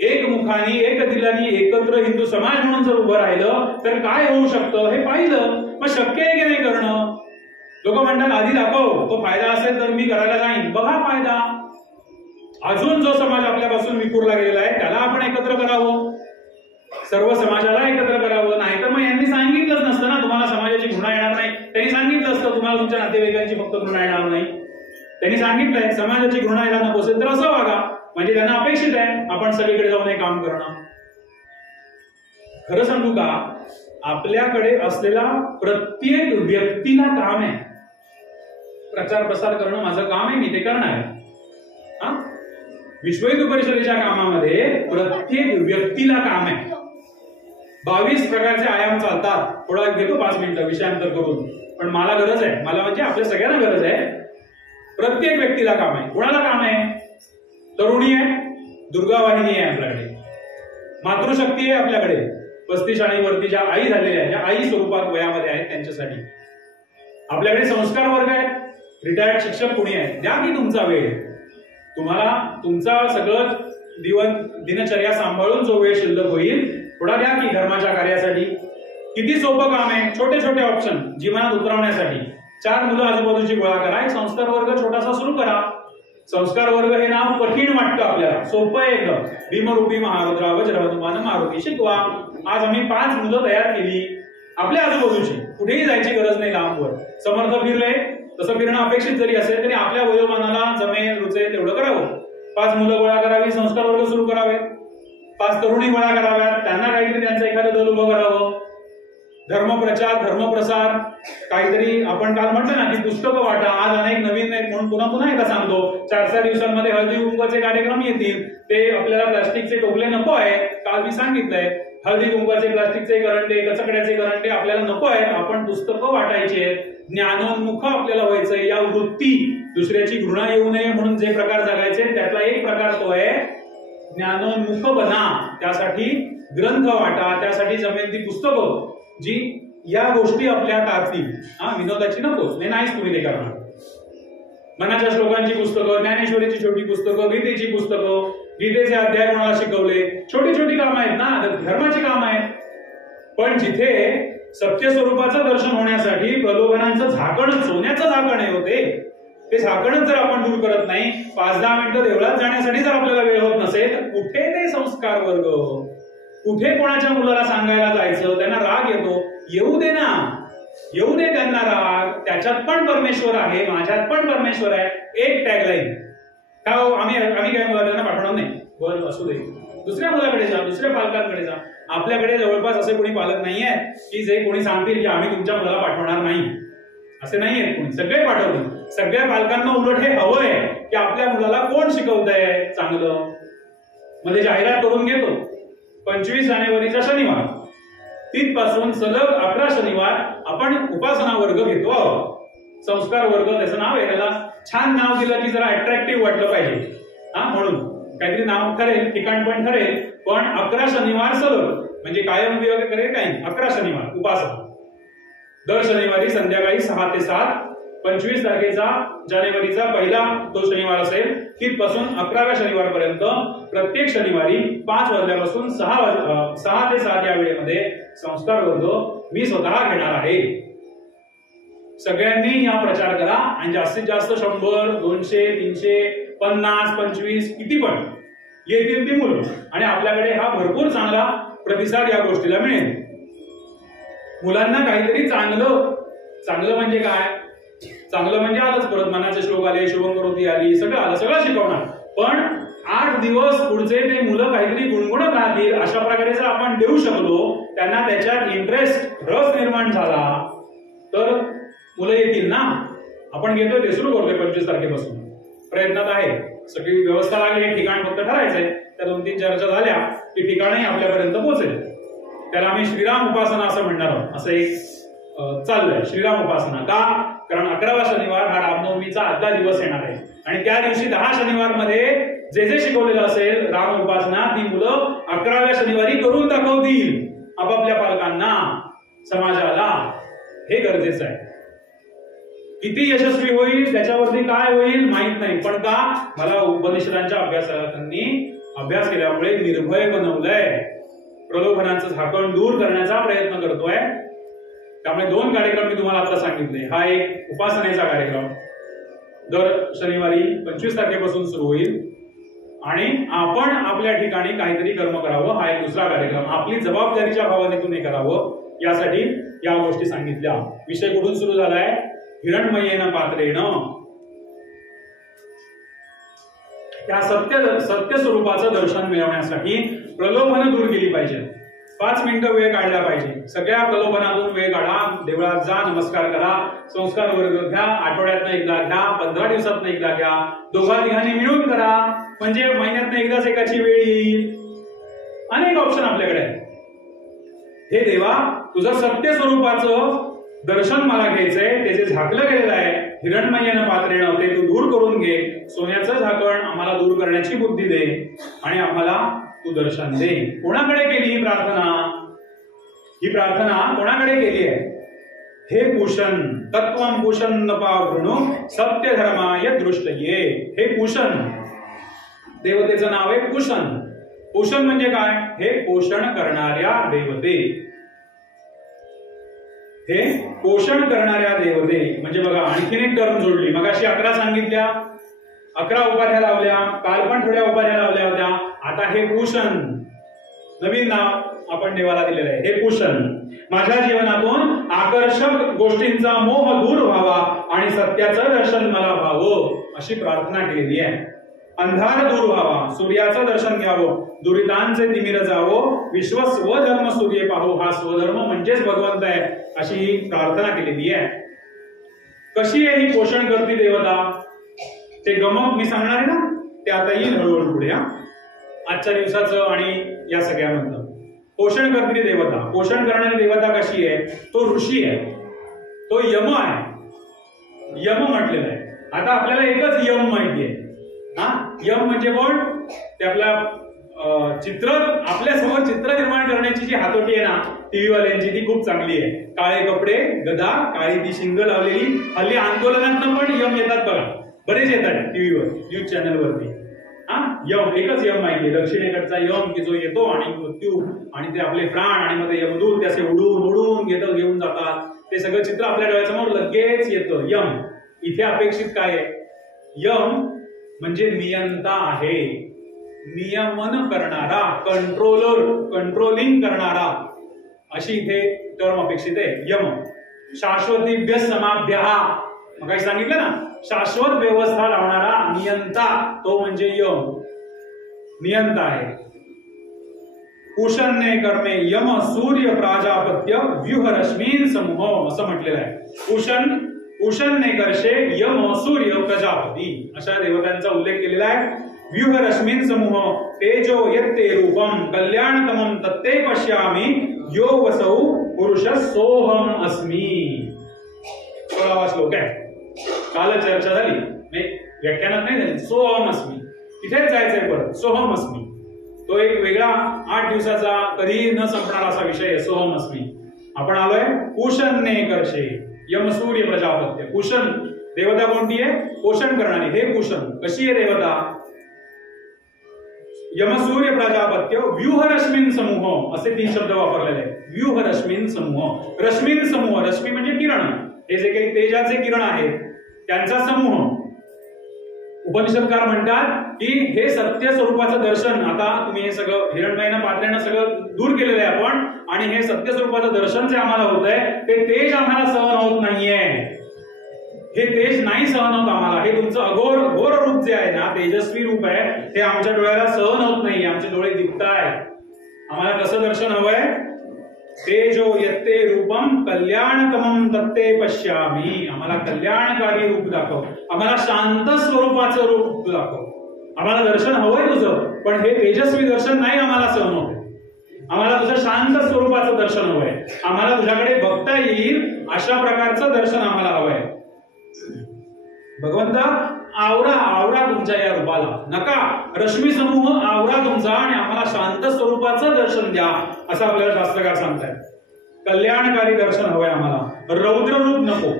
एक मुखानी एक दिलानी एकत्र हिंदू समाज म्हणून जर उभं राहिलं तर काय होऊ शकतं हे पाहिलं. मग शक्य आहे की नाही करणं? लोक म्हणतात आधी दाखव, तो फायदा असेल तर मी करायला जाईन. बघा फायदा. अजून जो समाज आपल्यापासून विखुरला गेलेला आहे त्याला आपण एकत्र करावं, सर्व समाजाला एकत्र करावं. नाही तर मग यांनी सांगितलंच नसतं ना तुम्हाला समाजाची घृणा येणार नाही. त्यांनी सांगितलं असतं तुम्हाला तुमच्या नातेवाईकांची फक्त घृणा येणार नाही. त्यांनी सांगितलंय समाजाची घृणा यायला नको असेल तर असं वागा, म्हणजे त्यांना अपेक्षित आहे आपण सगळीकडे जाऊन हे काम करणं. खरं सांगू का, आपल्याकडे असलेला प्रत्येक व्यक्तीला काम आहे. प्रचार प्रसार करणं माझं काम आहे, मी ते करणार आहे. विश्व हिंदू परिषदेच्या कामामध्ये प्रत्येक व्यक्तीला काम आहे. 22 प्रकारचे आयाम चालतात. थोडा घेतो 5 मिनिटं विषयांतर करून, पण मला गरज आहे, मला म्हणजे आपल्या सगळ्यांना गरज आहे. प्रत्येक व्यक्तीला काम आहे. कोणाला काम आहे? तरुणी आहे, दुर्गा वाहिनी आहे आपल्याकडे, मातृशक्ती आहे आपल्याकडे, 35 आणि वरती ज्या आई झालेल्या आहेत, ज्या आई स्वरूपात वयामध्ये आहेत त्यांच्यासाठी. आपल्याकडे संस्कार वर्ग आहे, रिटायर्ड शिक्षक कोणी आहे, द्या की तुमचा वेळ. तुम्हाला तुमचा सगळं दिनचर्या सांभाळून जो वेळ शिल्लक होईल थोडा द्या की धर्माच्या कार्यासाठी. किती सोपं काम आहे. छोटे छोटे ऑप्शन जीवनात उतरवण्यासाठी. 4 मुलं आजूबाजूची गोळा करा, एक संस्कार वर्ग छोटासा सुरू करा. संस्कार वर्ग हे नाव कठीण वाटतं आपल्याला, सोपं आहे एकदम. भीमरूपी महारुद्रा वज्रहनुमान मारुती शिकवा. आज आम्ही 5 मुलं तयार केली आपल्या आजूबाजूची, कुठेही जायची गरज नाही लांबवर. समर्थ फिरले, तसं फिरणं अपेक्षित जरी असेल तरी आपल्या वयोमानाला जमेल रुचेल तेवढं करावं. 5 मुलं गोळा करावी, संस्कार वर्ग सुरू करावे. 5 तरुणी गोळा कराव्यात, त्यांना काहीतरी त्यांचं एखादं दल उभं करावं. धर्मप्रचार, धर्मप्रसार काहीतरी. आपण काल म्हटलं ना की पुस्तकं वाटा. आज अनेक नवीन आहेत म्हणून पुन्हा एकदा सांगतो. 4-6 दिवसांमध्ये हळदी कुंकवाचे कार्यक्रम येतील. ते आपल्याला प्लास्टिकचे टोपले नको आहे. काल मी सांगितलंय, हळदी कुंकवाचे प्लास्टिकचे करंडे, कचकड्याचे करंडे आपल्याला नको आहेत. आपण पुस्तकं वाटायची आहेत. ज्ञानोन्मुख आपल्याला व्हायचंय. या वृत्ती, दुसऱ्याची घृणा येऊ नये म्हणून जे प्रकार जगायचे त्यातला एक प्रकार तो आहे ज्ञानोन्मुख बना. त्यासाठी ग्रंथ वाटा, त्यासाठी जमेल ती पुस्तकं जी या गोष्टी आपल्या टाळतील. विनोदाची नकोच, नाहीच तुम्ही ते करणार. मनाच्या श्लोकांची पुस्तकं, ज्ञानेश्वरीची छोटी पुस्तकं, गीतेची पुस्तकं, गीतेचे अध्याय कोणाला शिकवले, छोटी छोटी कामं आहेत ना, धर्माची कामं आहेत. पण जिथे सत्य स्वरूपाचं दर्शन होण्यासाठी प्रलोभनांचं झाकण, सोन्याचं झाकण आहे होते, ते झाकणच जर आपण दूर करत नाही, 5-10 मिनिटं देवळात जाण्यासाठी जर आपल्याला वेळ होत नसेल तर कुठे ते संस्कार वर्ग, कुठे कोणाच्या मुलाला सांगायला जायचं? त्यांना राग येतो, येऊ दे ना, येऊ दे त्यांना राग. त्याच्यात पण परमेश्वर आहे, माझ्यात पण परमेश्वर आहे. एक टॅगलाईन का आम्ही काय मुलांना पाठवणार नाही, बरं असू दे, दुसऱ्या मुलाकडे जा, दुसऱ्या पालकांकडे जा. आपल्याकडे जवळपास असे कोणी पालक नाही आहेत की जे कोणी सांगतील की आम्ही तुमच्या मुलाला पाठवणार नाही. असे नाही आहेत कोणी, सगळे पाठवतील. सगळ्या पालकांना उलट हे हवंय की आपल्या मुलाला कोण शिकवतंय चांगलं. मध्ये जाहिरात करून घेतो 25 जानेवारीचा शनिवार, तिथपासून सलग 11 शनिवार आपण उपासना वर्ग घेतो आहोत. संस्कार वर्ग त्याचं नाव आहे. त्याला छान नाव दिलं की जरा अट्रॅक्टिव्ह वाटलं पाहिजे, म्हणून काहीतरी नाव ठरेल, ठिकाण पण ठरेल. पण 11 शनिवार सलग, म्हणजे कायम वगैरे करेल काही, 11 शनिवार उपासना. दर शनिवारी संध्याकाळी 6 ते 7. 25 तारखेचा जानेवारीचा पहिला तो शनिवार असेल, तिथपासून 11व्या शनिवारपर्यंत प्रत्येक शनिवारी 5 वाजल्यापासून 6 ते 7 या वेळेमध्ये संस्कार वर्ग मी स्वतः घेणार आहे. सगळ्यांनी या प्रचार करा आणि जास्तीत जास्त 100, 200, 300, 50, 25 किती पण येतील ती मुलं आणि आपल्याकडे हा भरपूर चांगला प्रतिसाद या गोष्टीला मिळेल. मुलांना काहीतरी चांगलं म्हणजे काय? चांगलं म्हणजे आलंच परत मनाचे श्लोक आले, शुभंकरोती आली, सगळं आलं, सगळं शिकवणार. पण 8 दिवस पुढचे ते मुलं काहीतरी गुणगुणत राहतील अशा प्रकारे जर आपण देऊ शकलो, त्यांना त्याच्यात इंटरेस्ट, रस निर्माण झाला तर मुलं येतील ना. आपण घेतोय ते सुरू करतोय 25 तारखेपासून, प्रयत्नात आहे. सगळी व्यवस्था लागली, ठिकाण फक्त ठरायचंय. त्या 2-3 चर्चा झाल्या की ठिकाणही आपल्यापर्यंत पोहोचेल. त्याला आम्ही श्रीराम उपासना असं म्हणणार आहोत. असं एक चाललंय श्रीराम उपासना. का? कारण 11वा शनिवार हा रामनवमीचा आदला दिवस येणार आहे आणि त्या दिवशी 10 शनिवार मध्ये जे जे शिकवलेलं असेल राम उपासना ती मुलं 11व्या शनिवारी करून दाखवतील आपापल्या पालकांना, समाजाला. हे गरजेचं आहे. किती यशस्वी होईल त्याच्यावरती काय होईल माहित नाही, पण का मला उपनिषदांच्या अभ्यासकांनी अभ्यास केल्यामुळे निर्भय बनवलंय. प्रलोभनाचं झाकण दूर करण्याचा प्रयत्न करतोय. त्यामुळे 2 कार्यक्रम मी तुम्हाला आता सांगितले. हा एक उपासनेचा कार्यक्रम दर शनिवारी 25 तारखेपासून सुरू होईल आणि आपण आपल्या ठिकाणी काहीतरी कर्म करावं. हा एक दुसरा कार्यक्रम. आपली जबाबदारीच्या भावनेतून हे करावं यासाठी या गोष्टी सांगितल्या. विषय कुठून सुरू झालाय? हिरण्मयेन पात्रेण. त्या सत्य स्वरूपाचं दर्शन मिळवण्यासाठी प्रलोभन दूर केली पाहिजे. 5 मिनिटं वेळ काढला पाहिजे. सगळ्या प्रलोभनातूून वेळ काढा. देवळात जा, नमस्कार करा, संस्कार वर्ग घ्या, आठवड्यातनं एकदा घ्या, 15 दिवसातनं एकदा घ्या, 2-3 मिळून करा, म्हणजे महिन्यातनं एकदाच एकाची वेळ येईल. अनेक ऑप्शन आपल्याकडे आहेत. हे देवा, तुझं सत्य स्वरूपाचं दर्शन मला घ्यायचंय, त्याचे झाकलं गेलेलं आहे हिरण्मयेन पात्रेण, ते तू दूर करून घे. सोन्याचं झाकण आम्हाला दूर करण्याची बुद्धी दे आणि आम्हाला तू दर्शन दे. कोणाकडे केली ही प्रार्थना? ही प्रार्थना कोणाकडे केली आहे? हे पूषण तत्वं पूषण न पावृणु सत्य धर्माय दृष्टये. हे पूषण, देवतेचं नाव आहे पूषण. पूषण म्हणजे काय? हे पोषण करणाऱ्या देवते. हे पोषण करणाऱ्या देवते म्हणजे बघा आणखीन एक टर्म जोडली. मगाशी 11 सांगितल्या, 11 उपाध्या लावल्या, काल पण थोड्या उपाध्या लावल्या होत्या. आता हे पूषण, नवीन नाव आपण देवाला दिलेलं आहे. हे पूषण. माझ्या जीवनातून आकर्षक गोष्टींचा मोह दूर व्हावा आणि सत्याचं दर्शन मला व्हावं अशी प्रार्थना केलेली आहे. अंधार दूर व्हावा, सूर्याचं दर्शन घ्यावं, दुरितांचे तिमिर जावो, विश्व स्वधर्म सूर्य पाहो. हा स्वधर्म म्हणजेच भगवंत आहे अशी प्रार्थना केलेली आहे. कशी आहे ही पोषण करती देवता? ते गमक मी सांगणार आहे ना, ते आता येईल हळूहळू पुढे. आजच्या दिवसाचं आणि या सगळ्यामधलं पोषण करणारी देवता. पोषण करणारी देवता कशी आहे? तो ऋषी आहे, तो यम आहे. यम म्हटलेलं आहे. आता आपल्याला एकच यम माहिती आहे. यम म्हणजे कोण? ते आपल्या चित्र, आपल्या समोर चित्र निर्माण करण्याची जी हातोटी आहे ना टीव्ही वाल्यांची, ती खूप चांगली आहे. काळे कपडे, गदा, काळी ती शिंग लावलेली. हल्ली आंदोलनात पण यम येतात बघा, बरेच येतात टीव्हीवर, न्यूज चॅनल वरती. यम, एकच यम माहितीये, दक्षिणेकडचा यम की जो येतो आणि मृत्यू आणि ते आपले प्राण आणि मध्ये यमदूत त्याचे उडून घेऊन जातात. ते सगळं चित्र आपल्या डोळ्यासमोर लगेच येतं. यम इथे अपेक्षित काय आहे? यम म्हणजे नियंता आहे, नियमन करणारा, कंट्रोलर, कंट्रोलिंग करणारा, अशी इथे टर्म अपेक्षित आहे. यम शाश्वतीभ्य समाभ्य, मग काही सांगितलं ना, शाश्वत व्यवस्था लावणारा नियंता, तो म्हणजे यम, नियंता आहे. पूषण्ये कर्मे यम सूर्य प्राजापत्य व्यूह रश्मीन समूह असं म्हटलेलं आहे. पूषण्ये कर्षे यम सूर्य प्रजापती अशा देवतांचा उल्लेख केलेला आहे. व्यूह रश्मीन समूह तेजो यत्ते रूपम कल्याणतमं तत्ते पश्यामि यो वसौ पुरुष सोहम अस्मि. 16वा श्लोक आहे. काल चर्चा झाली, व्याख्यानात नाही झाली. सोहम अस्मि तिथेच जायचंय परत. सोहम अस्मि तो एक वेगळा 8 दिवसाचा कधीही न संपणारा असा विषय आहे. सोहम अस्मि. आपण आलोय पूषण्ये कर्षे यम सूर्य प्रजापत्य. पूषण देवता कोणती आहे? पोषण करणारी. हे पूषण कशी आहे देवता? यम सूर्य प्रजापत्य व्यूह रश्मीन समूह असे 3 शब्द वापरलेले आहेत. व्यूह रश्मीन समूह. रश्मीन समूह, रश्मी म्हणजे किरण, हे जे काही तेजाचे किरण आहेत त्यांचा समूह. उपनिषदकार म्हणतात की हे सत्य स्वरूपाचं दर्शन, आता तुम्ही हे सगळं हिरण्मयनं पात्र्यानं सगळं दूर केलेलं आहे आपण, आणि हे सत्य स्वरूपाचं दर्शन जे आम्हाला होत आहे ते तेज आम्हाला सहन होत नाहीये. हे तेज नाही सहन होत आम्हाला. हे तुमचं घोर रूप जे आहे ना, तेजस्वी रूप आहे, हे आमच्या डोळ्याला सहन होत नाहीये. आमचे डोळे दिसतायत. आम्हाला कसं दर्शन हवंय? तेजो यत्ते रूपम कल्याणतमं तत्ते पश्यामी. आम्हाला कल्याणकारी रूप दाखव. आम्हाला शांत स्वरूपाचं रूप दाखव. आम्हाला दर्शन हवंय तुझं, पण हे तेजस्वी दर्शन नाही आम्हाला सहन होत. आम्हाला तुझं शांत स्वरूपाचं दर्शन हवंय. आम्हाला तुझ्याकडे बघता येईल अशा प्रकारचं दर्शन आम्हाला हवंय. भगवंता आवरा तुमच्या या रूपाला. नका रश्मी समूह आवरा तुमचा आणि आम्हाला शांत स्वरूपाचं दर्शन द्या, असं आपल्याला शास्त्रकार सांगतायत. कल्याणकारी दर्शन हवंय आम्हाला. रौद्र रूप नको,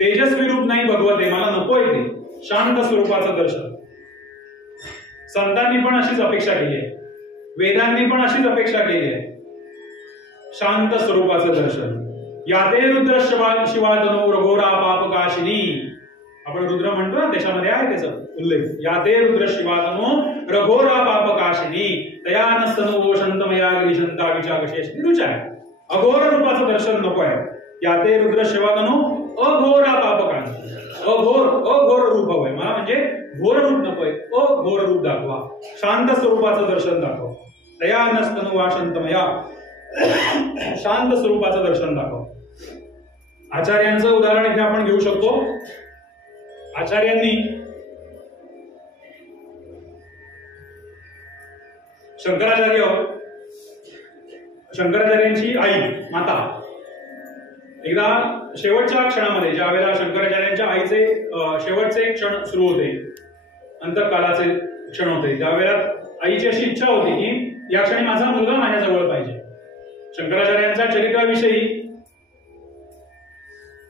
तेजस्वी रूप नाही भगवते, मला नकोय ते. शांत स्वरूपाचं दर्शन. संतांनी पण अशीच अपेक्षा केली आहे, वेदांनी पण अशीच अपेक्षा केली आहे. शांत स्वरूपाचं दर्शन. याते रुद्र शिवातनो रघोरा पापकाशिनी. आपण रुद्र म्हणतो ना, त्याच्यामध्ये आहे त्याचा उल्लेख. याते रुद्र शिवातनो रघोरा पापकाशिनी तयानस्तनो शांतमया गिरिशंता विचागशेष निरुचाय. अघोर रूपाचं दर्शन नको आहे. याते रुद्र शिवातनो अघोरा पापकाशिनी. अघोर रूप हवंय मला, म्हणजे घोर रूप नकोय. अघोर रूप दाखवा. शांत स्वरूपाचं दर्शन दाखव. तयानस्तनो वा शांतमया. शांत स्वरूपाचं दर्शन दाखव. आचार्यांचं उदाहरण इथे आपण घेऊ शकतो. आचार्यांनी शंकराचार्यांची आई माता एकदा शेवटच्या क्षणामध्ये, ज्या वेळेला शंकराचार्यांच्या आईचे शेवटचे क्षण सुरू होते, अंतकालाचे क्षण होते, त्यावेळेला आईची अशी इच्छा होती की या क्षणी माझा मुलगा माझ्याजवळ पाहिजे. शंकराचार्यांच्या चरित्राविषयी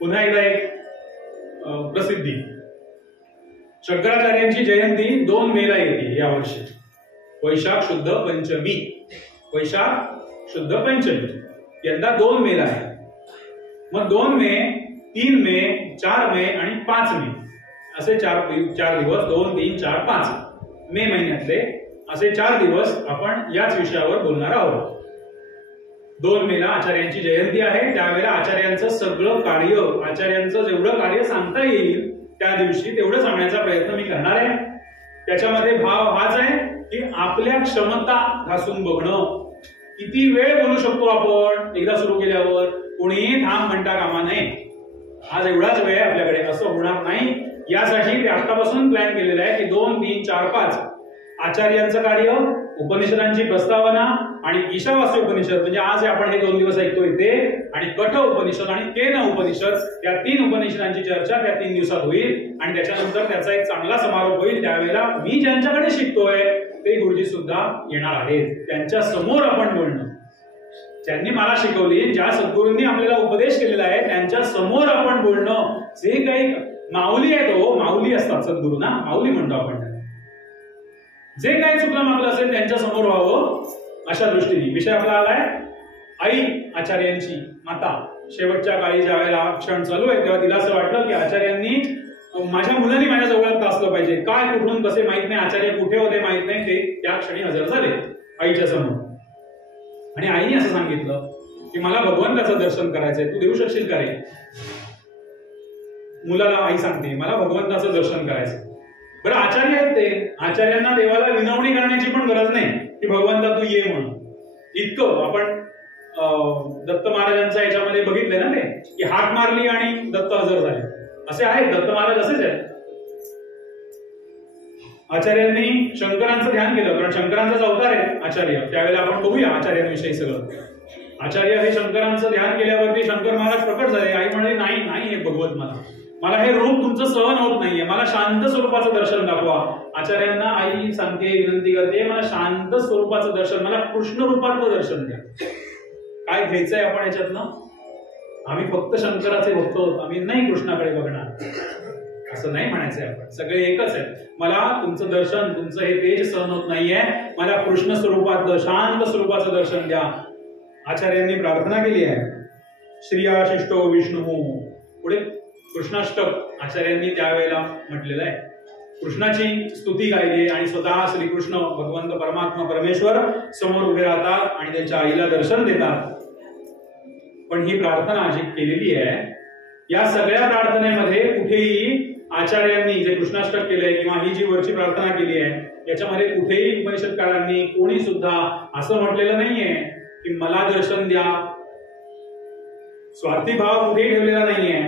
पुन्हा एकदा एक प्रसिद्धी. शंकराचार्यांची जयंती 2 मेला येते यावर्षी. वैशाख शुद्ध पंचमी. वैशाख शुद्ध पंचमी यंदा 2 मेला आहे. मग 2 मे, 3 मे, 4 मे आणि 5 मे असे 4 दिवस, 2, 3, 4, 5 मे महिन्यातले असे 4 दिवस आपण याच विषयावर बोलणार आहोत. 2 मेला आचार्यांची जयंती आहे. त्यावेळेला आचार्यांचं सगळं कार्य, आचार्यांचं जेवढं कार्य सांगता येईल त्या दिवशी तेवढं सांगण्याचा प्रयत्न मी करणार आहे. त्याच्यामध्ये भाव हाच आहे की आपल्या क्षमता घासून बघणं. किती वेळ बोलू शकतो आपण एकदा सुरू केल्यावर? कोणीही थांब म्हणता कामा नये. आज एवढाच वेळ आहे आपल्याकडे, असं होणार नाही. यासाठी ते आतापासून प्लॅन केलेलं आहे की 2, 3, 4, 5 आचार्यांचं कार्य, उपनिषदांची प्रस्तावना आणि ईशावास्य उपनिषद, म्हणजे आज आपण हे 2 दिवस ऐकतोय ते, आणि कठ उपनिषद आणि केन उपनिषद, या 3 उपनिषदांची चर्चा त्या 3 दिवसात होईल. आणि त्याच्यानंतर त्याचा एक चांगला समारोप होईल. त्यावेळेला मी ज्यांच्याकडे शिकतोय ते गुरुजी सुद्धा येणार आहेत. त्यांच्या समोर आपण बोलणं, ज्यांनी मला शिकवली, ज्या सद्गुरूंनी आपल्याला उपदेश केलेला आहे त्यांच्या समोर आपण बोलणं. जे काही माऊली आहे, तो माऊली असतात सद्गुरू ना, माऊली म्हणतो आपण. जे काही चुकलं मागलं असेल त्यांच्या समोर व्हावं, अशा दृष्टीने विषय आपला आलाय आई आचार्यांची माता. शेवटच्या काळी ज्या वेळेला क्षण चालू आहे तेव्हा तिला असं वाटलं की आचार्यांनी, माझ्या मुलांनी माझ्या जवळ असलं पाहिजे. काय, कुठून, कसे माहित नाही, आचार्य कुठे होते माहित नाही, ते त्या क्षणी हजर झाले आईच्या समोर. आणि आईने असं सांगितलं की मला भगवंताचं दर्शन करायचंय, तू देऊ शकशील का रे? मुलाला आई सांगते मला भगवंताचं दर्शन करायचं. बरं, आचार्य आहेत ते, आचार्यांना देवाला विनवणी करण्याची पण गरज नाही की भगवंता तू ये म्हणून. इतकं आपण दत्त महाराजांच्या याच्यामध्ये बघितलंय ना ते, की हाक मारली आणि दत्त हजर झाले. असे आहेत दत्त महाराज, असेच आहेत. आचार्यांनी शंकरांचं ध्यान केलं, कारण शंकरांचाच अवतार आहे आचार्य. त्यावेळेला आपण बघूया आचार्यांविषयी सगळं. आचार्य हे शंकरांचं ध्यान केल्यावरती शंकर महाराज प्रकट झाले. आई म्हणाली नाही नाही, हे भगवत मला हे रूप तुमचं सहन होत नाहीये, मला शांत स्वरूपाचं दर्शन दाखवा. आचार्यांना आई सांगते, विनंती करते, मला शांत स्वरूपाचं दर्शन, मला कृष्ण रूपातलं दर्शन द्या. काय घ्यायचंय आपण याच्यातनं? आम्ही फक्त शंकराचे भक्त होतो, आम्ही नाही कृष्णाकडे बघणार, असं नाही म्हणायचंय आपण. सगळे एकच आहे. मला तुमचं दर्शन, तुमचं हे तेज सहन होत नाहीये, मला कृष्ण स्वरूपातलं शांत स्वरूपाचं दर्शन द्या. आचार्यांनी प्रार्थना केली आहे, श्रियाशिष्टो विष्णू पुढे कृष्णाष्टक आचार्यांनी त्यावेळेला म्हटलेलं आहे. कृष्णाची स्तुती गायली आहे आणि स्वतः श्रीकृष्ण भगवंत परमात्मा परमेश्वर समोर उभे राहतात आणि त्यांच्या आईला दर्शन देतात. पण ही प्रार्थना जी केलेली आहे या सगळ्या प्रार्थनेमध्ये कुठेही आचार्यांनी जे कृष्णाष्टक केलंय किंवा ही जी वरची प्रार्थना केली आहे याच्यामध्ये कुठेही उपनिषदकारांनी कोणी सुद्धा असं म्हटलेलं नाहीये की मला दर्शन द्या. स्वार्थी भाव कुठेही ठेवलेला नाहीये.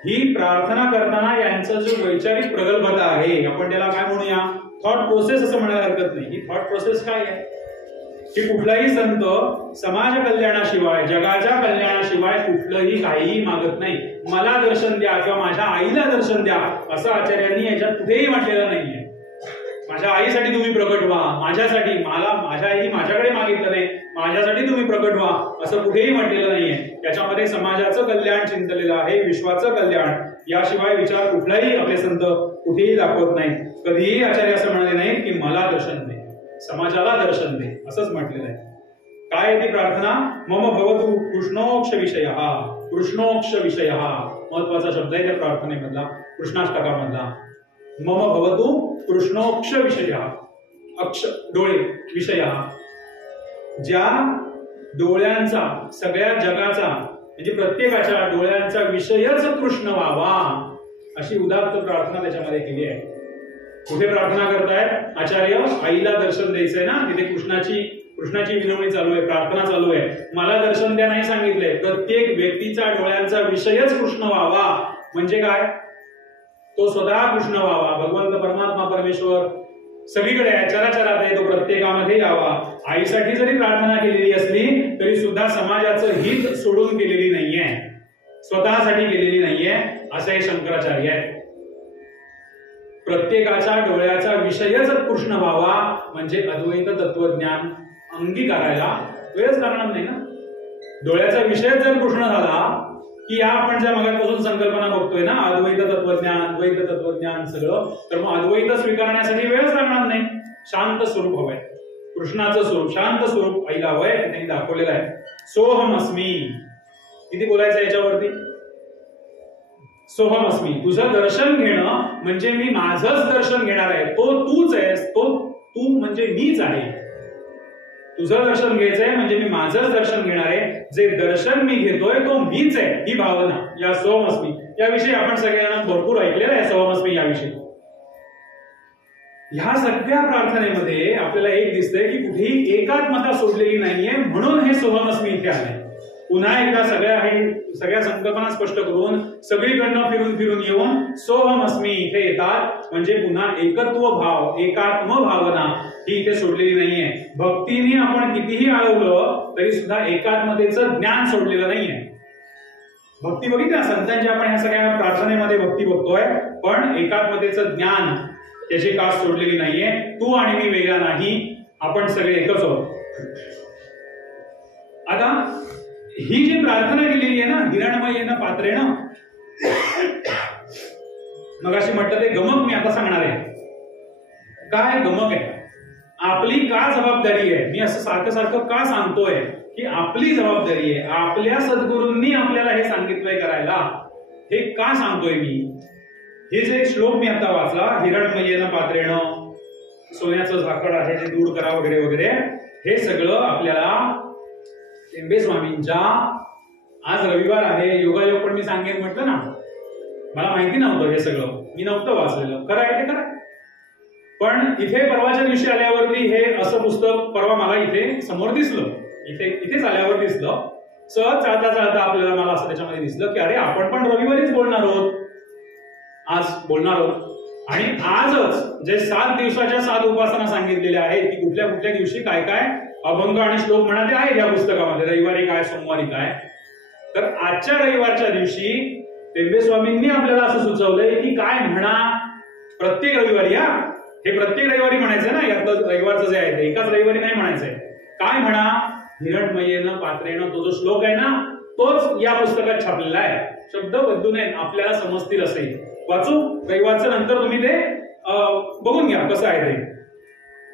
ही प्रार्थना करताना यांचा जो वैचारिक प्रगल्भता आहे, आपण त्याला काय म्हणूया, थॉट प्रोसेस असं म्हणायला हरकत नाही. ही थॉट प्रोसेस काय आहे की कुठलाही संत समाज कल्याणाशिवाय जगाच्या कल्याणाशिवाय कुठलंही काहीही मागत नाही. मला दर्शन द्या किंवा माझ्या आईला दर्शन द्या असं आचार्यांनी याच्यात कुठेही म्हटलेलं नाहीये. माझ्या आईसाठी तुम्ही प्रकट व्हा, माझ्यासाठी, माझ्या आई माझ्याकडे मागितलं नाही, माझ्यासाठी तुम्ही प्रकट व्हा असं कुठेही म्हटलेलं नाहीये. त्याच्यामध्ये समाजाचं कल्याण चिंतलेलं आहे, विश्वाचं कल्याण. याशिवाय विचार कुठलाही आपले संत कुठेही दाखवत नाहीत. कधीही आचार्य असं म्हणाले नाहीत की मला दर्शन दे, समाजाला दर्शन दे, असंच म्हटलेलं आहे. काय आहे ती प्रार्थना? मम भवतु कृष्णोक्ष विषयः. कृष्णोक्ष विषयः महत्वाचा शब्द आहे त्या प्रार्थनेमधला, कृष्णाष्टकामधला. मम भवतु कृष्णोक्ष विषयः. अक्ष डोळे, विषयः. ज्या डोळ्यांचा, सगळ्या जगाचा म्हणजे प्रत्येकाच्या डोळ्यांचा विषयच कृष्ण व्हावा अशी उदात्त प्रार्थना त्याच्यामध्ये केली आहे. कुठे प्रार्थना करतायत आचार्य? आईला दर्शन द्यायचंय ना, तिथे कृष्णाची विनवणी चालू आहे, प्रार्थना चालू आहे. मला दर्शन द्या नाही सांगितलंय, प्रत्येक व्यक्तीचा डोळ्यांचा विषयच कृष्ण व्हावा. म्हणजे काय? तो स्वतः कृष्ण व्हावा. भगवंत परमात्मा परमेश्वर सगळीकडे आहे, चराचरात आहे, तो प्रत्येकामध्ये यावा. आईसाठी जरी प्रार्थना केलेली असली तरी सुद्धा समाजाचं हित सोडून केलेली नाहीये, स्वतःसाठी केलेली नाहीये, असं हे शंकराचार्य आहे. प्रत्येकाच्या डोळ्याचा विषयच कृष्ण व्हावा म्हणजे अद्वैत तत्वज्ञान अंगीकारायला वेळच लागणार नाही ना. डोळ्याचा विषय जर कृष्ण झाला की या आपण ज्या मगापासून संकल्पना बघतोय ना, अद्वैत तत्वज्ञान, द्वैत तत्वज्ञान सगळं, तर मग अद्वैत स्वीकारण्यासाठी वेळच लागणार नाही. शांत स्वरूप हवंय, कृष्णाचं स्वरूप, शांत स्वरूप आईला हवंय, त्यांनी दाखवलेलं आहे. सोहम अस्मी. किती बोलायचं याच्यावरती? सोहम अस्मी. तुझं दर्शन घेणं म्हणजे मी माझंच दर्शन घेणार आहे. तो तूच आहेस, तो तू म्हणजे मीच आहे. तुझं दर्शन घ्यायचंय म्हणजे मी माझंच दर्शन घेणार आहे. जे दर्शन मी घेतोय तो मीच आहे, ही भावना या सोहमस्मी याविषयी आपण सगळ्यांना भरपूर ऐकलेलं आहे. सोहमस्मी याविषयी ह्या सगळ्या प्रार्थनेमध्ये आपल्याला एक दिसतंय की कुठेही एकात्मता सोडलेली नाहीये, म्हणून हे सोहमस्मी इथे आले. पुन्हा एकदा सगळ्या संकल्पना स्पष्ट करून सगळीकडनं फिरून येऊन सोहमस्मी इथे येतात. म्हणजे पुन्हा एकत्व भाव, एकात्म भावना ही इथे सोडलेली नाहीये. भक्तीने आपण कितीही आळवलं तरी सुद्धा एकात्मतेचं ज्ञान सोडलेलं नाहीये. भक्ती बघितली संतांची, आपण ह्या सगळ्या प्रार्थनेमध्ये भक्ती बघतोय, पण एकात्मतेचं ज्ञान त्याची कास सोडलेली नाहीये. तू आणि मी वेगळा नाही, आपण सगळे एकच आहोत. आता ही जी प्रार्थना केलेली आहे ना, हिरणमयेन पात्रेण, मगाशी म्हटलं ते गमक मी आता सांगणार आहे. काय गमक आहे? आपली का जबाबदारी आहे? मी असं सारखं का सांगतोय की आपली जबाबदारी आहे. आपल्या सद्गुरूंनी आपल्याला हे सांगितलंय करायला. हे का सांगतोय मी? हे जे श्लोक मी आता वाचला, हिरणमयेन पात्रेण, सोन्याचं झाकड आहे ते दूर करा वगैरे वगैरे, हे सगळं आपल्याला टेंबे स्वामींच्या, आज रविवार आहे, योगायोग पण मी सांगेन म्हटलं ना, मला माहिती नव्हतं हे सगळं, मी नव्हतं वाचलेलं. खरं आहे ते खरं. पण इथे परवाच्या दिवशी आल्यावरती हे असं पुस्तक परवा मला इथे समोर दिसलं, इथेच आल्यावर दिसलं. सहज चालता आपल्याला मला असं त्याच्यामध्ये दिसलं की अरे आपण पण रविवारीच बोलणार आहोत, आज बोलणार आहोत. आणि आजच जे 7 दिवसाच्या 7 उपासना सांगितलेल्या आहेत की कुठल्या कुठल्या दिवशी काय काय अभंग आणि श्लोक म्हणाले आहेत या पुस्तकामध्ये, रविवारी काय, सोमवारी काय. तर आजच्या रविवारच्या दिवशी टेंबे स्वामींनी आपल्याला असं सुचवलंय की काय म्हणा प्रत्येक रविवारी. हे प्रत्येक रविवारी म्हणायचंय ना, यातलं रविवारचं जे आहे ते एकाच रविवारी नाही म्हणायचंय. काय म्हणा? हिरणमयेन पात्रेण, तो जो श्लोक आहे ना तोच या पुस्तकात छापलेला आहे. शब्द बदलू नये, आपल्याला समजतील असेल. वाचू रविवारचं, नंतर तुम्ही ते बघून घ्या कसं आहे ते.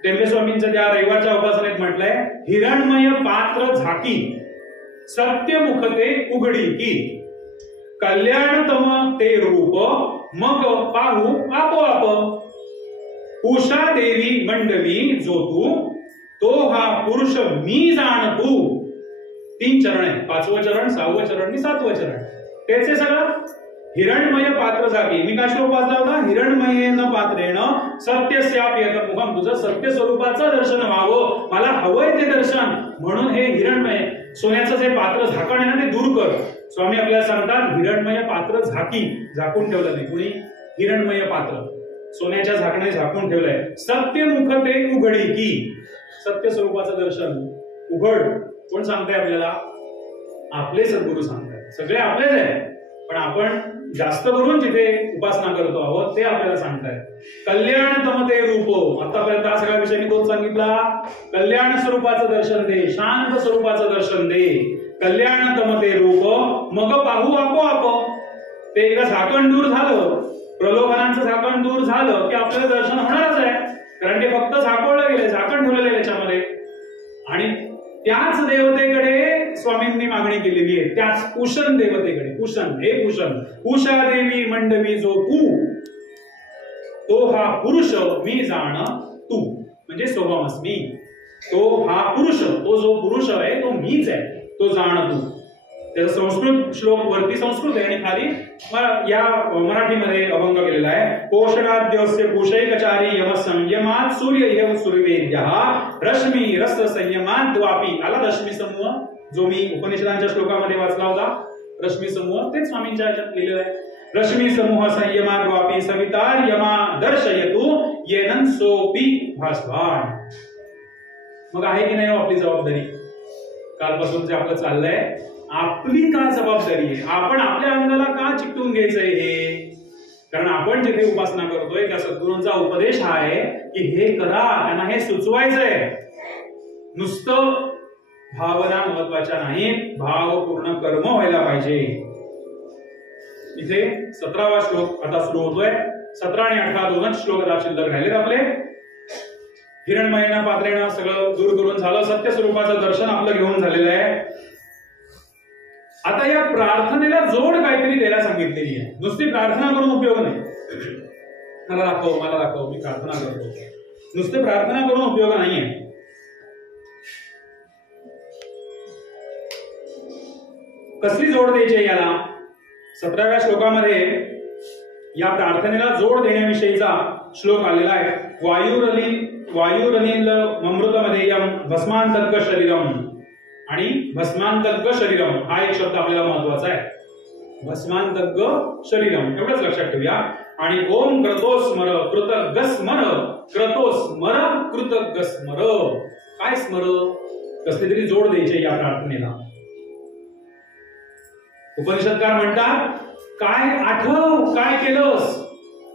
टेंबे स्वामींच्या त्या रविवारच्या उपासनेत म्हटलंय, हिरणमय पात्र झाकी, सत्य मुखते उघडी की, कल्याणतम ते रूप मग पाहू आपोआप. उषा देवी मंडवी जो तू तो हा पुरुष मी जाण तू. 3 चरण आहे, 5वं चरण, 6वं चरण आणि 7वं चरण. तेच आहे सगळं. हिरण्मय पात्र जागी. मी काय श्लोक वाचला होता? हिरण्मयेन पात्रेण सत्यस्याप्येत मुखम. तुझं सत्य स्वरूपाचं दर्शन व्हावं, मला हवंय ते दर्शन, म्हणून हे हिरण्मय सोन्याचं जे पात्र झाकण आहे ना ते दूर कर. स्वामी आपल्याला सांगतात हिरण्मय पात्र झाकून ठेवलं नाही कुणी. हिरण्मय पात्र सोन्याच्या झाकणाने झाकून ठेवलंय. सत्यमुख ते उघडी की. सत्य स्वरूपाचं दर्शन उघड. कोण सांगताय आपल्याला? आपले सद्गुरू सांगताय. सगळे आपलेच आहे, पण आपण जास्त करून जिथे उपासना करतो आहोत ते आपल्याला सांगताय. कल्याणतम ते रूप. आतापर्यंत हा सगळा विषय मी तोच सांगितला. कल्याण स्वरूपाचं दर्शन दे, शांत स्वरूपाचं दर्शन दे. कल्याणतम ते रूप मग पाहू आपोआप. ते एकदा झाकण दूर झालं, प्रलोभनांचं झाकण दूर झालं की आपल्याला दर्शन होणारच आहे. कारण ते फक्त झाकवलं गेले, झाकण ठेवलेलं आहे त्याच्यामध्ये. आणि त्याच देवतेकडे स्वामींनी मागणी केलेली आहे, त्याच कुशन देवतेकडे. कुशन, हे कुशन. उषा देवी मंडवी जो तू तो हा पुरुष मी जाण तू. म्हणजे सोहमस्मी. तो हा पुरुष, तो जो पुरुष आहे तो मीच आहे, तो जाण तू. त्याचा संस्कृत श्लोक वरती संस्कृत आहे आणि खाली या मराठीमध्ये अभंग केलेला आहे. पोषणाद्यस्य पोषैकचारी यम संयमात सूर्य यव सूर्यवेद्यः रश्मी रस संयमात द्वापी. आला रश्मी समूह, जो मी उपनिषदांच्या श्लोकामध्ये वाचला होता. रश्मी समूह तेच स्वामींच्या ह्याच्यात लिहिलेलं आहे. रश्मी समूह संयमात द्वापी सवितार यमा दर्शयतु येनन सोपी भास्वान. मग आहे की नाही आपली जबाबदारी? कालपासून जे आपलं चाललंय, आपली का जबाबदारी आहे? आपण आपल्या अंगाला का चिकटून घ्यायचंय हे? कारण आपण जिथे उपासना करतोय त्या सद्गुरूंचा उपदेश हा आहे की हे करा, त्यांना हे सुचवायचंय. नुसतं भावना महत्वाच्या नाहीत, भावपूर्ण कर्म व्हायला पाहिजे. इथे 17वा श्लोक आता सुरू होतोय. 17 आणि 18 दोनच श्लोक आता शिल्लक राहिलेत आपले. हिरण्मयेन पात्रेण सगळं दूर करून झालं. सत्य स्वरूपाचं दर्शन आपलं घेऊन झालेलं आहे. आता या प्रार्थनेला जोड काहीतरी द्यायला सांगितलेली आहे. नुसती प्रार्थना करून उपयोग नाही. मला दाखव, मला दाखव, मी प्रार्थना करतो. नुसती प्रार्थना करून उपयोग नाहीये. कसली जोड द्यायची याला? 17व्या श्लोकामध्ये या प्रार्थनेला जोड देण्याविषयीचा श्लोक आलेला आहे. वायुरनिल ममृतमध्येयम भस्मांतर्ग शरीरम. आणि भस्मांतर्ग शरीरम हा एक शब्द आपल्याला महत्वाचा आहे. भस्मांतर्ग शरीरम एवढंच लक्षात ठेवूया. आणि ओम क्रतोस्मर कृतज्ञस्मर. क्रतोस्मर कृतज्ञस्मर. काय स्मर? कसली तरी जोड द्यायची या प्रार्थनेला. उपनिषदकार म्हणतात काय आठव, काय केलंस?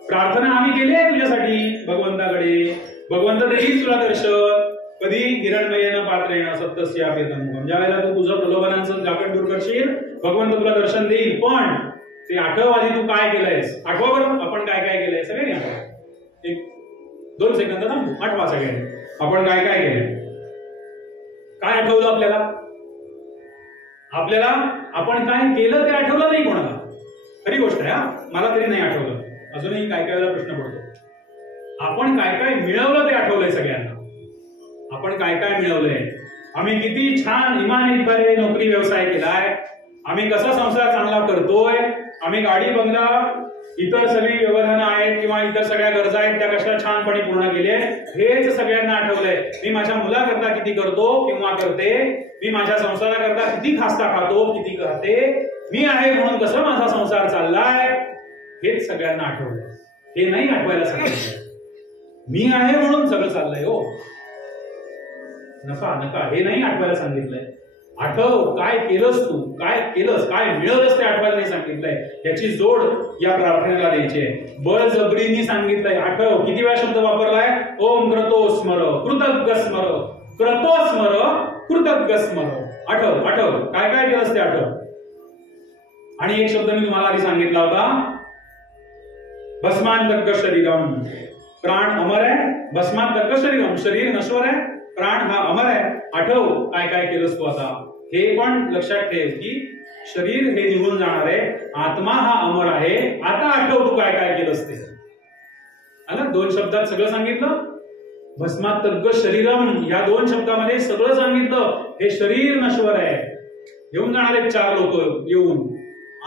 प्रार्थना आम्ही केली आहे तुझ्यासाठी भगवंताकडे. भगवंत देईल तुला दर्शन. कधी? हिरण्मयेन पात्रेण सत्यस्याप्येत मुखम. ज्या वेळेला तू तुझं प्रलोभनांचं झाकण दूर करशील, भगवंत तुला दर्शन देईल. पण ते आठव आधी तू काय केलंयस. आठवा बरं आपण काय काय केलंय. सगळ्यांनी आठवा. 1-2 सेकंद थांबू. आठवा सगळ्यांनी आपण काय काय केलंय. काय आठवलं आपल्याला? आपण काय केलं ते आठवलं नाही कोणाला. खरी गोष्ट आहे. मला तरी नाही आठवलं. अजूनही काय काय वेळेला प्रश्न पडतो. आपण काय काय मिळवलं ते आठवलंय सगळ्यांना. आपण काय काय मिळवलंय. आम्ही किती छान इमानदारीने नोकरी व्यवसाय केलाय. आम्ही कसा संसार चांगला करतोय. आम्ही गाडी बंगला इतर सगळी व्यवधानं आहेत किंवा इतर सगळ्या गरजा आहेत त्या कशा छानपणे पूर्ण केले हेच सगळ्यांना आठवलंय. मी माझ्या मुलाकरता किती करतो किंवा करते. मी माझ्या संसाराकरता किती खास्ता खातो, किती खाते. मी आहे म्हणून कसं माझा संसार चाललाय हेच सगळ्यांना आठवलंय. हे नाही आठवायला सांगितलं. मी आहे म्हणून सगळं चाललंय. हो नका हे नाही आठवायला सांगितलंय. आठव काय केलंस तू, काय केलंस, काय मिळवलंस ते आठवायला नाही सांगितलंय. याची जोड या प्रार्थनेला द्यायची आहे. बळजबरीने सांगितलंय. आठव. किती वेळा शब्द वापरलाय? ओम क्रतोस्मर कृतज्ञस्मर. क्रतोस्मर कृतज्ञस्मर. आठव आठव काय काय केलंस ते आठव. आणि एक शब्द मी तुम्हाला आधी सांगितला होता. भस्मांतर्ग शरीरम. प्राण अमर आहे. भस्मांतर्ग शरीरम. शरीर नश्वर आहे, प्राण हा अमर आहे. आठव काय काय केलंस तू आता. हे पण लक्षात ठेव की शरीर हे निघून जाणार आहे, आत्मा हा अमर आहे. आता आठव तू काय काय केलंस ते. आलं, 2 शब्दात सगळं सांगितलं. भस्मात तद्गत शरीरम या 2 शब्दामध्ये सगळं सांगितलं. हे शरीर नश्वर आहे, घेऊन जाणारे 4 लोक येऊन.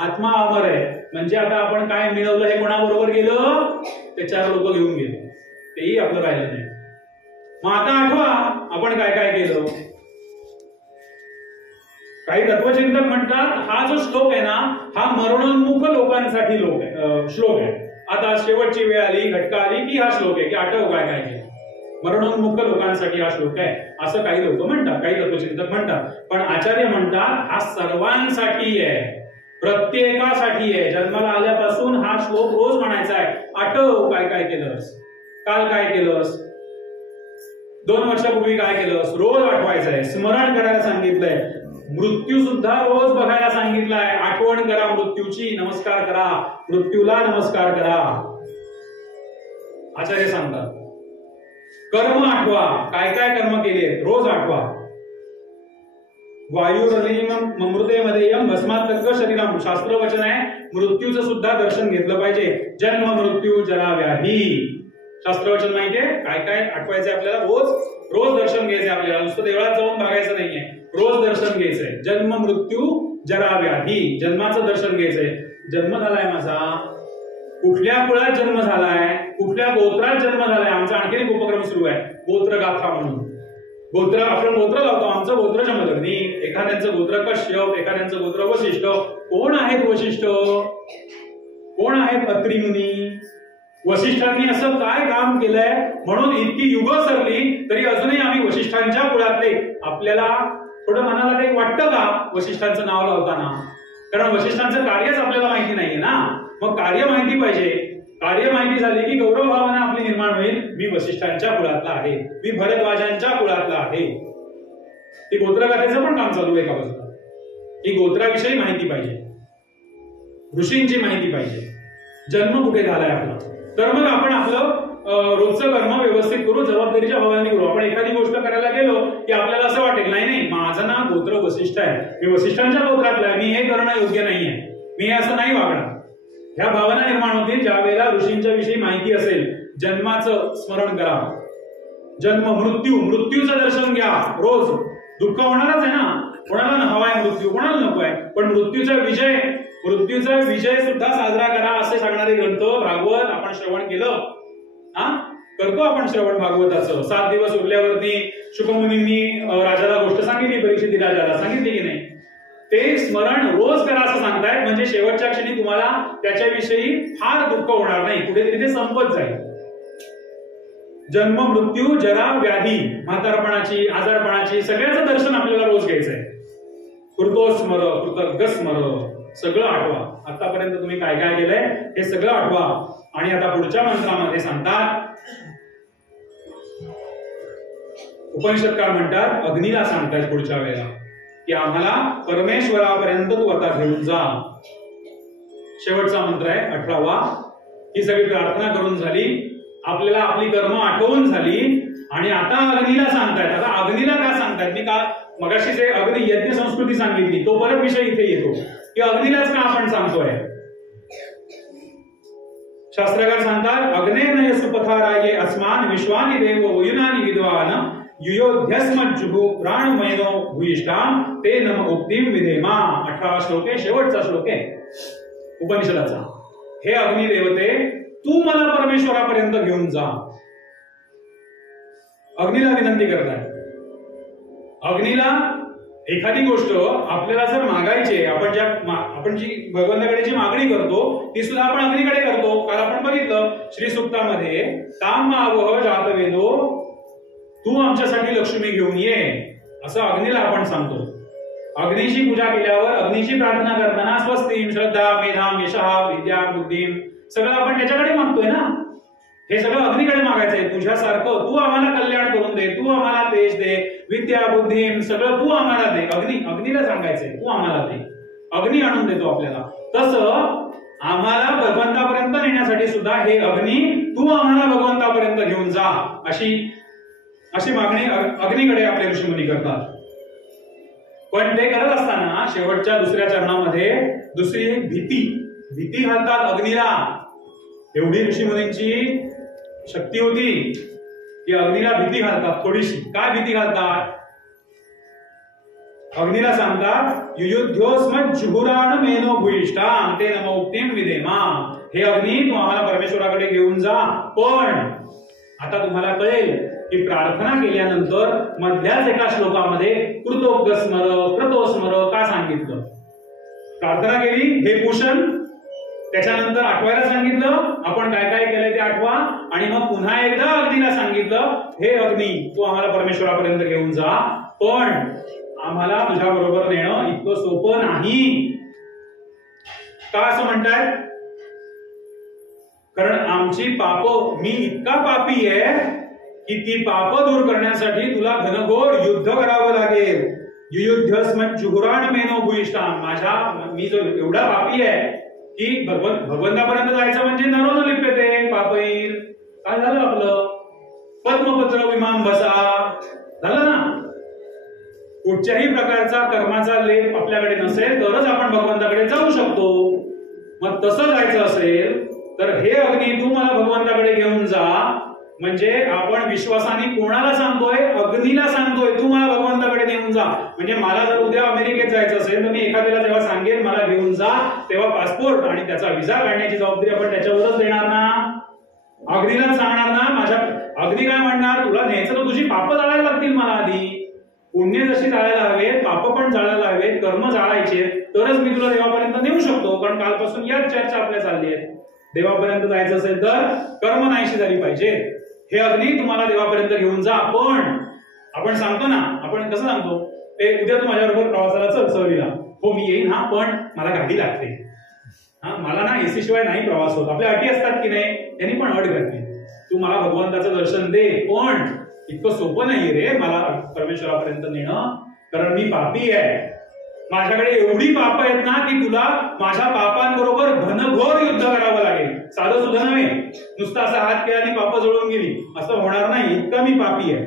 आत्मा अमर आहे, म्हणजे आता आपण काय मिळवलं हे कोणाबरोबर गेलं, ते 4 लोक घेऊन गेले, तेही आपलं राहिलं नाही. मग आता आठवा आपण काय काय केलं. काही तत्वचिंतक म्हणतात हा जो श्लोक आहे ना, हा मरणोन्मुख लोकांसाठी श्लोक आहे. आता शेवटची वेळ आली, घटका आली की हा श्लोक आहे की आठव काय काय केलं. मरणोन्मुख लोकांसाठी हा श्लोक आहे असं काही लोक म्हणतात, काही तत्वचिंतक म्हणतात. पण आचार्य म्हणतात हा सर्वांसाठी आहे, प्रत्येकासाठी आहे. जन्माला आल्यापासून हा श्लोक रोज म्हणायचा आहे. आठव काय काय केलंस, काल काय केलंस, 2 वर्षापूर्वी काय केलंस, रोज आठवायचं आहे. स्मरण करायला सांगितलंय. मृत्यू सुद्धा रोज बघायला सांगितलाय. आठवण करा मृत्यूची, नमस्कार करा मृत्यूला, नमस्कार करा आचार्य सांगतात. कर्म आठवा, काय काय कर्म केले रोज आठवा. वायुरलीमृतेमध्ये यम भस्मात तद्गत शरीरम शास्त्र वचन आहे. मृत्यूचं सुद्धा दर्शन घेतलं पाहिजे. जन्म मृत्यू जरा व्याधी शास्त्रवचन माहितीये. काय काय आठवायचंय आपल्याला, रोज रोज दर्शन घ्यायचंय आपल्याला. नुसतं देवळात जाऊन भागायचं नाहीये, रोज दर्शन घ्यायचंय. जन्म मृत्यू जरा व्याधी, जन्माचं दर्शन घ्यायचंय. जन्म झालाय माझा, कुठल्या कुळात जन्म झालाय, कुठल्या गोत्रात जन्म झालाय. आमचा आणखी एक उपक्रम सुरू आहे, गोत्र गाथा म्हणून. गोत्र, आपण गोत्र लावतो. आमचं गोत्र जमदग्नी, एखाद्यांचं गोत्र कश्यप, एखाद्यांचं गोत्र वशिष्ठ. कोण आहेत वशिष्ठ, कोण आहेत अत्रि मुनी. वशिष्ठांनी असं काय काम केलंय म्हणून इतकी युग सरली तरी अजूनही आम्ही वशिष्ठांच्या कुळातले. आपल्याला थोडं मनाला काही वाटतं का वशिष्ठांचं नाव लावताना, कारण वशिष्ठांचं कार्यच आपल्याला माहिती नाहीये ना. मग कार्य माहिती पाहिजे. कार्य माहिती झाली की गौरव भावना आपली निर्माण होईल. मी वशिष्ठांच्या कुळातला आहे, मी भरद्वाजांच्या कुळातला आहे. ती गोत्रगाथेचं पण काम चालू आहे एका बाजूला. ही गोत्राविषयी माहिती पाहिजे, ऋषींची माहिती पाहिजे, जन्म कुठे झालाय आपला. तर मग आपण आपलं रोजचं कर्म व्यवस्थित करू, जबाबदारीच्या भावाने करू. आपण एखादी गोष्ट करायला गेलो की आपल्याला असं वाटेल नाही नाही माझं ना गोत्र वशिष्ठ आहे, मी वशिष्ठांच्या गोत्रातला आहे, मी हे करणं योग्य नाहीये, मी असं नाही वागणार. ह्या भावना निर्माण होतील ज्या वेळेला ऋषींच्या विषयी माहिती असेल. जन्माचं स्मरण करा, जन्म मृत्यू, मृत्यूचं दर्शन घ्या रोज. दुःख होणारच आहे ना, कोणाला हवाय मृत्यू, कोणाला नकोय, पण मृत्यूचा विजय सुद्धा साजरा करा असे सांगणारे ग्रंथ भागवत आपण श्रवण केलं. करतो आपण श्रवण भागवताचं. 7 दिवस उरल्यावरती शुकमुनींनी राजाला गोष्ट सांगितली, परीक्षित राजाला सांगितली की नाही. ते स्मरण रोज करा असं सांगतायत. म्हणजे शेवटच्या क्षणी तुम्हाला त्याच्याविषयी फार दुःख होणार नाही, कुठेतरी ते संपत जाईल. जन्म मृत्यू जरा व्याधी, म्हातारपणाची, आजारपणाची, सगळ्याचं दर्शन आपल्याला रोज घ्यायचंय. कृतो स्मर, कृतज्ञ स्मर, सगळं आठवा. आतापर्यंत तुम्ही काय काय केलंय हे सगळं आठवा. आणि आता पुढच्या मंत्रामध्ये सांगतात, उपनिषद काय म्हणतात, अग्नीला सांगतात पुढच्या वेळेला की आम्हाला परमेश्वरापर्यंत तू आता घेऊन जा. शेवटचा मंत्र आहे 18वा. ही सगळी प्रार्थना करून झाली, आपल्याला आपली कर्म आठवून झाली. आणि आता अग्नीला सांगतायत. आता अग्नीला काय सांगतायत, मी का मगाशी जे अग्नी यज्ञ संस्कृती सांगितली तो परत विषय इथे येतो की अग्नीलाच का आपण सांगतोय. शास्त्रकार सांगतात, अग्नेनय सुपथाराये अस्मान विश्वानि देवो वयुनानि विद्वान युयोध्यस्मज्जुहु प्राणमयनो भूयिष्ठाम ते नम उक्तिम विधेमा. 18वा श्लोक आहे, शेवटचा श्लोक आहे उपनिषदाचा. हे अग्नी देवते, तू मला परमेश्वरापर्यंत घेऊन जा. अग्नीला विनंती करताय. अग्नीला एखादी गोष्ट आपल्याला जर मागायची, आपण जी भगवंताकडे जी मागणी करतो ती सुद्धा आपण अग्नीकडे करतो. काल आपण बघितलं श्री सूक्तामध्ये, ताम आवह जातवेदो, तू आमच्यासाठी लक्ष्मी घेऊन ये असं अग्नीला आपण सांगतो. अग्नीची पूजा केल्यावर, अग्नीची प्रार्थना करताना स्वस्तिम श्रद्धा मेधाम यशः विद्या बुद्धिम सगळं आपण त्याच्याकडे मागतोय ना. हे सगळं अग्नीकडे मागायचंय. तुझ्यासारखं तू आम्हाला कल्याण करून दे, तू आम्हाला तेज दे, विद्या बुद्धी सगळं तू आम्हाला दे. अग्नीला सांगायचंय तू आम्हाला दे. अग्नी आणून देतो आपल्याला. तसं आम्हाला भगवंतापर्यंत नेण्यासाठी सुद्धा हे अग्नी, तू आम्हाला भगवंतापर्यंत घेऊन जा अशी मागणी अग्नीकडे आपले ऋषीमुनी करतात. पण ते करत असताना शेवटच्या दुसऱ्या चरणामध्ये दुसरी एक भीती घालतात अग्नीला. एवढी ऋषीमुनींची शक्ती होती की अग्नीला भीती घालतात थोडीशी. काय भीती घालतात? अग्नीला सांगतात युयुध्योस्म जुहुराण मेनो भूयिष्ठां ते नमोक्तिं विदेमा. हे अग्नी तू आम्हाला परमेश्वराकडे घेऊन जा, पण आता तुम्हाला कळेल की प्रार्थना केल्यानंतर मधल्याच एका श्लोकामध्ये कृतोग्स्मर क्रतोस्मर का सांगितलं. प्रार्थना केली हे भूषण, त्याच्यानंतर आठवायला सांगितलं आपण काय काय केलंय ते आठवा, आणि मग पुन्हा एकदा अग्नीला सांगितलं हे अग्नी तू आम्हाला परमेश्वरापर्यंत घेऊन जा, पण आम्हाला तुझ्या बरोबर नेणं इतकं सोपं नाही. का असं म्हणतायत? कारण आमची पाप, मी इतका पापी आहे की ती पाप दूर करण्यासाठी तुला घनघोर युद्ध करावं लागेल. युयुध्यस्म जुहुराण मेनो भूयिष्ठां. मी जो एवढा पापी आहे की भगवंतापर्यंत जायचं म्हणजे नरो न लिप्यते पापैर. काय झालं आपलं? पद्मपत्र विमान बसा झालं ना. कुठच्याही प्रकारचा कर्माचा लेप आपल्याकडे नसेल तरच आपण भगवंताकडे जाऊ शकतो. मग तसं जायचं असेल तर हे अग्नी तू मला भगवंताकडे घेऊन जा. म्हणजे आपण विश्वासाने कोणाला सांगतोय? अग्नीला सांगतोय तू मला भगवंताकडे घेऊन जा. म्हणजे मला जर उद्या अमेरिकेत जायचं असेल तर मी एखाद्याला जेव्हा सांगेन मला घेऊन जा, तेव्हा पासपोर्ट आणि त्याचा व्हिसा काढण्याची जबाबदारी आपण त्याच्यावरच देणार ना, अग्नीलाच सांगणार ना. माझ्या अग्नी काय म्हणणार? तुला न्यायचं तर तुझी पाप जाळायला लागतील मला आधी. पुण्य जशी जाळायला हवेत, पाप पण जाळायला हवेत, कर्म जाळायचे, तरच मी तुला देवापर्यंत नेऊ शकतो. कारण कालपासून याच चर्चा आपल्या चालली आहे. देवापर्यंत जायचं असेल तर कर्म नाहीशी झाली पाहिजे. हे अग्नी तुम्हाला देवापर्यंत घेऊन जा. पण आपण सांगतो ना, आपण कसं सांगतो? उद्या तू माझ्याबरोबर प्रवासाला चल सहलीला. हो मी येईन हा, पण मला गाडी लागते. मला ना एसी शिवाय नाही प्रवास होत. आपल्या अटी असतात की नाही, त्यांनी पण अट घातली तू मला भगवंताचं दर्शन दे, पण इतकं सोपं नाहीये रे मला परमेश्वरापर्यंत नेणं, कारण मी पापी आहे. माझ्याकडे एवढी पाप आहेत ना की तुला माझ्या पापांबरोबर घनघोर युद्ध करावं लागेल. साधं सुद्धा नव्हे, नुसता असा हात केला आणि पाप जळून गेली असं होणार नाही. इतका मी पापी आहे.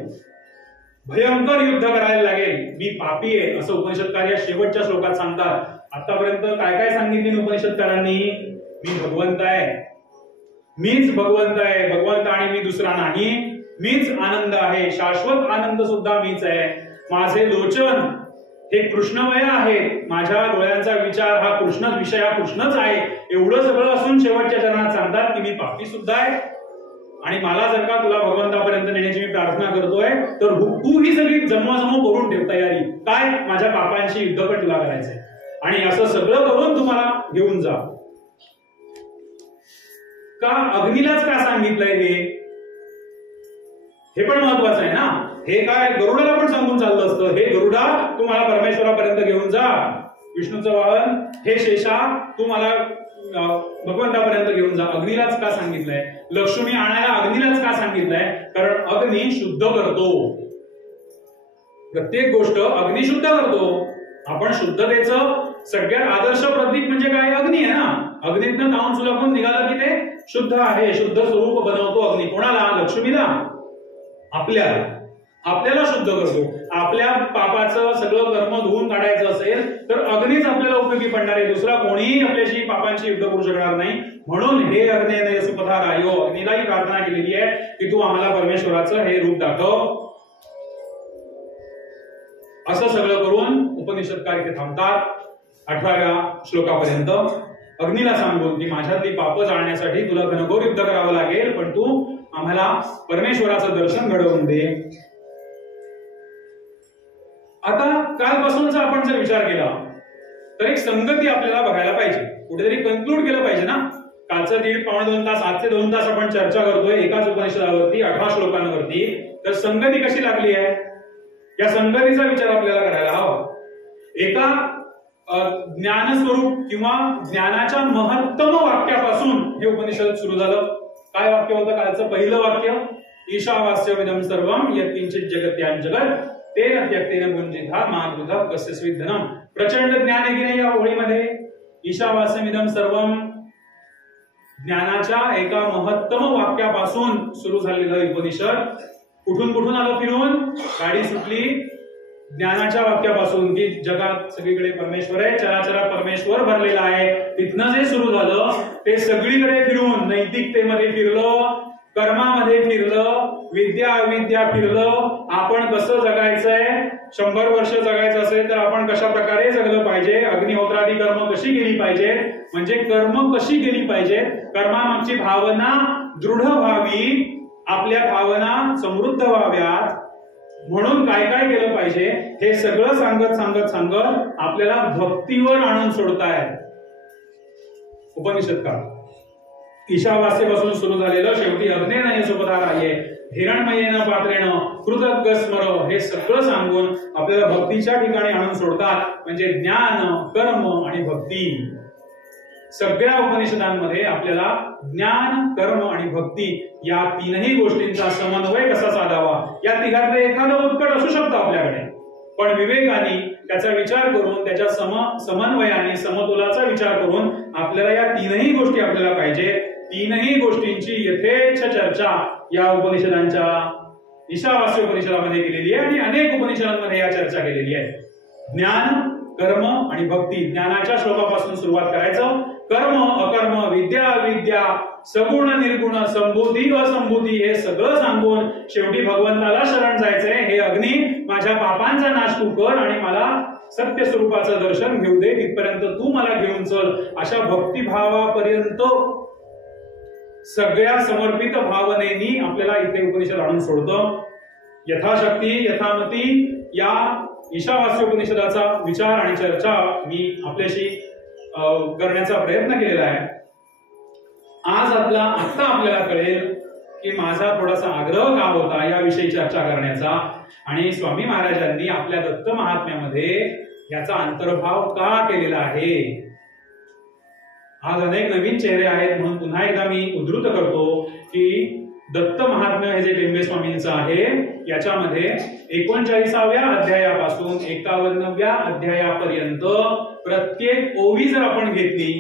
भयंकर युद्ध करायला लागेल. मी पापी आहे असं उपनिषदकार या शेवटच्या श्लोकात सांगतात. आतापर्यंत काय काय सांगितले उपनिषदकारांनी? मी भगवंत आहे, मीच भगवंत आहे, भगवंत आणि मी दुसरा नाही. मीच आनंद आहे, शाश्वत आनंद सुद्धा मीच आहे. माझे लोचन हे कृष्णमय आहे, माझ्या डोळ्यांचा विचार हा कृष्णच विषय, हा कृष्णच आहे. एवढं सगळं असून शेवटच्या चरणात सांगतात की मी पापी सुद्धा आहे, आणि मला जर का तुला भगवंतापर्यंत नेण्याची मी प्रार्थना करतोय तर तू ही सगळी जन्मजन्म करून ठेव तयारी. काय? माझ्या पापांशी युद्ध पण तुला करायचंय, आणि असं सगळं करून तुम्हाला घेऊन जा. का अग्नीलाच का सांगितलंय हे पण महत्वाचं आहे ना. हे काय गरुडाला पण सांगून चाललं असतं, हे गरुडा तू मला परमेश्वरापर्यंत घेऊन जा. विष्णूचं वाहन हे शेषा तू मला भगवंतापर्यंत घेऊन जा. अग्नीलाच का सांगितलंय? लक्ष्मी आणायला अग्नीलाच का सांगितलंय? कारण अग्नी शुद्ध करतो. प्रत्येक गोष्ट अग्नी शुद्ध करतो. आपण शुद्धतेचं सगळ्यात आदर्श प्रतीक म्हणजे काय? अग्नी आहे ना. अग्नीतनं तावून सुलाखून निघाला की ते शुद्ध आहे, शुद्ध स्वरूप बनवतो अग्नी. कोणाला? लक्ष्मीला. आपल्याला शुद्ध करतो. आपल्या पापाचं सगळं कर्म धुवून काढायचं असेल तर अग्नीच आपल्याला उपयोगी पडणार आहे. दुसरा कोणीही आपल्याशी पापांची युद्ध करू शकणार नाही. म्हणून हे अग्नेय सुपथारायो, अग्नीलाही प्रार्थना केलेली आहे की तू आम्हाला परमेश्वराचं हे रूप दाखव. असं सगळं करून उपनिषदकार इथे थांबतात 18व्या श्लोकापर्यंत. अग्नीला सांगून की माझ्यातली पाप जाळण्यासाठी तुला घनघोर युद्ध करावं लागेल, पण तू आम्हाला परमेश्वराचं दर्शन घडवून दे. आता कालपासूनचा आपण जर विचार केला तर एक संगती आपल्याला बघायला पाहिजे. कुठेतरी कन्क्लूड केलं पाहिजे ना. कालचं 1.5-2 तास, आजचे 2 तास आपण चर्चा करतोय एकाच उपनिषदावरती, 18 श्लोकांवरती. तर संगती कशी लागली आहे या संगतीचा विचार आपल्याला करायला हवा. एका ज्ञानस्वरूप किंवा ज्ञानाच्या महत्तम वाक्यापासून हे उपनिषद सुरू झालं. काय वाक्य होतं कालचं? पहिलं वाक्य ईशावास्यमिदं सर्वं यत्किंचित् जगत्यां जगत् तेन त्यक्तेन भुञ्जीथा मा वृथा कस्यचित् धनम्. प्रचंड ज्ञान आहे की नाही या ओळीमध्ये? ईशावास्यमिदं सर्वं ज्ञानाच्या एका महत्तम वाक्यापासून सुरू झालेलं उपनिषद. कुठून कुठून आलं फिरून? गाडी सुटली ज्ञानाच्या वाक्यापासून की जगात सगळीकडे परमेश्वर आहे, चराचरात परमेश्वर भरलेला आहे, तिथनं जे सुरू झालं ते सगळीकडे फिरून नैतिकतेमध्ये फिरलं, कर्मामध्ये फिरलं, विद्या अविद्या फिरलं. आपण कसं जगायचंय, 100 वर्ष जगायचं असेल तर आपण कशा प्रकारे जगलं पाहिजे, अग्निहोत्रादी कर्म कशी केली पाहिजे, म्हणजे कर्म कशी केली पाहिजे, कर्मामागची भावना दृढ व्हावी, आपल्या भावना समृद्ध व्हाव्यात, म्हणून काय काय केलं पाहिजे हे सगळं सांगत सांगत सांगत आपल्याला भक्तीवर आणून सोडतायत उपनिषद काळ. ईशावास्यपासून सुरू झालेलं शेवटी अग्नेन सुपदार आहे, हिरण्मयेन पात्रेण कृतज्ञ स्मर, हे सगळं सांगून आपल्याला भक्तीच्या ठिकाणी आणून सोडतात. म्हणजे ज्ञान, कर्म आणि भक्ती. सगळ्या उपनिषदांमध्ये आपल्याला ज्ञान, कर्म आणि भक्ती या तीनही गोष्टींचा समन्वय कसा साधावा, या तिघातलं एखादं उत्कट असू शकतं आपल्याकडे, पण विवेकाने त्याचा विचार करून त्याच्या समन्वयाने समतोलाचा विचार करून आपल्याला या तीनही गोष्टी आपल्याला पाहिजे. तीनही गोष्टींची यथेच्छ चर्चा या उपनिषदांच्या ईशावास्य उपनिषदामध्ये केलेली आहे आणि अनेक उपनिषदांमध्ये या चर्चा केलेली आहे. ज्ञान, कर्म आणि भक्ती. ज्ञानाच्या श्लोकापासून सुरुवात करायचं. कर्म, अकर्म, विद्या अविद्या, सगुण निर्गुण, संभूती असंभूती हे सगळं सांगून शेवटी भगवंताला शरण जायचंय. हे अग्नी, माझ्या पापांचा नाश तू कर आणि मला सत्य स्वरूपाचं दर्शन घेऊ दे, तिथपर्यंत तू मला घेऊन चल. अशा भक्तिभावापर्यंत सगळ्या समर्पित भावनेनी आपल्याला इथे उपनिषद आणून सोडतं. यथाशक्ती यथामती या ईशावास्य उपनिषदाचा विचार आणि चर्चा मी आपल्याशी करण्याचा प्रयत्न केलेला आहे. आज आता आपल्याला कळेल की माझा थोडासा आग्रह का होता याविषयी चर्चा करण्याचा, आणि स्वामी महाराजांनी आपल्या दत्त महात्म्यामध्ये याचा अंतर्भाव का केलेला आहे. आज अनेक नवीन चेहरे आहेत म्हणून पुन्हा एकदा मी उद्धृत करतो की दत्त महात्म्य हे जे टेंबे स्वामींचं आहे याच्यामध्ये 39व्या अध्यायापासून 51व्या अध्यायापर्यंत प्रत्येक ओवी जर आपण घेतली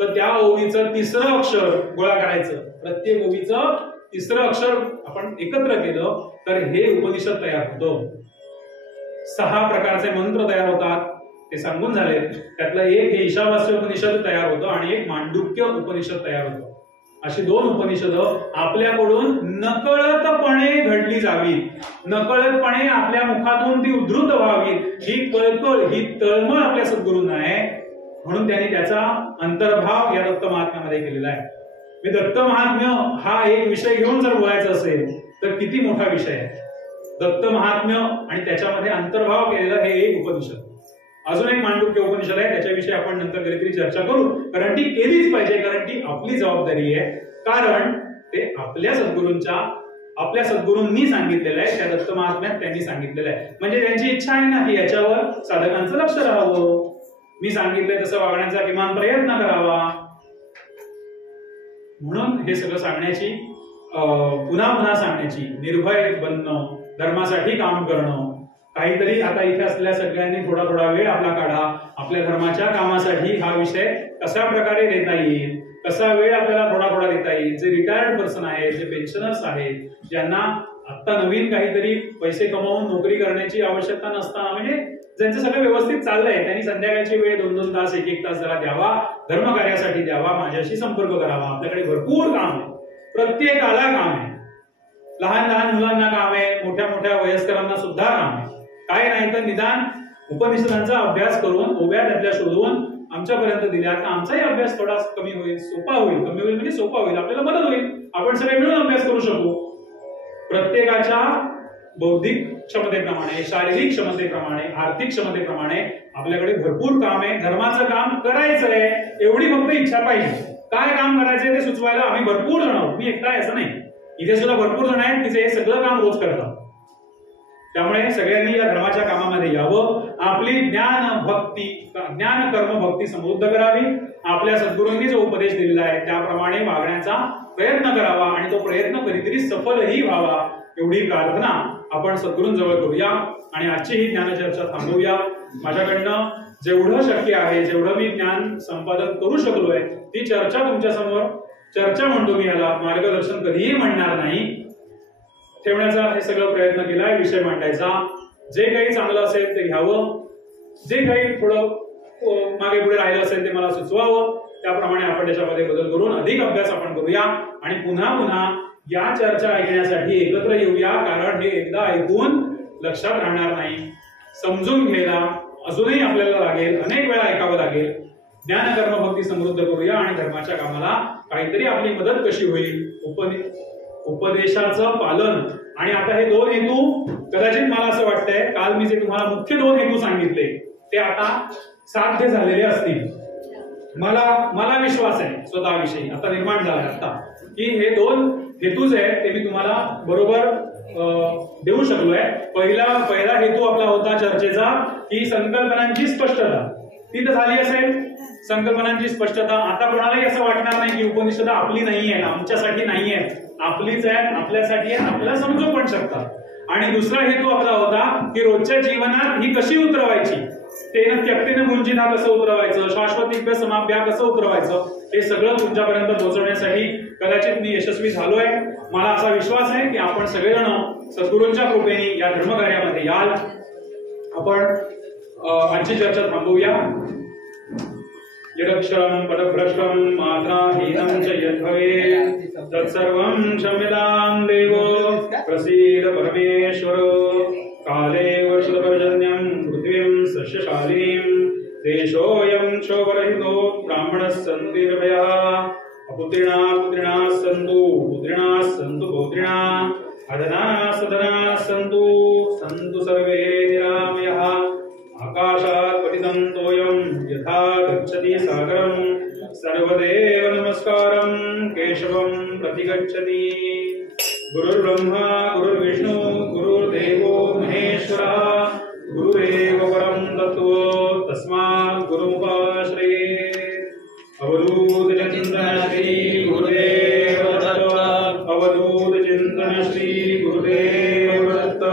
तर त्या ओवीचं तिसरं अक्षर गोळा करायचं. प्रत्येक ओवीचं तिसरं अक्षर आपण एकत्र केलं तर हे उपनिषद तयार होतं. 6 प्रकारचे मंत्र तयार होतात, ते सांगून झाले. त्यातलं एक हे ईशावास्य उपनिषद तयार होतं आणि एक मांडुक्य उपनिषद तयार होतं. अशी 2 उपनिषद आपल्याकडून नकळतपणे घडली जावी, नकळतपणे आपल्या मुखातून ती उद्धृत व्हावी. ही कळकळ, ही तळमळ आपल्या सद्गुरूंना आहे, म्हणून त्यांनी त्याचा अंतर्भाव या दत्त महात्म्यामध्ये केलेला आहे. मी दत्त महात्म्य हा एक विषय घेऊन जर बोलायचं असेल तर किती मोठा विषय आहे. दत्त महात्म्य आणि त्याच्यामध्ये अंतर्भाव केलेला हे एक उपनिषद. अजून एक मांडुक्य उपनिषद आहे, त्याच्याविषयी आपण नंतर कधीतरी चर्चा करू, कारण ती केलीच पाहिजे, कारण ती आपली जबाबदारी आहे. कारण ते आपल्या सद्गुरूंनी सांगितलेलं आहे, त्या दत्त महात्म्यात त्यांनी सांगितलेलं आहे. म्हणजे त्यांची इच्छा आहे ना की याच्यावर साधकांचं लक्ष राहावं, मी सांगितलंय तसं वागण्याचा किमान प्रयत्न करावा. म्हणून हे सगळं सांगण्याची, पुन्हा पुन्हा सांगण्याची, निर्भय बनणं, धर्मासाठी काम करणं, काहीतरी आता इथे असलेल्या सगळ्यांनी थोडा थोडा वेळ आपला काढा, आपल्या धर्माच्या कामासाठी हा विषय कशा प्रकारे देता येईल, कसा वेळ आपल्याला थोडा थोडा देता येईल. जे रिटायर्ड पर्सन आहेत, जे पेन्शनर्स आहेत, ज्यांना आता नवीन काहीतरी पैसे कमावून नोकरी करण्याची आवश्यकता नसताना, म्हणजे ज्यांचं सगळं व्यवस्थित चाललंय, त्यांनी संध्याकाळची वेळ 2-2 तास 1-1 तास जरा द्यावा, धर्मकार्यासाठी द्यावा, माझ्याशी संपर्क करावा. आपल्याकडे भरपूर काम आहे, प्रत्येकाला काम आहे. लहान लहान मुलांना काम आहे, मोठ्या मोठ्या वयस्करांना सुद्धा काम आहे. काय नाही तर निदान उपनिषदांचा अभ्यास करून ओव्या त्यातल्या शोधून आमच्यापर्यंत दिल्या तर आमचाही अभ्यास थोडा कमी होईल, सोपा होईल. कमी होईल म्हणजे सोपा होईल, आपल्याला मदत होईल, आपण सगळे मिळून अभ्यास करू शकू. प्रत्येकाच्या बौद्धिक क्षमतेप्रमाणे, शारीरिक क्षमतेप्रमाणे, आर्थिक क्षमतेप्रमाणे आपल्याकडे भरपूर काम आहे. धर्माचं काम करायचंय एवढी फक्त इच्छा पाहिजे. काय काम करायचंय ते सुचवायला आम्ही भरपूर जण आहोत, मी एकटा असं नाही, इथे सुद्धा भरपूर जण आहेत की हे सगळं काम रोज करतात. त्यामुळे सगळ्यांनी या धर्माच्या कामामध्ये यावं, आपली ज्ञान कर्म भक्ती समृद्ध करावी. आपल्या सद्गुरूंनी जो उपदेश दिलेला आहे त्याप्रमाणे वागण्याचा प्रयत्न करावा आणि तो प्रयत्न कधीतरी सफलही व्हावा, एवढी प्रार्थना आपण सद्गुरूंजवळ करूया आणि आजची ही ज्ञानचर्चा थांबवूया. माझ्याकडनं जेवढं शक्य आहे, जेवढं मी ज्ञान संपादन करू शकलोय ती चर्चा तुमच्यासमोर, चर्चा म्हणतो मी याला, मार्गदर्शन कधीही म्हणणार नाही, ठेवण्याचा हे सगळं प्रयत्न केलाय, विषय मांडायचा. जे काही चांगलं असेल ते घ्यावं, जे काही थोडं मागे पुढे राहिलं असेल ते मला सुचवावं, त्याप्रमाणे आपण त्याच्यामध्ये बदल करून अधिक अभ्यास आपण करूया आणि पुन्हा पुन्हा या चर्चा ऐकण्यासाठी एकत्र येऊया. कारण हे एकदा ऐकून लक्षात राहणार नाही, समजून घ्यायला अजूनही आपल्याला लागेल, अनेक वेळा ऐकावं लागेल. ज्ञान कर्म भक्ती समृद्ध करूया आणि धर्माच्या कामाला काहीतरी आपली मदत कशी होईल. उपदेशाचं पालन. आणि आता हे दोन हेतू कदाचित मला असं वाटतंय, काल मी जे तुम्हाला मुख्य दोन हेतू सांगितले ते आता साध्य झालेले असतील. मला विश्वास आहे स्वतःविषयी आता निर्माण झालाय आता, की हे दोन हेतू जे आहेत ते मी तुम्हाला बरोबर देऊ शकलोय. पहिला हेतू आपला होता चर्चेचा की संकल्पनांची स्पष्टता, ती तर झाली असेल. संकल्पनांची स्पष्टता. आता कोणालाही असं वाटणार नाही की उपनिषद आपली नाही आहे, आमच्यासाठी नाही आहे, आपलीच आहे, आपल्यासाठी आहे, आपल्याला समजू पण शकतात. आणि दुसरा हेतू आपला होता की रोजच्या जीवनात ही कशी उतरवायची, तेन त्यक्तेन भुंजिना कसं उतरवायचं, शाश्वतिभ्य समाभ्या कसं उतरवायचं, हे सगळं तुमच्यापर्यंत पोहोचवण्यासाठी कदाचित मी यशस्वी झालोय. मला असा विश्वास आहे की आपण सगळेजण सद्गुरूंच्या कृपेने या धर्मकार्यामध्ये याल. आपण आजची चर्चा थांबवूया. यदक्षरं पदभ्रष्टं मात्राहीनं च यद्भवेत् तत्सर्वं क्षम्यतां देवो प्रसीद परमेश्वर. काले वर्षदपर्जन्यं पृथ्वीं सस्यशालिनीं देशोऽयं क्षोभरहितो ब्राह्मणः सन्तु निर्भयः. अपुत्रिणाः पुत्रिणाः सन्तु, पुत्रिणाः सन्तु पौत्रिणाः, अधनाः सधनाः सन्तु, सन्तु सर्वे निरामयाः. आकाशात् पतितं तोयं यथा गच्छति सागरं सर्वदेव नमस्कारं केशवं प्रतिगच्छति. गुरुर्ब्रह्मा गुरुर्विष्णु गुरुर्देवो महेश्वरः. गुरुरेव परं तत्त्वं तस्मात् गुरुमुपाश्रयेत्. अवधूत चिंतन श्री गुरुदेव दत्त. अवधूत चिंतन श्री गुरुदेव दत्त.